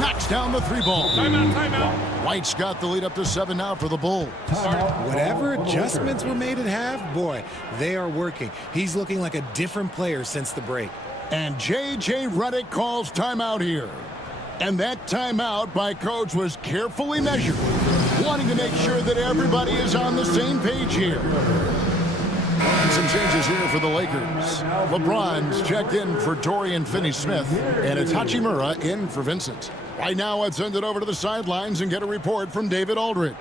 Knocks down the 3-ball. Timeout. White's got the lead up to 7 now for the Bulls. Whatever adjustments were made at half, boy, they are working. He's looking like a different player since the break. And J.J. Redick calls timeout here. And that timeout by Coach was carefully measured, wanting to make sure that everybody is on the same page here. And some changes here for the Lakers. LeBron's checked in for Dorian Finney-Smith, and it's Hachimura in for Vincent. Right now, let's send it over to the sidelines and get a report from David Aldridge.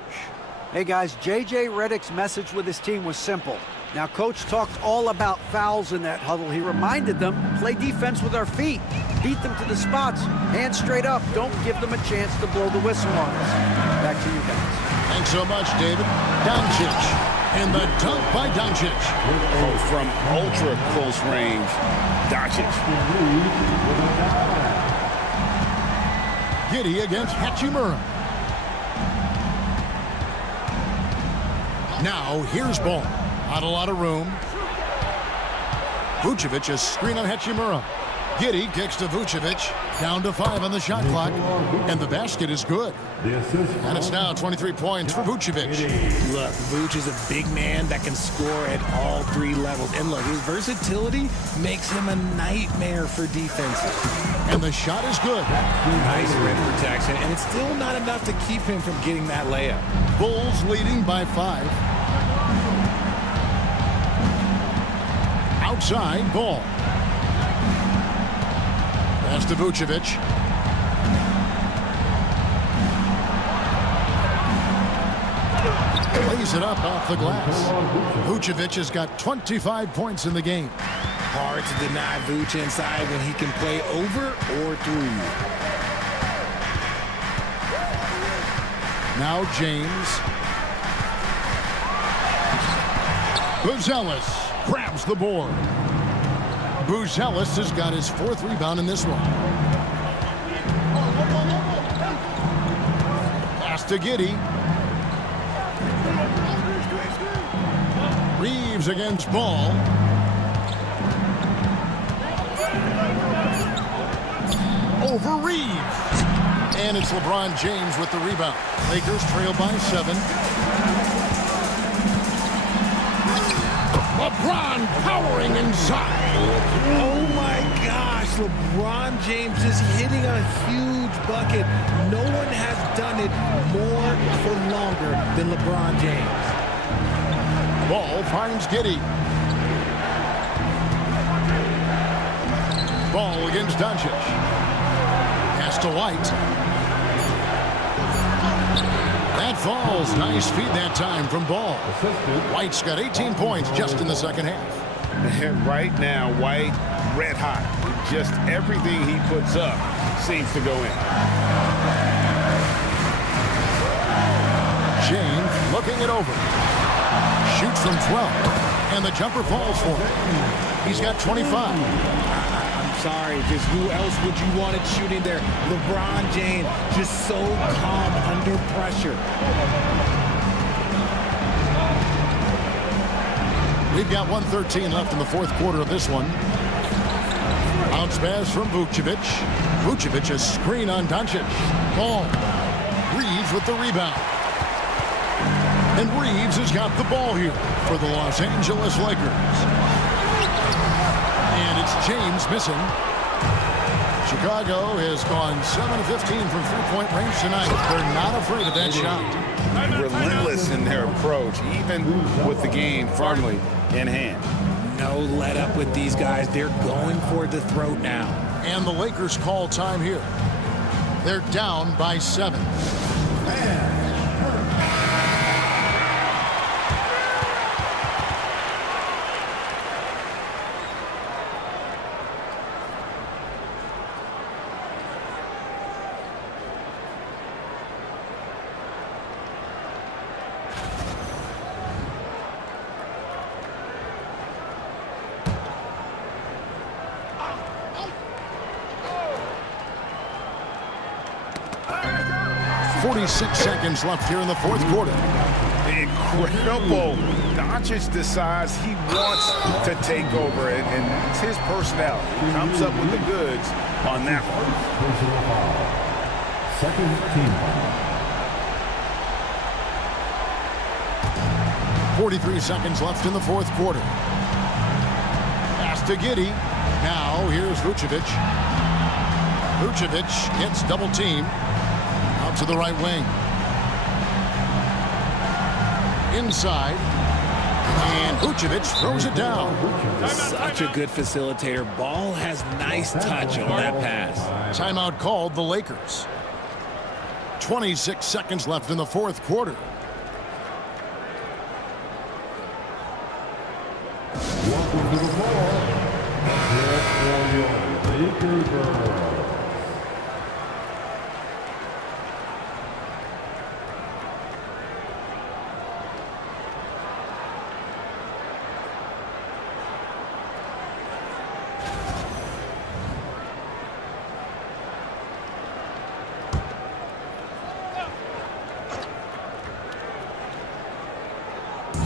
Hey guys, J.J. Redick's message with his team was simple. Now, Coach talked all about fouls in that huddle. He reminded them, play defense with our feet. Beat them to the spots. Hands straight up. Don't give them a chance to blow the whistle on us. Back to you guys. Thanks so much, David. Doncic. And the dunk by Doncic. Oh, from ultra close range, Doncic. Giddey against Hachimura. Now, here's Ball. Not a lot of room. Vucevic is screen on Hachimura. Giddey kicks to Vucevic. Down to 5 on the shot clock. And the basket is good. And it's now 23 points for Vucevic. Look, Vuce is a big man that can score at all 3 levels. And look, his versatility makes him a nightmare for defenses. And the shot is good. Nice rim protection. And it's still not enough to keep him from getting that layup. Bulls leading by 5. Outside, Ball. Pass to Vucevic. Plays it up off the glass. Vucevic has got 25 points in the game. Hard to deny Vuce inside when he can play over or through you. Now James. Buzelis grabs the board. Buzelis has got his 4th rebound in this one. Pass to Giddey. Reeves against Ball. Over Reeves. And it's LeBron James with the rebound. Lakers trail by 7. LeBron powering inside. Oh my gosh, LeBron James is hitting a huge bucket. No one has done it more for longer than LeBron James. Ball finds Giddey. Ball against Doncic. Pass to White. That falls. Nice feed that time from Ball. White's got 18 points just in the second half. And right now, White, red hot. Just everything he puts up seems to go in. James looking it over. Shoots from 12. And the jumper falls for him. He's got 25. Sorry, just who else would you want it shooting there? LeBron James, just so calm under pressure. We've got 1:13 left in the 4th quarter of this one. Bounce pass from Vucevic. Vucevic a screen on Doncic. Ball. Reeves with the rebound. And Reeves has got the ball here for the Los Angeles Lakers. And it's James missing. Chicago has gone 7 of 15 from 3-point range tonight. They're not afraid of that shot. Relentless in their approach, even with the game firmly in hand. No let up with these guys. They're going for the throat now. And the Lakers call time here. They're down by 7. Seconds left here in the fourth quarter. Incredible. Doncic decides he wants to take over, and it's his personnel. He comes up with the goods on that one. Second team. 43 seconds left in the fourth quarter. Pass to Giddey. Now here's Vucevic. Vucevic gets double teamed. Out to the right wing. Inside. And Vucevic throws it down. Such a good facilitator. Ball has nice touch on that pass. Timeout called the Lakers. 26 seconds left in the fourth quarter. Welcome to the floor. Lakers.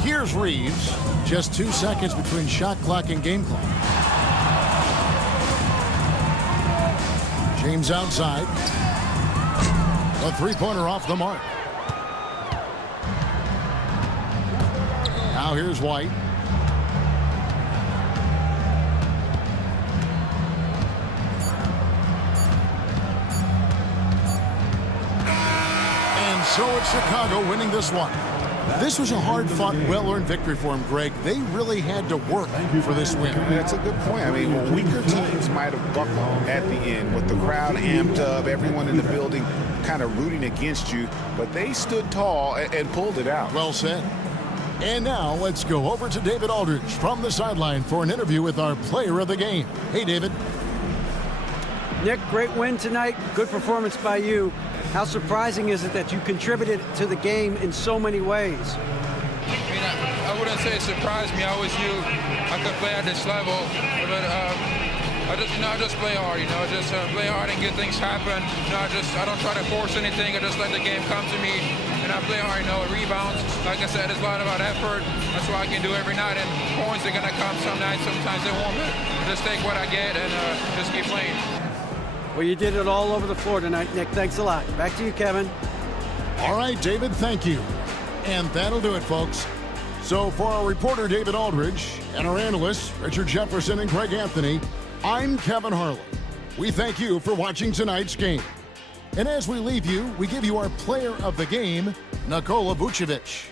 Here's Reeves. Just 2 seconds between shot clock and game clock. James outside. A three-pointer off the mark. Now here's White. And so it's Chicago winning this one. This was a hard-fought, well-earned victory for him, Greg. They really had to work for this win. That's a good point. I mean, weaker teams might have buckled at the end with the crowd amped up, everyone in the building kind of rooting against you, but they stood tall and pulled it out. Well said. And now let's go over to David Aldridge from the sideline for an interview with our player of the game. Hey, David. Nick, great win tonight. Good performance by you. How surprising is it that you contributed to the game in so many ways? I mean, I wouldn't say it surprised me. I always knew I could play at this level, but I just play hard. Just play hard and get things happen. I don't try to force anything. I just let the game come to me, and I play hard. Rebounds. Like I said, it's a lot about effort. That's what I can do every night. And points are gonna come some nights. Sometimes they won't. But just take what I get and just keep playing. Well, you did it all over the floor tonight, Nick. Thanks a lot. Back to you, Kevin. All right, David, thank you. And that'll do it, folks. So for our reporter, David Aldridge, and our analysts, Richard Jefferson and Craig Anthony, I'm Kevin Harlan. We thank you for watching tonight's game. And as we leave you, we give you our player of the game, Nikola Vucevic.